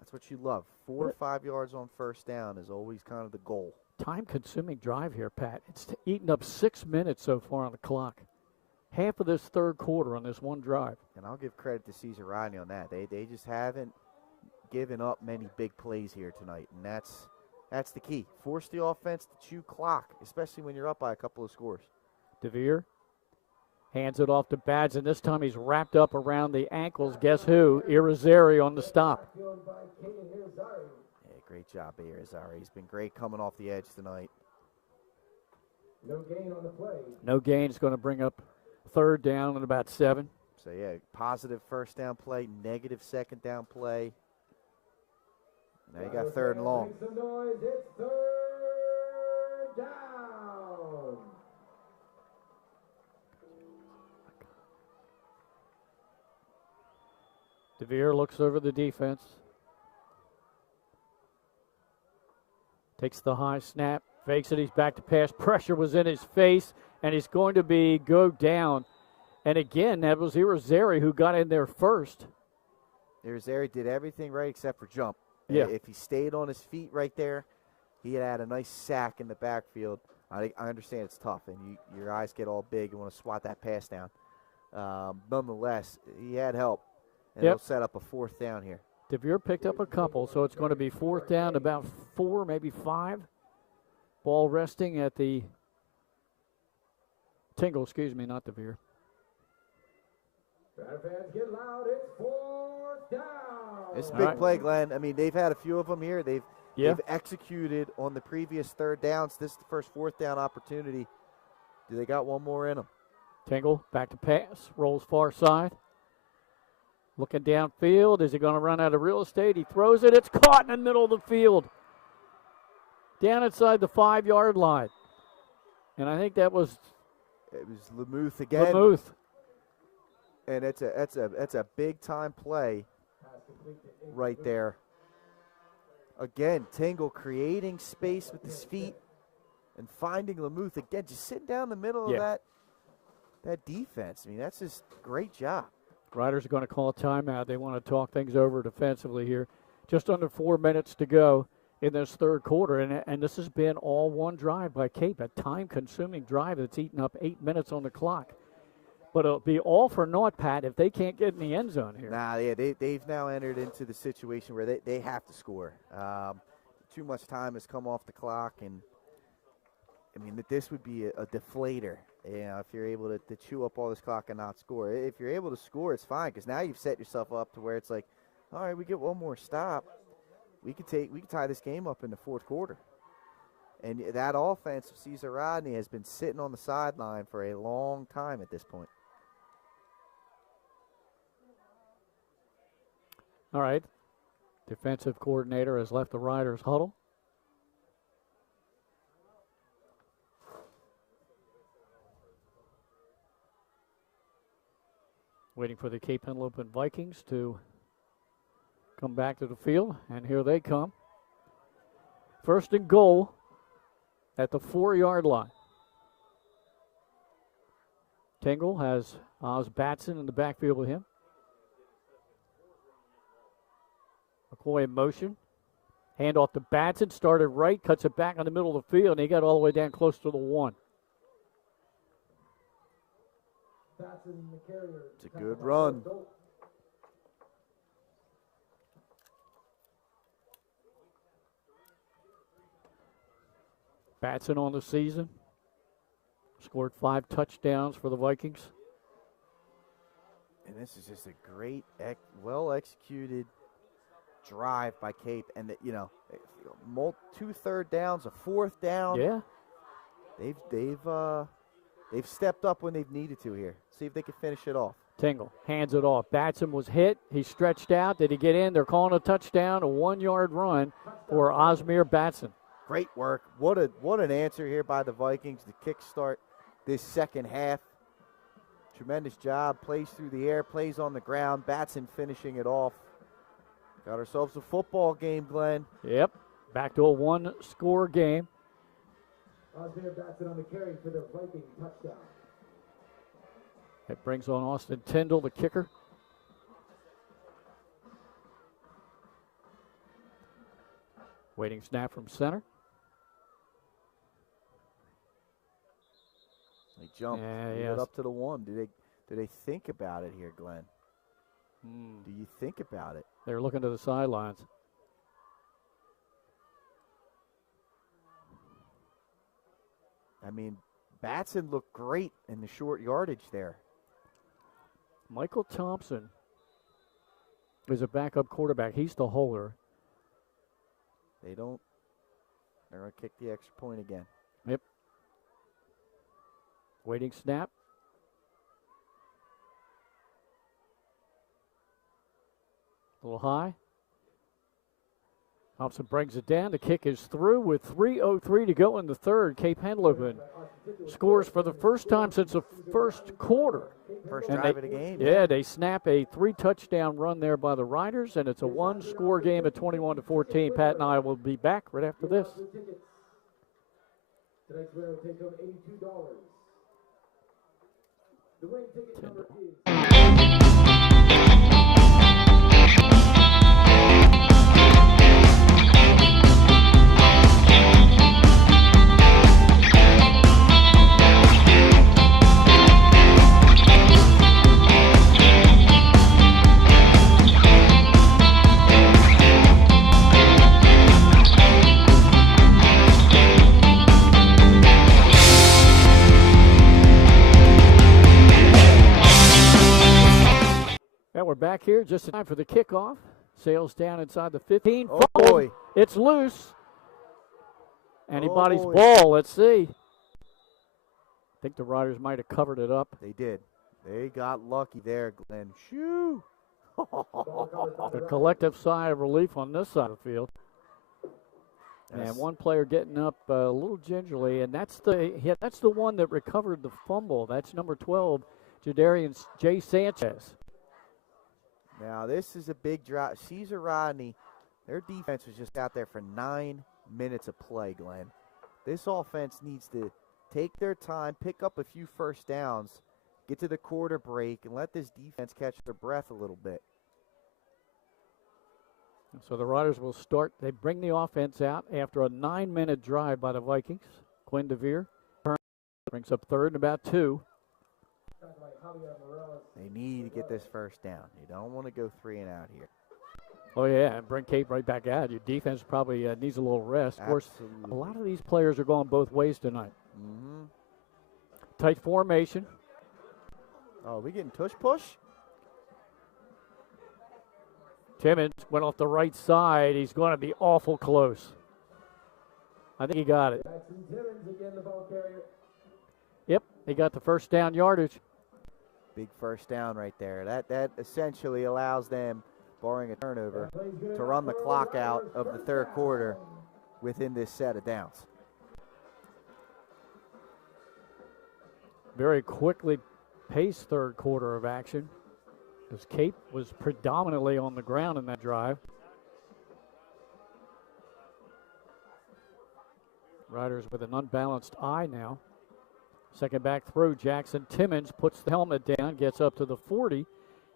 what you love. 4 to 5 yards on first down is always kind of the goal. Time-consuming drive here, Pat. It's eaten up 6 minutes so far on the clock. Half of this 3rd quarter on this one drive. And I'll give credit to Caesar Rodney on that. They just haven't given up many big plays here tonight, and that's the key. Force the offense to chew clock, especially when you're up by a couple of scores. DeVere hands it off to Batson. This time he's wrapped up around the ankles. Guess who? Irizarry on the stop. Yeah, great job, Irizarry. He's been great coming off the edge tonight. No gain on the play. No gain. It's going to bring up 3rd down and about 7. So, yeah, positive first down play, negative 2nd down play. Now you got 3rd and long. Make some noise. It's 3rd down. DeVere looks over the defense. Takes the high snap, fakes it, he's back to pass. Pressure was in his face, and he's going to go down. And again, that was Irizarry who got in there first. Irizarry did everything right except for jump. Yeah. If he stayed on his feet right there, he had a nice sack in the backfield. I understand it's tough, and your eyes get all big. You want to swat that pass down. Nonetheless, he had help, and he'll set up a 4th down here. DeVere picked up a couple, so it's going to be 4th down, about 4, maybe 5. Ball resting at the Tingle, excuse me, not DeVere. Fans get loud. It's 4th down. It's a big play, Glenn. I mean, they've had a few of them here. They've executed on the previous 3rd downs. This is the first 4th down opportunity. Do they got one more in them? Tingle back to pass, rolls far side. Looking downfield. Is he going to run out of real estate? He throws it. It's caught in the middle of the field. Down inside the 5-yard line. And I think that was... It was Lamuth again. Lamuth. And that's a big-time play right there. Again, Tingle creating space with his feet and finding Lamuth. Again, just sitting down the middle of that defense. I mean, that's just great job. Riders are going to call a timeout. They want to talk things over defensively here. Just under 4 minutes to go in this third quarter, and this has been all one drive by Cape, a time-consuming drive that's eaten up 8 minutes on the clock. But it'll be all for naught, Pat, if they can't get in the end zone here. Nah, yeah, they've now entered into the situation where they have to score. Too much time has come off the clock, and I mean, this would be a deflator, you know, if you're able to chew up all this clock and not score. If you're able to score, it's fine, because now you've set yourself up to where it's like, all right, we get one more stop. We could tie this game up in the fourth quarter. And that offense of Cesar Rodney has been sitting on the sideline for a long time at this point. All right. Defensive coordinator has left the Riders huddle. Waiting for the Cape Henlopen Vikings to come back to the field, and here they come. First and goal at the 4-yard line. Tingle has Oz Batson in the backfield with him. McCoy in motion. Hand off to Batson, started right, cuts it back on the middle of the field, and he got all the way down close to the 1. It's a good run. Batson on the season. Scored 5 touchdowns for the Vikings. And this is just a great, well-executed drive by Cape. And, 2 third downs, a 4th down. Yeah. They've stepped up when they've needed to here. See if they can finish it off. Tingle hands it off. Batson was hit. He stretched out. Did he get in? They're calling a touchdown, a 1-yard run for Osmir Batson. Great work. What an answer here by the Vikings to kickstart this second half. Tremendous job. Plays through the air, plays on the ground. Batson finishing it off. Got ourselves a football game, Glenn. Yep. Back to a 1-score game. Osmir Batson on the carry for the Viking touchdown. It brings on Austin Tyndall, the kicker. Waiting snap from center. They jump up to the 1. Do they think about it here, Glenn? Do you think about it? They're looking to the sidelines. I mean, Batson looked great in the short yardage there. Michael Thompson is a backup quarterback. He's the holder. They're going to kick the extra point again. Yep. Waiting snap. A little high. Thompson brings it down. The kick is through with 3:03 to go in the third. Cape Henlopen scores for the first time since the first quarter. First drive of the game. Yeah, they snap a 3-touchdown run there by the Riders, and it's a 1-score game at 21-14. Pat and I will be back right after this. Tonight's winner will take home $82. The winning ticket number is... We're back here just in time for the kickoff. Sails down inside the 15. Oh, boy. It's loose. Anybody's ball. Let's see. I think the Riders might have covered it up. They did. They got lucky there, Glenn. Shoo! A collective sigh of relief on this side of the field. And one player getting up a little gingerly, and that's the one that recovered the fumble. That's number 12, Jadarian J. Sanchez. Now, this is a big drop. Cesar Rodney Their defense was just out there for 9 minutes of play, Glenn. This offense needs to take their time, pick up a few first downs, get to the quarter break, and let this defense catch their breath a little bit. So the Riders will start. They bring the offense out after a 9-minute drive by the Vikings. Quinn DeVere brings up third and about 2. They need to get this first down. You don't want to go 3 and out here. Oh, yeah, and bring Cape right back out. Your defense probably needs a little rest. Of course, a lot of these players are going both ways tonight. Mm-hmm. Tight formation. Oh, we getting tush push? Timmons went off the right side. He's going to be awful close. I think he got it. Yep, he got the first down yardage. Big first down right there. That essentially allows them, barring a turnover, to run the clock out of the third quarter within this set of downs. Very quickly paced third quarter of action, as Cape was predominantly on the ground in that drive. Riders with an unbalanced eye now. Second back throw, Jackson Timmons puts the helmet down, gets up to the 40.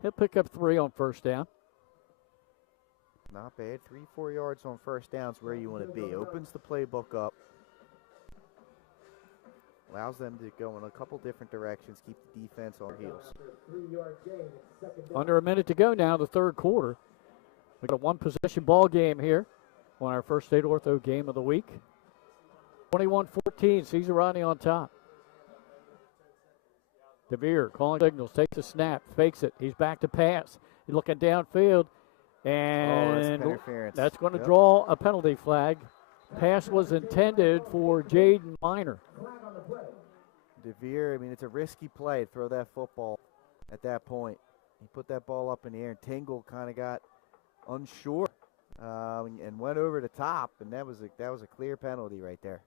He'll pick up 3 on first down. Not bad. 3-4 yards on first down is where you want to be. Opens the playbook up. Allows them to go in a couple different directions, keep the defense on heels. Under a minute to go now, the third quarter. We got a one-possession ball game here on our First State Ortho game of the week. 21-14, Caesar Rodney on top. DeVere calling signals, takes a snap, fakes it. He's back to pass. He's looking downfield, and that's going to draw a penalty flag. Pass was intended for Jaden Minor. DeVere, I mean, it's a risky play to throw that football at that point. He put that ball up in the air, and Tingle kind of got unsure and went over the top, and that was a clear penalty right there.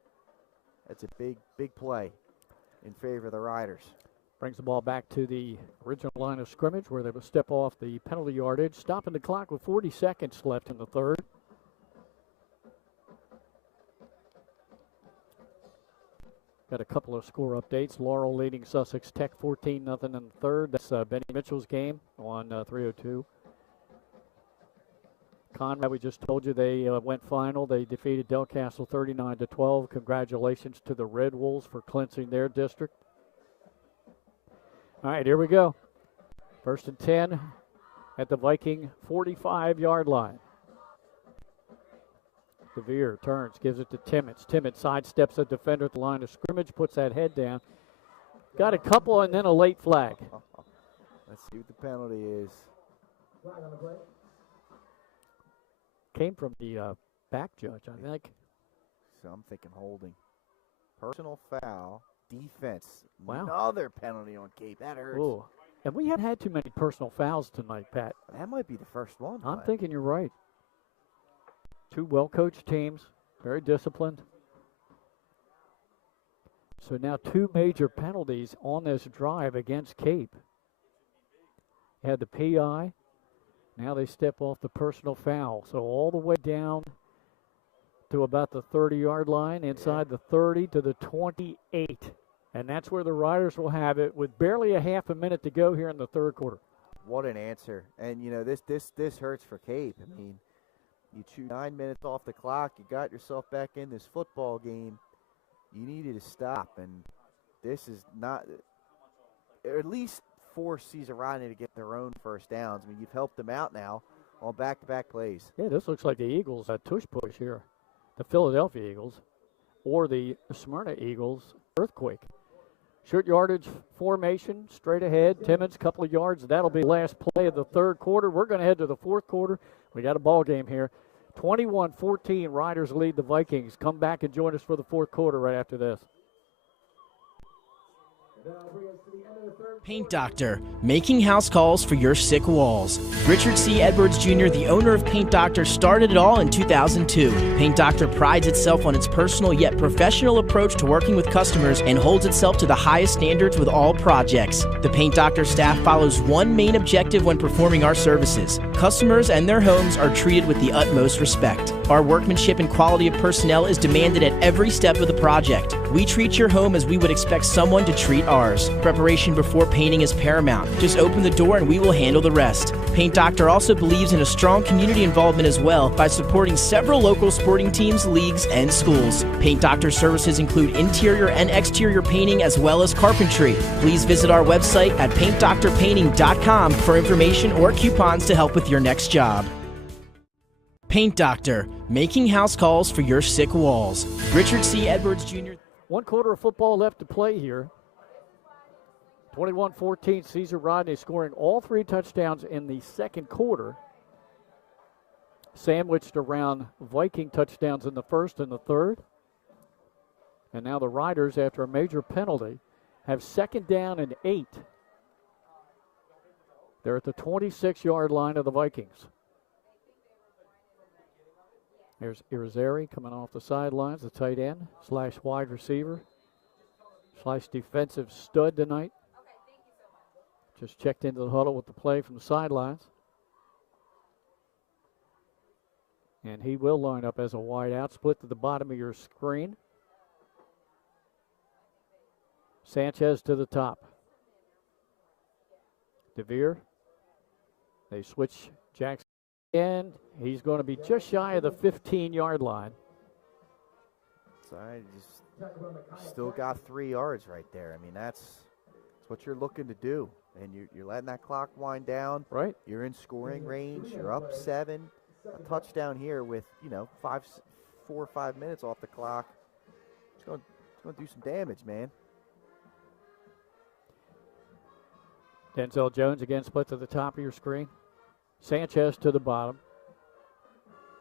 That's a big play in favor of the Riders. Brings the ball back to the original line of scrimmage where they will step off the penalty yardage, stopping the clock with 40 seconds left in the third. Got a couple of score updates. Laurel leading Sussex Tech 14-0 in the third. That's Benny Mitchell's game on 302. Conrad, we just told you they went final. They defeated Del Castle 39-12. Congratulations to the Red Wolves for clinching their district. All right, here we go. First and 10 at the Viking 45-yard line. DeVere turns, gives it to Timmons. Timmons sidesteps a defender at the line of scrimmage, puts that head down. Got a couple and then a late flag. Let's see what the penalty is. Came from the back judge, I think. So I'm thinking holding. Personal foul, defense. Wow. Another penalty on Cape. That hurts. Ooh. And we haven't had too many personal fouls tonight, Pat. That might be the first one. I'm thinking you're right. Two well-coached teams, very disciplined. So now 2 major penalties on this drive against Cape. You had the PI. Now they step off the personal foul. So all the way down to about the 30-yard line, inside the 30 to the 28. And that's where the Riders will have it with barely a half a minute to go here in the third quarter. What an answer. And, you know, this hurts for Cape. I mean, you chew 9 minutes off the clock. You got yourself back in this football game. You needed to stop. And this is not – at least force Caesar Rodney to get their own first downs. I mean, you've helped them out now on back-to-back plays. Yeah, this looks like the Eagles, tush push here. The Philadelphia Eagles or the Smyrna Eagles earthquake. Short yardage formation, straight ahead. Timmons, couple of yards. That'll be the last play of the third quarter. We're going to head to the fourth quarter. We got a ball game here. 21-14, Riders lead the Vikings. Come back and join us for the fourth quarter right after this. Paint Doctor, making house calls for your sick walls. Richard C. Edwards Jr., the owner of Paint Doctor, started it all in 2002. Paint Doctor prides itself on its personal yet professional approach to working with customers and holds itself to the highest standards with all projects. The Paint Doctor staff follows one main objective when performing our services. Customers and their homes are treated with the utmost respect. Our workmanship and quality of personnel is demanded at every step of the project. We treat your home as we would expect someone to treat ours. Preparation before painting is paramount. Just open the door and we will handle the rest. Paint Doctor also believes in a strong community involvement as well by supporting several local sporting teams, leagues, and schools. Paint Doctor services include interior and exterior painting as well as carpentry. Please visit our website at paintdoctorpainting.com for information or coupons to help with your next job. Paint Doctor, making house calls for your sick walls. Richard C. Edwards Jr. 1 quarter of football left to play here. 21-14, Caesar Rodney scoring all 3 touchdowns in the second quarter. Sandwiched around Viking touchdowns in the first and the third. And now the Riders, after a major penalty, have 2nd down and 8. They're at the 26-yard line of the Vikings. There's Irizarry coming off the sidelines, the tight end / wide receiver / defensive stud tonight. Just checked into the huddle with the play from the sidelines. And he will line up as a wide out, split to the bottom of your screen. Sanchez to the top. DeVere. They switch Jackson in. He's going to be just shy of the 15-yard line. So I just still got 3 yards right there. I mean, that's what you're looking to do. And you're letting that clock wind down. Right. You're in scoring range. You're up 7. A touchdown here with, 4 or 5 minutes off the clock. It's going to do some damage, man. Denzel Jones again split to the top of your screen. Sanchez to the bottom.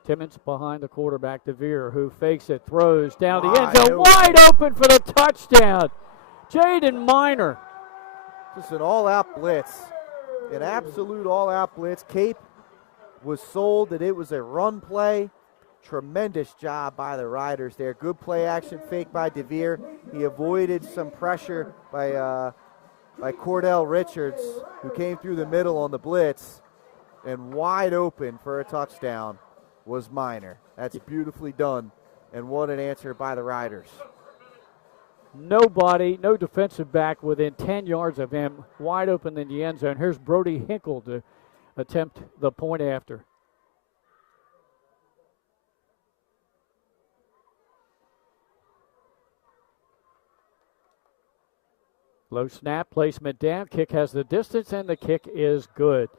Timmons behind the quarterback, DeVere, who fakes it, throws down the end zone, wide open for the touchdown. Jaden Miner. Just an all-out blitz, an absolute all-out blitz. Cape was sold that it was a run play. Tremendous job by the Riders there. Good play action fake by DeVere. He avoided some pressure by Cordell Richards, who came through the middle on the blitz, and wide open for a touchdown was Miner. That's beautifully done, and what an answer by the Riders. Nobody, no defensive back within 10 yards of him, wide open in the end zone. Here's Brody Hinkle to attempt the point after. Low snap, placement down, kick has the distance, and the kick is good.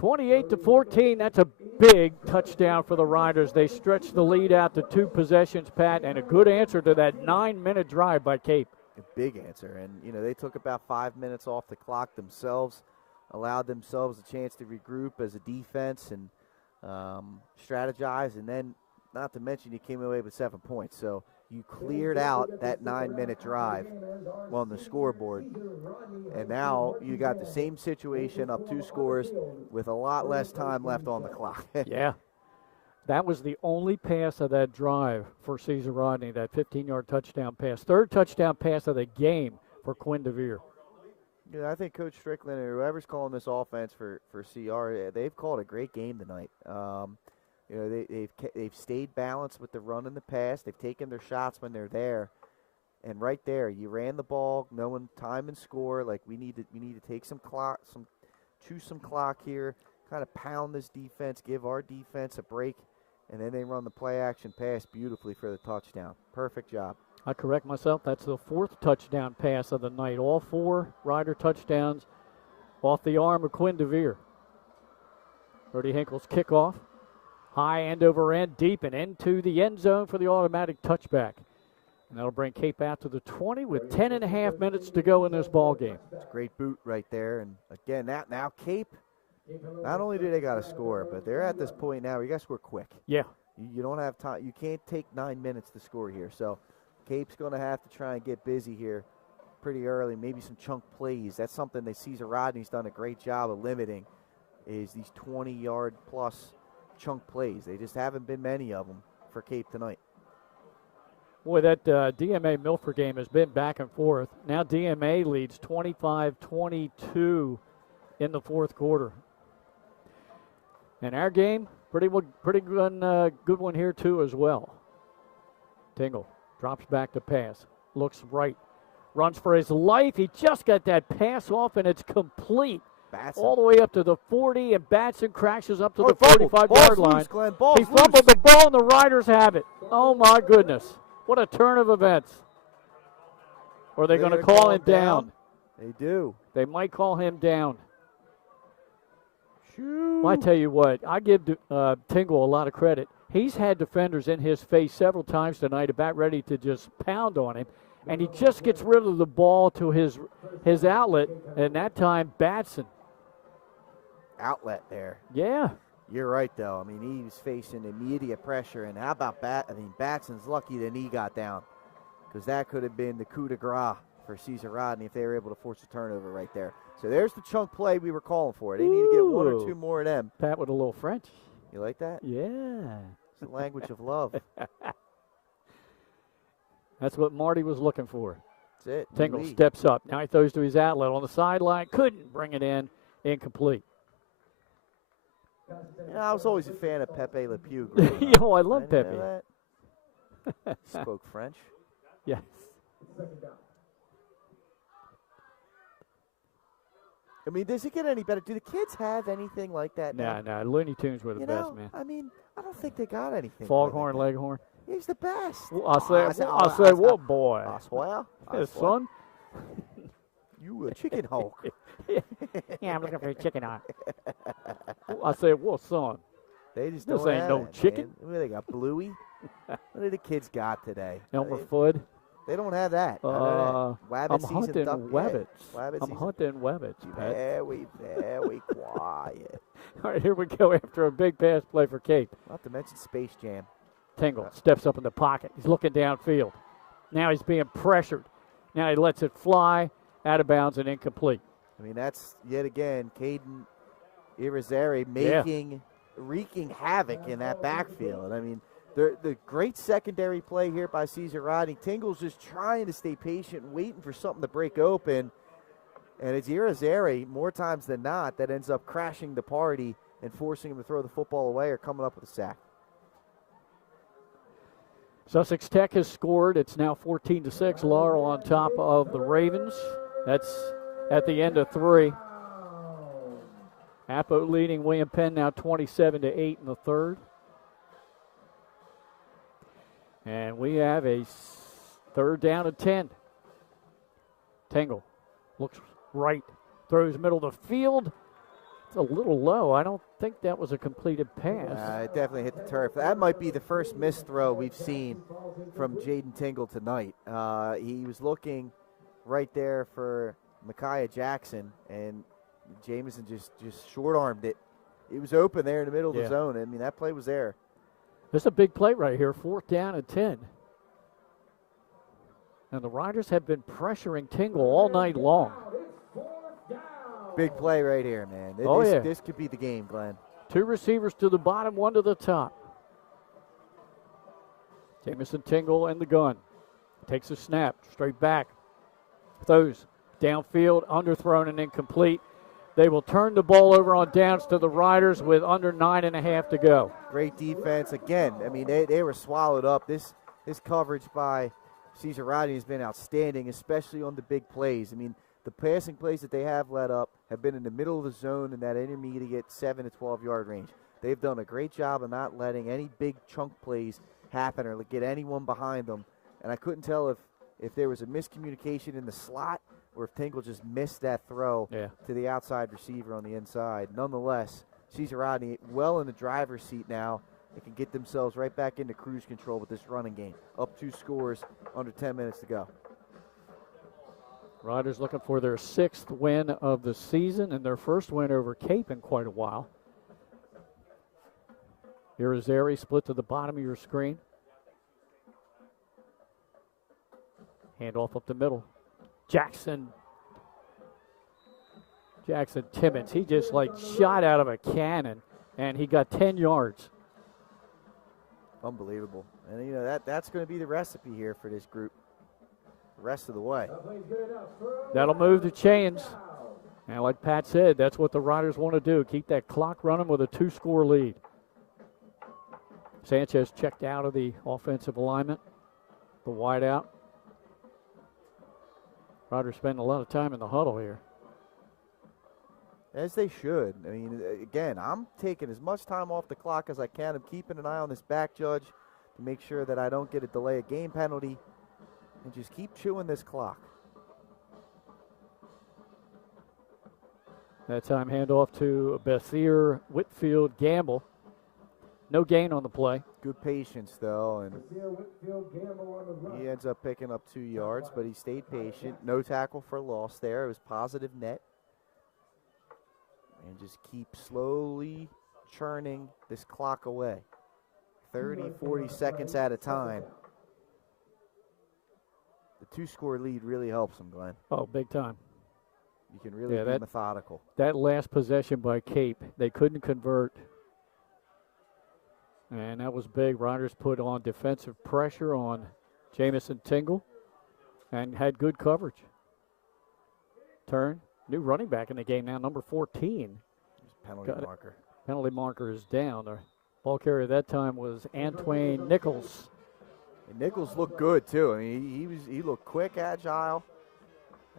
28-14, that's a big touchdown for the Riders. They stretch the lead out to 2 possessions, Pat, and a good answer to that 9-minute drive by Cape. A big answer, and they took about 5 minutes off the clock themselves, allowed themselves a chance to regroup as a defense and strategize, and then not to mention you came away with 7 points. So you cleared out that 9-minute drive on the scoreboard. And now you got the same situation, up 2 scores with a lot less time left on the clock. Yeah. That was the only pass of that drive for Caesar Rodney, that 15-yard touchdown pass. 3rd touchdown pass of the game for Quinn DeVere. Yeah, I think Coach Strickland or whoever's calling this offense for CR, they've called a great game tonight. They've stayed balanced with the run and the pass. They've taken their shots when they're there, and right there, you ran the ball, knowing time and score. Like we need to take some clock, choose some clock here, kind of pound this defense, give our defense a break, and then they run the play action pass beautifully for the touchdown. Perfect job. I correct myself. That's the 4th touchdown pass of the night. All 4 Rider touchdowns off the arm of Quinn DeVere. Brody Hinkle's kickoff. High end over end, deep and into the end zone for the automatic touchback. And that'll bring Cape out to the 20 with 10.5 minutes to go in this ball game. It's a great boot right there. And again, now Cape, not only do they got to score, but they're at this point now where you got to score quick. Yeah. You don't have time. You can't take 9 minutes to score here. So Cape's going to have to try and get busy here pretty early, maybe some chunk plays. That's something that Caesar Rodney's done a great job of limiting, is these 20-yard plus chunk plays. They just haven't been many of them for Cape tonight. Boy, that DMA Milford game has been back and forth. Now DMA leads 25-22 in the fourth quarter. And our game, pretty good one here too as well. Tingle drops back to pass, looks right, runs for his life. He just got that pass off, and it's complete. Batson. All the way up to the 40, and Batson crashes up to the 45-yard line. Loose, Glenn. Ball's he fumbled the ball, and the Riders have it. Oh, my goodness. What a turn of events. Or are they going to call him down? They do. They might call him down. Well, I tell you what, I give Tingle a lot of credit. He's had defenders in his face several times tonight about ready to just pound on him, and he just gets rid of the ball to his outlet, and that time Batson. Outlet there. Yeah. You're right, though. I mean, he was facing immediate pressure, and how about Batson's lucky the knee got down, because that could have been the coup de grace for Caesar Rodney if they were able to force a turnover right there. So there's the chunk play we were calling for. They need to get one or two more of them. Pat with a little French. You like that? Yeah. It's the language of love. That's what Marty was looking for. That's it. Tingle steps up. Now he throws to his outlet on the sideline. Couldn't bring it in. Incomplete. You know, I was always a fan of Pepe Le Pew. I love Pepe. Spoke French. Yes. I mean, does it get any better? Do the kids have anything like that now? No. Looney Tunes were the best, man. I mean, I don't think they got anything. Foghorn Leghorn. He's the best. I say, what boy? I swear. Son? You a chicken hawk. Yeah, I'm looking for a chicken hawk. I said, what son? They just this don't ain't have no it, chicken. Man. They got Bluey. What do the kids got today? Elmer Fudd. They don't have that. I'm hunting Wabbits. I'm hunting Wabbits, Pat. Very quiet. All right, here we go after a big pass play for Cape. Not to mention Space Jam. Tingle steps up in the pocket. He's looking downfield. Now he's being pressured. Now he lets it fly, out of bounds and incomplete. I mean, that's, yet again, Caden Irizarry wreaking havoc in that backfield. I mean, the great secondary play here by Caesar Rodney. Tingle's just trying to stay patient, waiting for something to break open. And it's Irizarry, more times than not, that ends up crashing the party and forcing him to throw the football away or coming up with a sack. Sussex Tech has scored. It's now 14-6. Laurel on top of the Ravens. That's at the end of 3. Apo leading William Penn now 27-8 in the third. And we have a third down and 10. Tingle looks right, throws middle of the field. It's a little low. I don't think that was a completed pass. It definitely hit the turf. That might be the first missed throw we've seen from Jaden Tingle tonight. He was looking right there for Micaiah Jackson, and Jameson just short-armed it. It was open there in the middle of the zone. I mean, that play was there. There's a big play right here, 4th down and 10. And the Riders have been pressuring Tingle all night long. Big play right here, man. This could be the game, Glenn. 2 receivers to the bottom, 1 to the top. Jamison Tingle and the gun. Takes a snap, straight back. Throws downfield, underthrown and incomplete. They will turn the ball over on downs to the Riders with under 9.5 to go. Great defense. Again, I mean, they were swallowed up. This coverage by Caesar Rodney has been outstanding, especially on the big plays. I mean, the passing plays that they have let up have been in the middle of the zone in that intermediate 7 to 12-yard range. They've done a great job of not letting any big chunk plays happen or get anyone behind them. And I couldn't tell if there was a miscommunication in the slot or if Tingle just missed that throw to the outside receiver on the inside. Nonetheless, Caesar Rodney well in the driver's seat now. They can get themselves right back into cruise control with this running game. Up 2 scores, under 10 minutes to go. Riders looking for their 6th win of the season and their first win over Cape in quite a while. Irizarry split to the bottom of your screen. Handoff up the middle. Jackson Timmons. He just like shot out of a cannon, and he got 10 yards. Unbelievable. And, you know, that's going to be the recipe here for this group the rest of the way. That'll move the chains. And like Pat said, that's what the Riders want to do, keep that clock running with a 2-score lead. Sanchez checked out of the offensive alignment, the wideout. Riders spending a lot of time in the huddle here. As they should. I mean, again, I'm taking as much time off the clock as I can. I'm keeping an eye on this back judge to make sure that I don't get a delay of game penalty, and just keep chewing this clock. That time handoff to Bethier Whitfield Gamble. No gain on the play. Good patience, though, and he ends up picking up 2 yards, but he stayed patient. No tackle for loss there. It was positive net. And just keep slowly churning this clock away. 30, 40 seconds at a time. The 2-score lead really helps them, Glenn. Oh, big time. You can really be methodical. That last possession by Cape, they couldn't convert. And that was big. Riders put on defensive pressure on Jamison Tingle and had good coverage. Turn. New running back in the game now, number 14. Penalty marker. Penalty marker is down. The ball carrier that time was Antwain Nichols. And Nichols looked good, too. I mean, he looked quick, agile,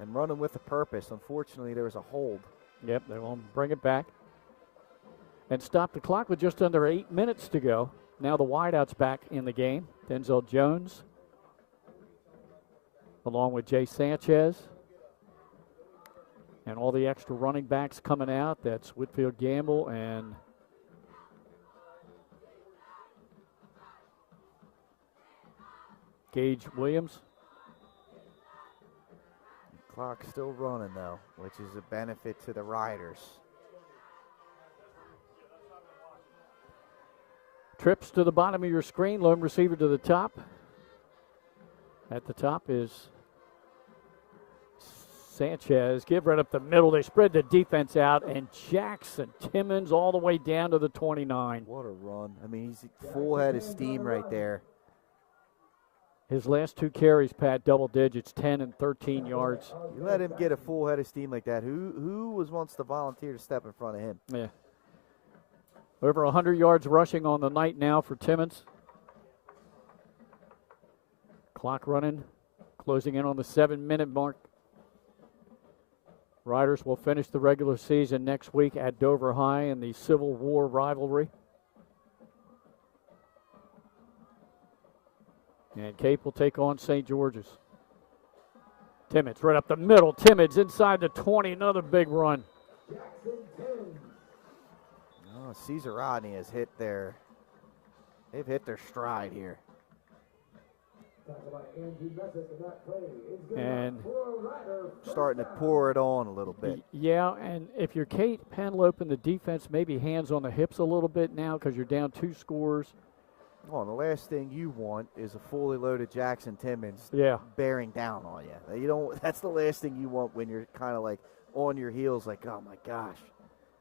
and running with a purpose. Unfortunately, there was a hold. Yep, they won't bring it back. And stop the clock with just under 8 minutes to go. Now the wideout's back in the game. Denzel Jones, along with Jay Sanchez. And all the extra running backs coming out. That's Whitfield Gamble and Gage Williams. Clock's still running, though, which is a benefit to the Riders. Trips to the bottom of your screen. Lone receiver to the top. At the top is Sanchez. Give right up the middle. They spread the defense out, and Jackson Timmons all the way down to the 29. What a run. I mean, he's full head of steam right there. His last 2 carries, Pat, double digits, 10 and 13 yards. You let him get a full head of steam like that. Who was once the volunteer to step in front of him? Yeah. Over 100 yards rushing on the night now for Timmons. Clock running, closing in on the 7-minute mark. Riders will finish the regular season next week at Dover High in the Civil War rivalry. And Cape will take on St. George's. Timmons right up the middle. Timmons inside the 20. Another big run. Oh, Caesar Rodney has hit their stride here. And starting to pour it on a little bit. Yeah, and if you're Kate Henlopen, the defense maybe hands on the hips a little bit now because you're down 2 scores. Well, the last thing you want is a fully loaded Jackson Timmons bearing down on you. You don't. That's the last thing you want when you're kind of like on your heels, like, oh my gosh,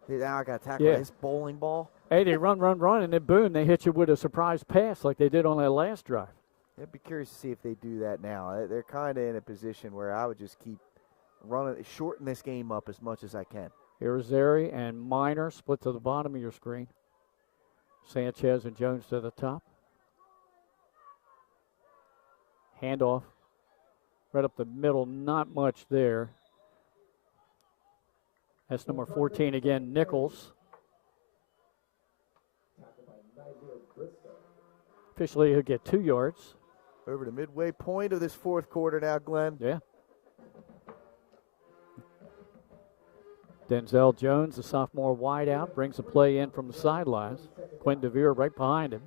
now I got to tackle this bowling ball. Hey, they run, and then boom, they hit you with a surprise pass like they did on that last drive. I'd be curious to see if they do that now. They're kind of in a position where I would just keep running, shorten this game up as much as I can. Irizarry and Minor split to the bottom of your screen. Sanchez and Jones to the top. Handoff right up the middle, not much there. That's number 14 again, Nichols. Officially, he'll get 2 yards. Over the midway point of this 4th quarter now, Glenn. Yeah. Denzel Jones, the sophomore wideout, brings the play in from the sidelines. Quinn DeVere right behind him.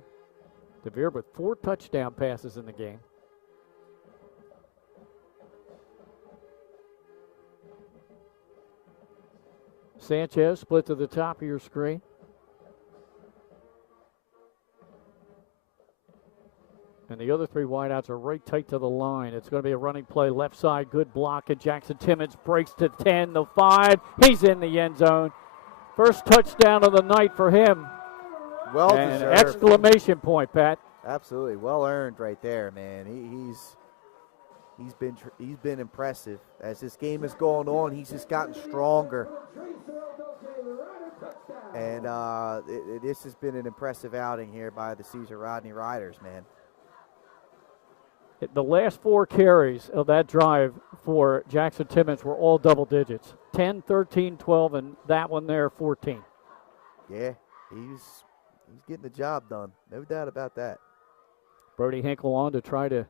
DeVere with 4 touchdown passes in the game. Sanchez split to the top of your screen. And the other three wideouts are right tight to the line. It's going to be a running play left side. Good block. And Jackson Timmons breaks to 10, the 5. He's in the end zone. First touchdown of the night for him. Well and deserved. Exclamation point, Pat. Absolutely. Well earned right there, man. He's been impressive. As this game has gone on, he's just gotten stronger. And this has been an impressive outing here by the Caesar Rodney Riders, man. The last 4 carries of that drive for Jackson Timmons were all double digits. 10, 13, 12, and that one there, 14. Yeah, he's getting the job done. No doubt about that. Brody Hinkle on to try to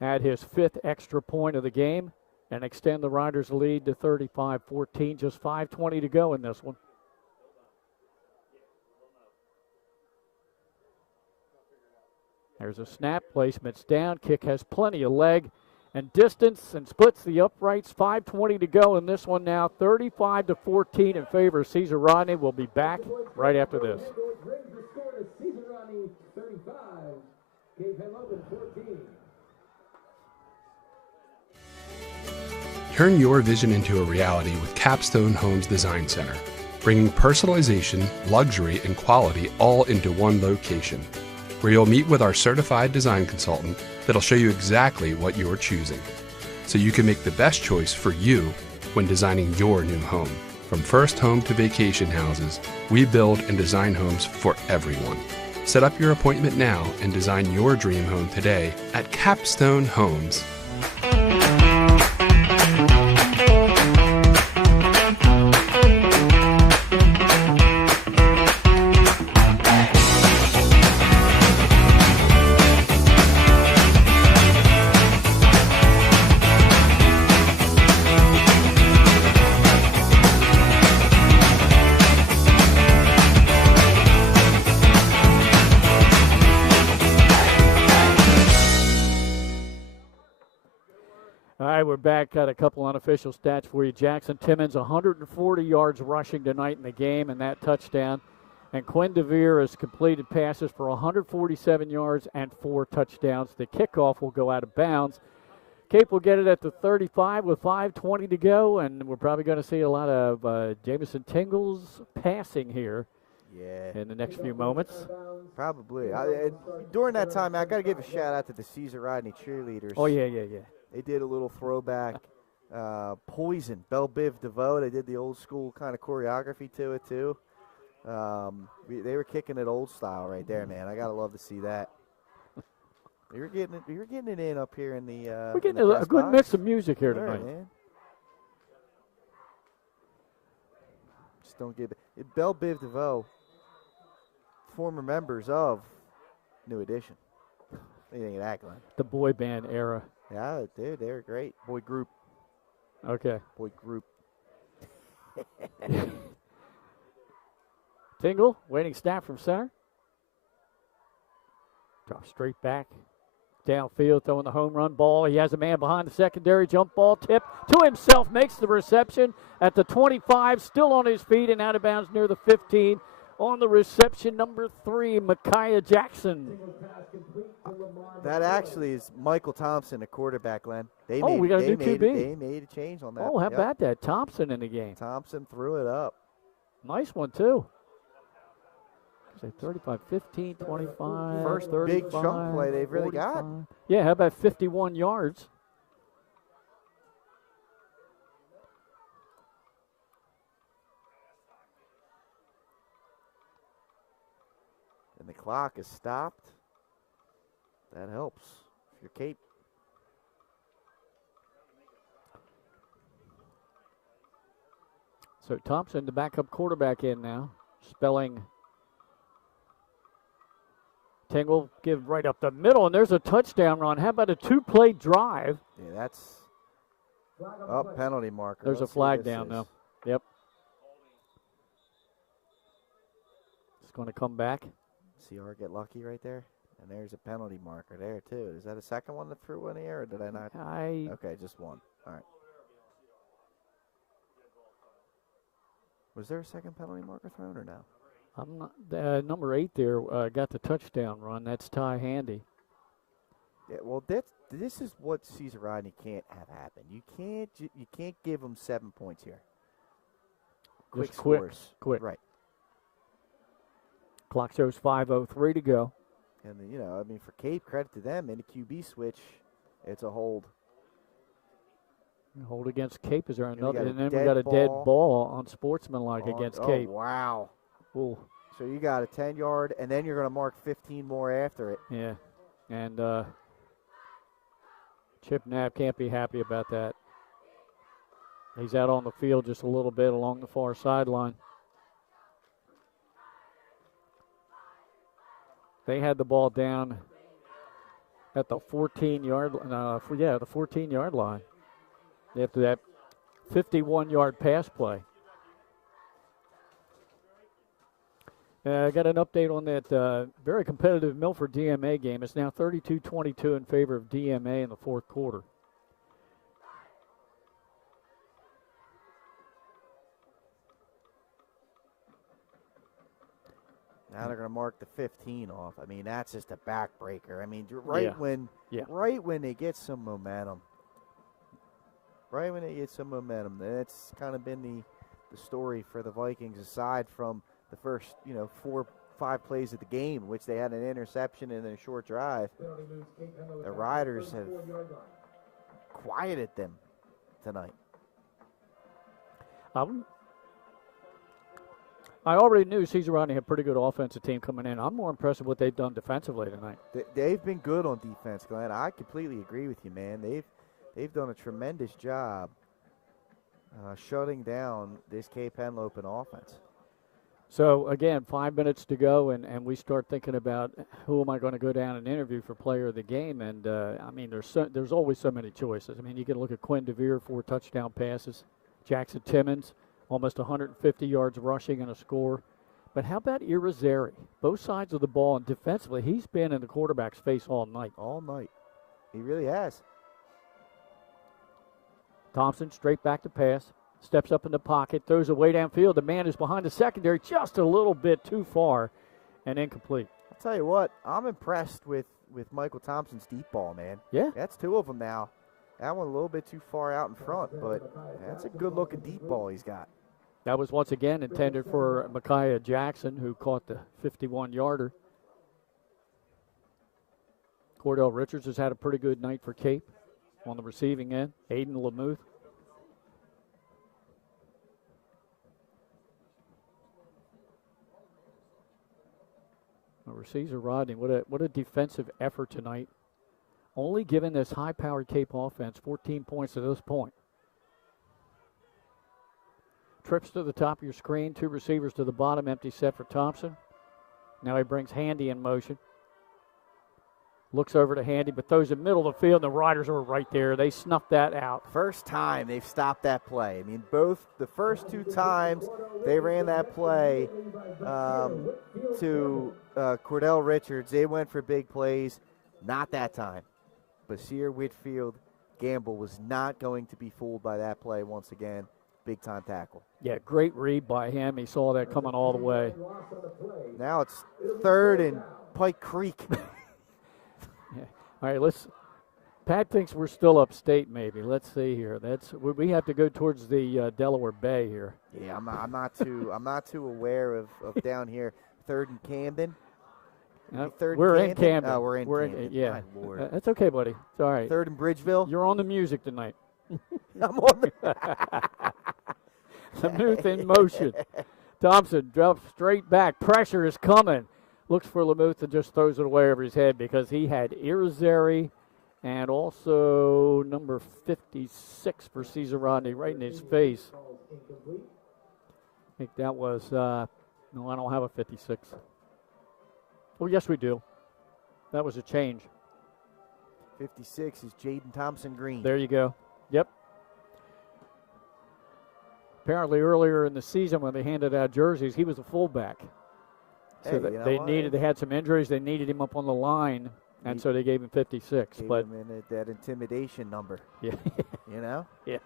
add his 5th extra point of the game and extend the Riders' lead to 35-14. Just 5:20 to go in this one. There's a snap, placement's down, kick has plenty of leg and distance and splits the uprights. 5:20 to go in this one now, 35-14 in favor of Caesar Rodney. We'll be back right after this. Turn your vision into a reality with Capstone Homes Design Center, bringing personalization, luxury, and quality all into one location, where you'll meet with our certified design consultant that'll show you exactly what you're choosing, so you can make the best choice for you when designing your new home. From first home to vacation houses, we build and design homes for everyone. Set up your appointment now and design your dream home today at Capstone Homes. We're back. Got a couple unofficial stats for you. Jackson Timmons, 140 yards rushing tonight in the game, and that touchdown. And Quinn DeVere has completed passes for 147 yards and 4 touchdowns. The kickoff will go out of bounds. Cape will get it at the 35 with 5:20 to go, and we're probably going to see a lot of Jamison Tingles passing here. Yeah. In the next few moments. Probably. During that time, I got to give a shout out to the Caesar Rodney cheerleaders. Oh, yeah. They did a little throwback Poison, Belle Biv DeVoe. They did the old school kind of choreography to it, too. They were kicking it old style right there, man. I got to love to see that. You're getting it in up here in the we're getting a good box. Mix of music here tonight. Right, man. Just don't give it. Belle Biv DeVoe, former members of New Edition. What do you think of that, Glenn? The boy band era. Yeah, dude, they were great. Boy group. Okay. Boy group. Tingle, waiting snap from center. Drop straight back. Downfield, throwing the home run ball. He has a man behind the secondary. Jump ball tip to himself. Makes the reception at the 25. Still on his feet and out of bounds near the 15. On the reception, number 3, Micaiah Jackson. That actually is Michael Thompson, the quarterback, Glenn. We got a new QB. They made a change on that. Oh, how about that? Thompson in the game. Thompson threw it up. Nice one, too. Say 35, 15, 25, First 35, big chunk play they've really 45. got. Yeah, how about 51 yards? And the clock is stopped. That helps. Your Cape. So Thompson, the backup quarterback, in now. Spelling Tingle, give right up the middle, and there's a touchdown run. How about a 2-play drive? Yeah, that's up penalty marker. There's Let's a see flag what this down is. now. Yep. It's going to come back. CR get lucky right there. And there's a penalty marker there, too. Is that a second one that threw in the air, or did I not? Okay, just one. All right. Was there a second penalty marker thrown or no? I'm not, number 8 there got the touchdown run. That's Ty Handy. Yeah, well, this is what Caesar Rodney can't have happen. You can't give them 7 points here. Quick scores. Quick. Right. Clock shows 5:03 to go. And, for Cape, credit to them, in the QB switch, it's a hold. Hold against Cape. Is there another? And then we got a dead ball on sportsmanlike against Cape. Wow. Ooh. So you got a 10-yard, and then you're going to mark 15 more after it. Yeah. And Chip Knapp can't be happy about that. He's out on the field just a little bit along the far sideline. They had the ball down at the 14-yard the 14-yard line after that 51-yard pass play. I got an update on that very competitive Milford DMA game. It's now 32-22 in favor of DMA in the fourth quarter. Now they're going to mark the 15 off. I mean, that's just a backbreaker. I mean, right when they get some momentum. Right when they get some momentum. That's kind of been the story for the Vikings, aside from the first, 4-5 plays of the game, in which they had an interception and then a short drive. The Riders have quieted them tonight. I already knew Caesar Rodney had a pretty good offensive team coming in. I'm more impressed with what they've done defensively tonight. They've been good on defense, Glenn. I completely agree with you, man. They've done a tremendous job shutting down this Cape Henlopen offense. So, again, 5 minutes to go, and we start thinking about who am I going to go down and interview for player of the game. And, there's always so many choices. I mean, you can look at Quinn DeVere, 4 touchdown passes. Jackson Timmons, almost 150 yards rushing and a score. But how about Irizarry? Both sides of the ball, and defensively, he's been in the quarterback's face all night. All night. He really has. Thompson straight back to pass. Steps up in the pocket, throws away downfield. The man is behind the secondary just a little bit too far and incomplete. I'll tell you what, I'm impressed with Michael Thompson's deep ball, man. Yeah. That's 2 of them now. That one a little bit too far out in front, but that's a good-looking deep ball he's got. That was once again intended for Micaiah Jackson, who caught the 51-yarder. Cordell Richards has had a pretty good night for Cape on the receiving end. Aiden Lamuth. Caesar Rodney, what a defensive effort tonight. Only given this high-powered Cape offense 14 points to this point. Trips to the top of your screen, 2 receivers to the bottom, empty set for Thompson. Now he brings Handy in motion. Looks over to Handy, but throws in the middle of the field, and the Riders are right there. They snuffed that out. First time they've stopped that play. I mean, both the first 2 times they ran that play to Cordell Richards, they went for big plays. Not that time. Basir Whitfield Gamble was not going to be fooled by that play once again. Big-time tackle. Yeah, great read by him. He saw that coming all the way. Now it's 3rd and Pike Creek. Yeah. All right, Pat thinks we're still upstate. Maybe let's see here. We have to go towards the Delaware Bay here. Yeah, I'm not too aware of down here. 3rd and Camden. We're in Camden. Oh, we're in Camden. Yeah, my Lord. That's okay, buddy. It's all right. 3rd and Bridgeville. You're on the music tonight. I'm on the. The Lamuth in motion. Thompson drops straight back. Pressure is coming. Looks for Lamuth and just throws it away over his head because he had Irizarry and also number 56 for Caesar Rodney right in his face. I think that was, no, I don't have a 56. Oh, yes, we do. That was a change. 56 is Jaden Thompson Green. There you go. Yep. Apparently earlier in the season when they handed out jerseys, he was a fullback. So they had some injuries. They needed him up on the line, and so they gave him 56. Gave but him that intimidation number. Yeah. You know? Yeah.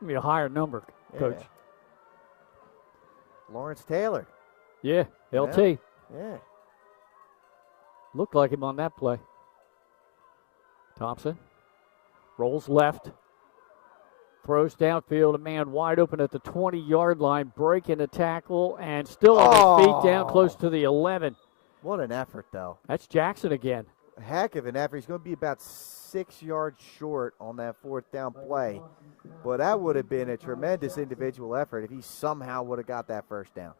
Give me a higher number, Coach. Lawrence Taylor. Yeah, LT. Yeah. Looked like him on that play. Thompson rolls left. Throws downfield, a man wide open at the 20-yard line, breaking a tackle, and still on his feet down close to the 11. What an effort, though. That's Jackson again. A heck of an effort. He's going to be about 6 yards short on that fourth down play. But that would have been a tremendous individual effort if he somehow would have got that first down.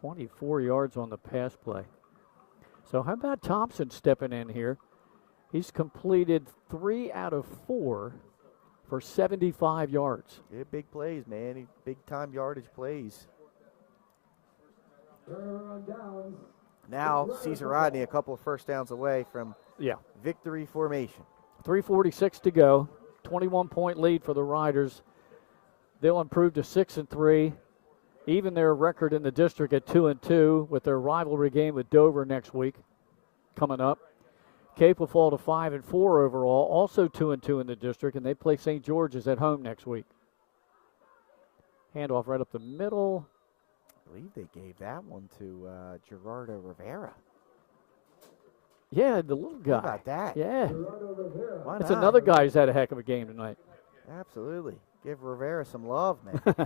24 yards on the pass play. So how about Thompson stepping in here? He's completed 3 out of 4 for 75 yards. Yeah, big plays, man. Big-time yardage plays. Now, Caesar Rodney a couple of first downs away from victory formation. 3:46 to go. 21-point lead for the Riders. They'll improve to 6-3. Even their record in the district at 2-2 with their rivalry game with Dover next week coming up. Cape will fall to 5-4 overall, also 2-2 in the district, and they play St. George's at home next week. Handoff right up the middle. I believe they gave that one to Gerardo Rivera. Yeah, the little guy. How about that? Yeah. Why That's not? another guy who's had a heck of a game tonight. Absolutely. Give Rivera some love, man.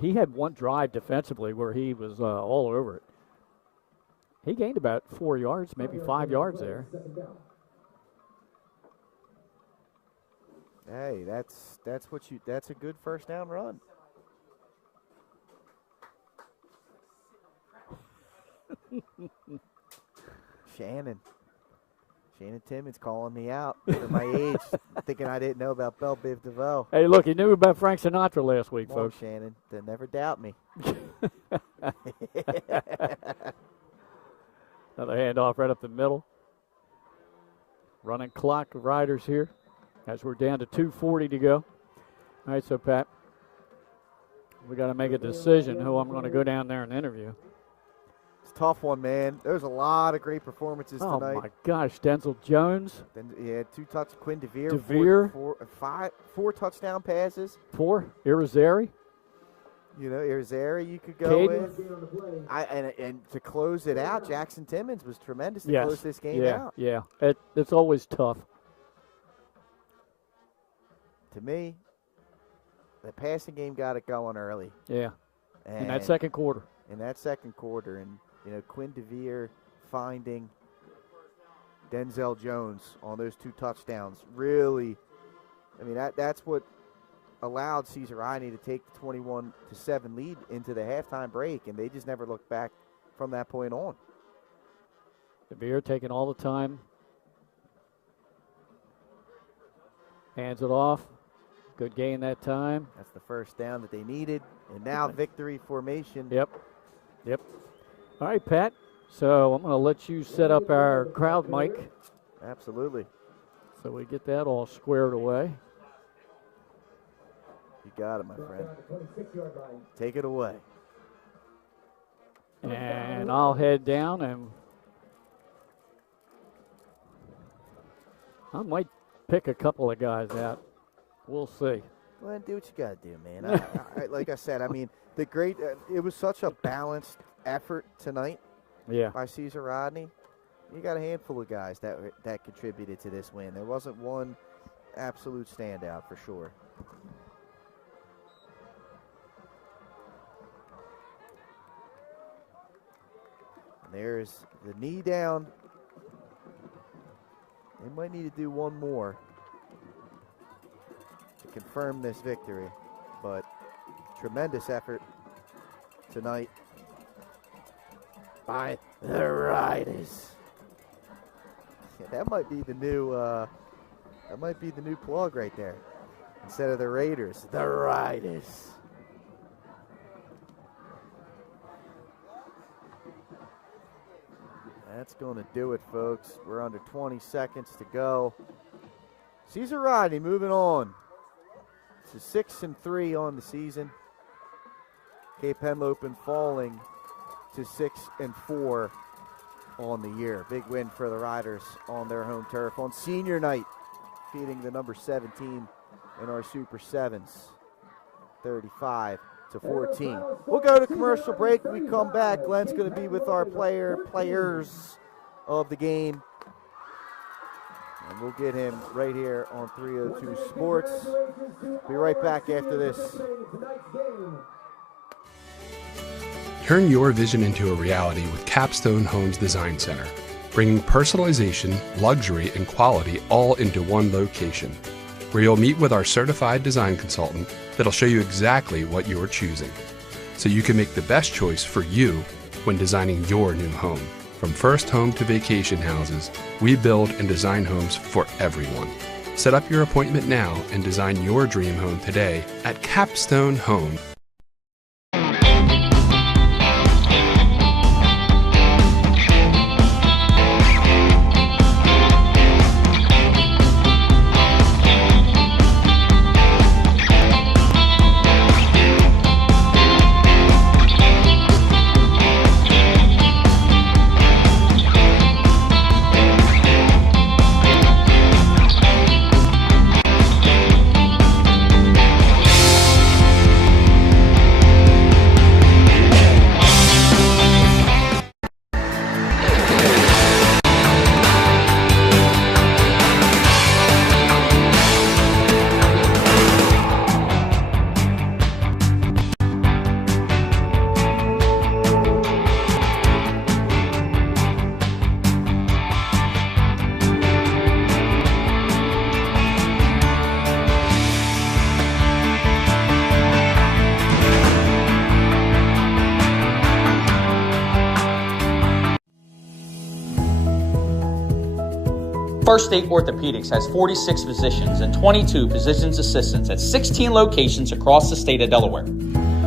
He had one drive defensively where he was all over it. He gained about 4 yards, maybe 5 yards there. Hey, that's a good first down run. Shannon Timmons calling me out for my age, thinking I didn't know about Belle Biv DeVoe. Hey, look, he knew about Frank Sinatra last week, folks. Shannon, they never doubt me. Another handoff right up the middle. Running clock, Riders here, as we're down to 2:40 to go. All right, so, Pat, we got to make a decision who I'm going to go down there and interview. Tough one, man. There's a lot of great performances tonight. Oh, my gosh. Denzel Jones. Then, yeah, 2 touchdowns. Quinn DeVere. Four touchdown passes. 4. Irizarry. You know, Irizarry you could go with. And to close it out, Jackson Timmons was tremendous to close this game out. Yeah, it's always tough. To me, the passing game got it going early. Yeah, in that second quarter. And you know, Quinn DeVere finding Denzel Jones on those 2 touchdowns really, I mean, that's what allowed Caesar Rodney to take the 21-7 lead into the halftime break, and they just never looked back from that point on. DeVere taking all the time. Hands it off. Good gain that time. That's the first down that they needed, and now victory formation. Yep. All right, Pat. So I'm going to let you set up our crowd mic. Absolutely. So we get that all squared away. You got it, my friend. Take it away. And I'll head down, and I might pick a couple of guys out. We'll see. Well, do what you got to do, man. Like I said, I mean, it was such a balanced effort tonight by Caesar Rodney. You got a handful of guys that contributed to this win. There wasn't one absolute standout for sure. And there's the knee down. They might need to do one more to confirm this victory, but tremendous effort tonight by the Riders. Yeah, that might be the new plug right there. Instead of the Raiders, the Riders. That's going to do it, folks. We're under 20 seconds to go. Caesar Rodney moving on to 6-3 on the season. Cape Henlopen falling to 6-4 on the year. Big win for the Riders on their home turf on senior night defeating the number 7 team in our Super 7s, 35-14. We'll go to commercial break. When we come back, Glenn's going to be with our players of the game. And we'll get him right here on 302 Sports. Be right back after this. Turn your vision into a reality with Capstone Homes Design Center, bringing personalization, luxury, and quality all into one location, where you'll meet with our certified design consultant that'll show you exactly what you're choosing, so you can make the best choice for you when designing your new home. From first home to vacation houses, we build and design homes for everyone. Set up your appointment now and design your dream home today at Capstone Home. First State Orthopedics has 46 physicians and 22 physician's assistants at 16 locations across the state of Delaware.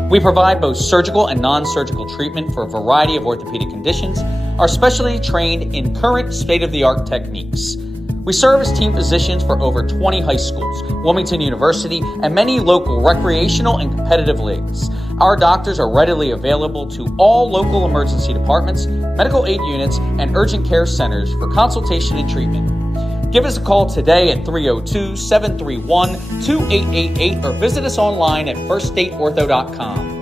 We provide both surgical and non-surgical treatment for a variety of orthopedic conditions, are specially trained in current state-of-the-art techniques. We serve as team physicians for over 20 high schools, Wilmington University, and many local recreational and competitive leagues. Our doctors are readily available to all local emergency departments, medical aid units, and urgent care centers for consultation and treatment. Give us a call today at 302-731-2888 or visit us online at firststateortho.com.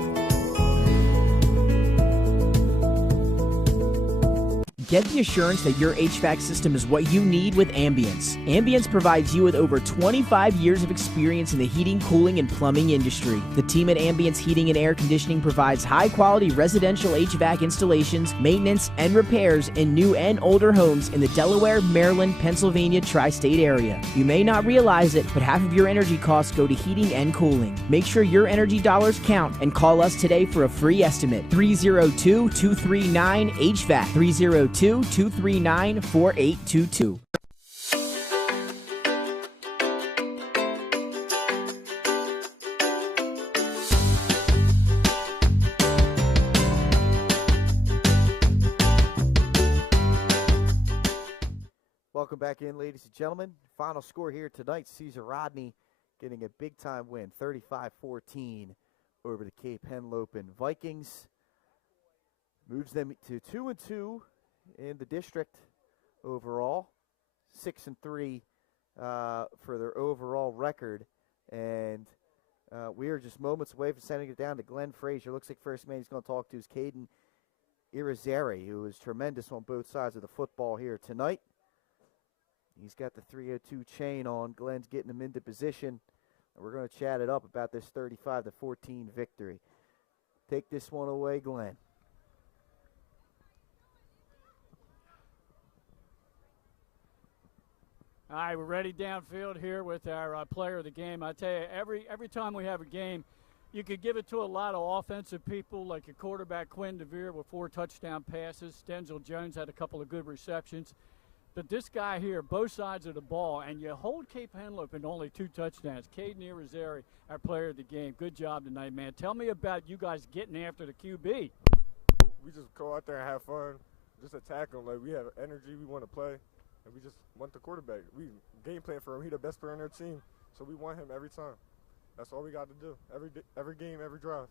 Get the assurance that your HVAC system is what you need with Ambience. Ambience provides you with over 25 years of experience in the heating, cooling, and plumbing industry. The team at Ambience Heating and Air Conditioning provides high-quality residential HVAC installations, maintenance, and repairs in new and older homes in the Delaware, Maryland, Pennsylvania tri-state area. You may not realize it, but half of your energy costs go to heating and cooling. Make sure your energy dollars count and call us today for a free estimate. 302-239-HVAC. 302-239-4822. Welcome back in, ladies and gentlemen. Final score here tonight, Caesar Rodney getting a big-time win, 35-14 over the Cape Henlopen Vikings. Moves them to 2-2 in the district overall, 6-3 for their overall record, and we are just moments away from sending it down to Glenn Frazier. Looks like first man he's going to talk to is Caden Irizarry, who is tremendous on both sides of the football here tonight. He's got the 302 chain on. Glenn's getting him into position, and we're going to chat it up about this 35-14 victory. Take this one away, Glenn. All right, we're ready downfield here with our player of the game. I tell you, every time we have a game, you could give it to a lot of offensive people, like your quarterback Quinn DeVere with 4 touchdown passes. Denzel Jones had a couple of good receptions. But this guy here, both sides of the ball, and you hold Cape Henlopen only 2 touchdowns. Caden Irizarry, our player of the game. Good job tonight, man. Tell me about you guys getting after the QB. We just go out there and have fun, just attack them. Like, we have energy, we want to play. And we just want the quarterback. We game plan for him. He's the best player on their team, so we want him every time. That's all we got to do. Every game, every drive.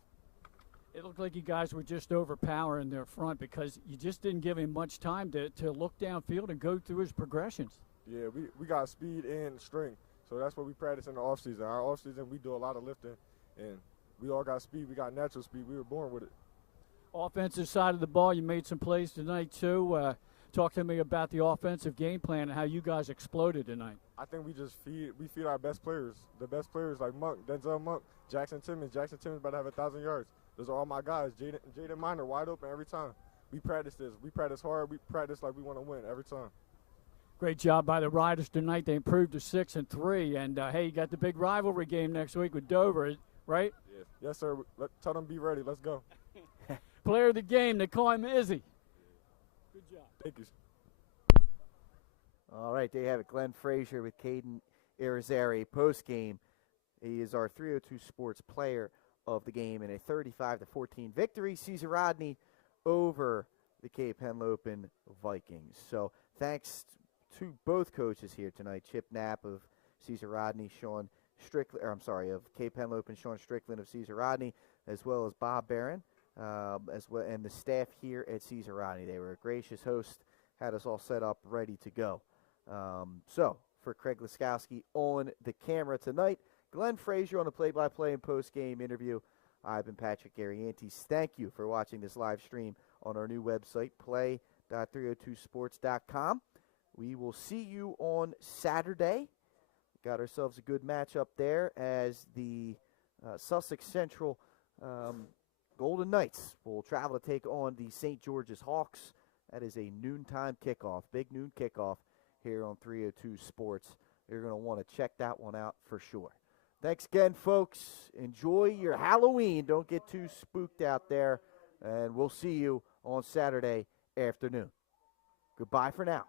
It looked like you guys were just overpowering their front because you just didn't give him much time to look downfield and go through his progressions. Yeah, we got speed and strength, so that's what we practice in the off season. Our off season, we do a lot of lifting, and we all got speed. We got natural speed. We were born with it. Offensive side of the ball, you made some plays tonight too. Talk to me about the offensive game plan and how you guys exploded tonight. I think we feed our best players. The best players like Monk, Denzel Monk, Jackson Timmons. Jackson Timmons about to have 1,000 yards. Those are all my guys. Jaden Minor wide open every time. We practice this. We practice hard. We practice like we want to win every time. Great job by the Riders tonight. They improved to 6-3. And, hey, you got the big rivalry game next week with Dover, right? Yeah. Yes, sir. Tell them be ready. Let's go. Player of the game, they call him Izzy. Good job. Thank you. All right, there you have it. Glenn Frazier with Caden Irizarry post-game. He is our 302 Sports Player of the game in a 35-14 victory. Caesar Rodney over the Cape Henlopen Vikings. So thanks to both coaches here tonight, Chip Knapp of Caesar Rodney, of Cape Henlopen, Sean Strickland of Caesar Rodney, as well as Bob Barron, as well, and the staff here at Caesar Rodney. They were a gracious host, had us all set up, ready to go. So for Craig Laskowski on the camera tonight, Glenn Frazier on the play-by-play and post-game interview. I've been Patrick Ariantes. Thank you for watching this live stream on our new website, play.302sports.com. We will see you on Saturday. Got ourselves a good matchup there as the Sussex Central Golden Knights will travel to take on the St. George's Hawks. That is a noontime kickoff, big noon kickoff here on 302 Sports. You're going to want to check that one out for sure. Thanks again, folks. Enjoy your Halloween. Don't get too spooked out there. And we'll see you on Saturday afternoon. Goodbye for now.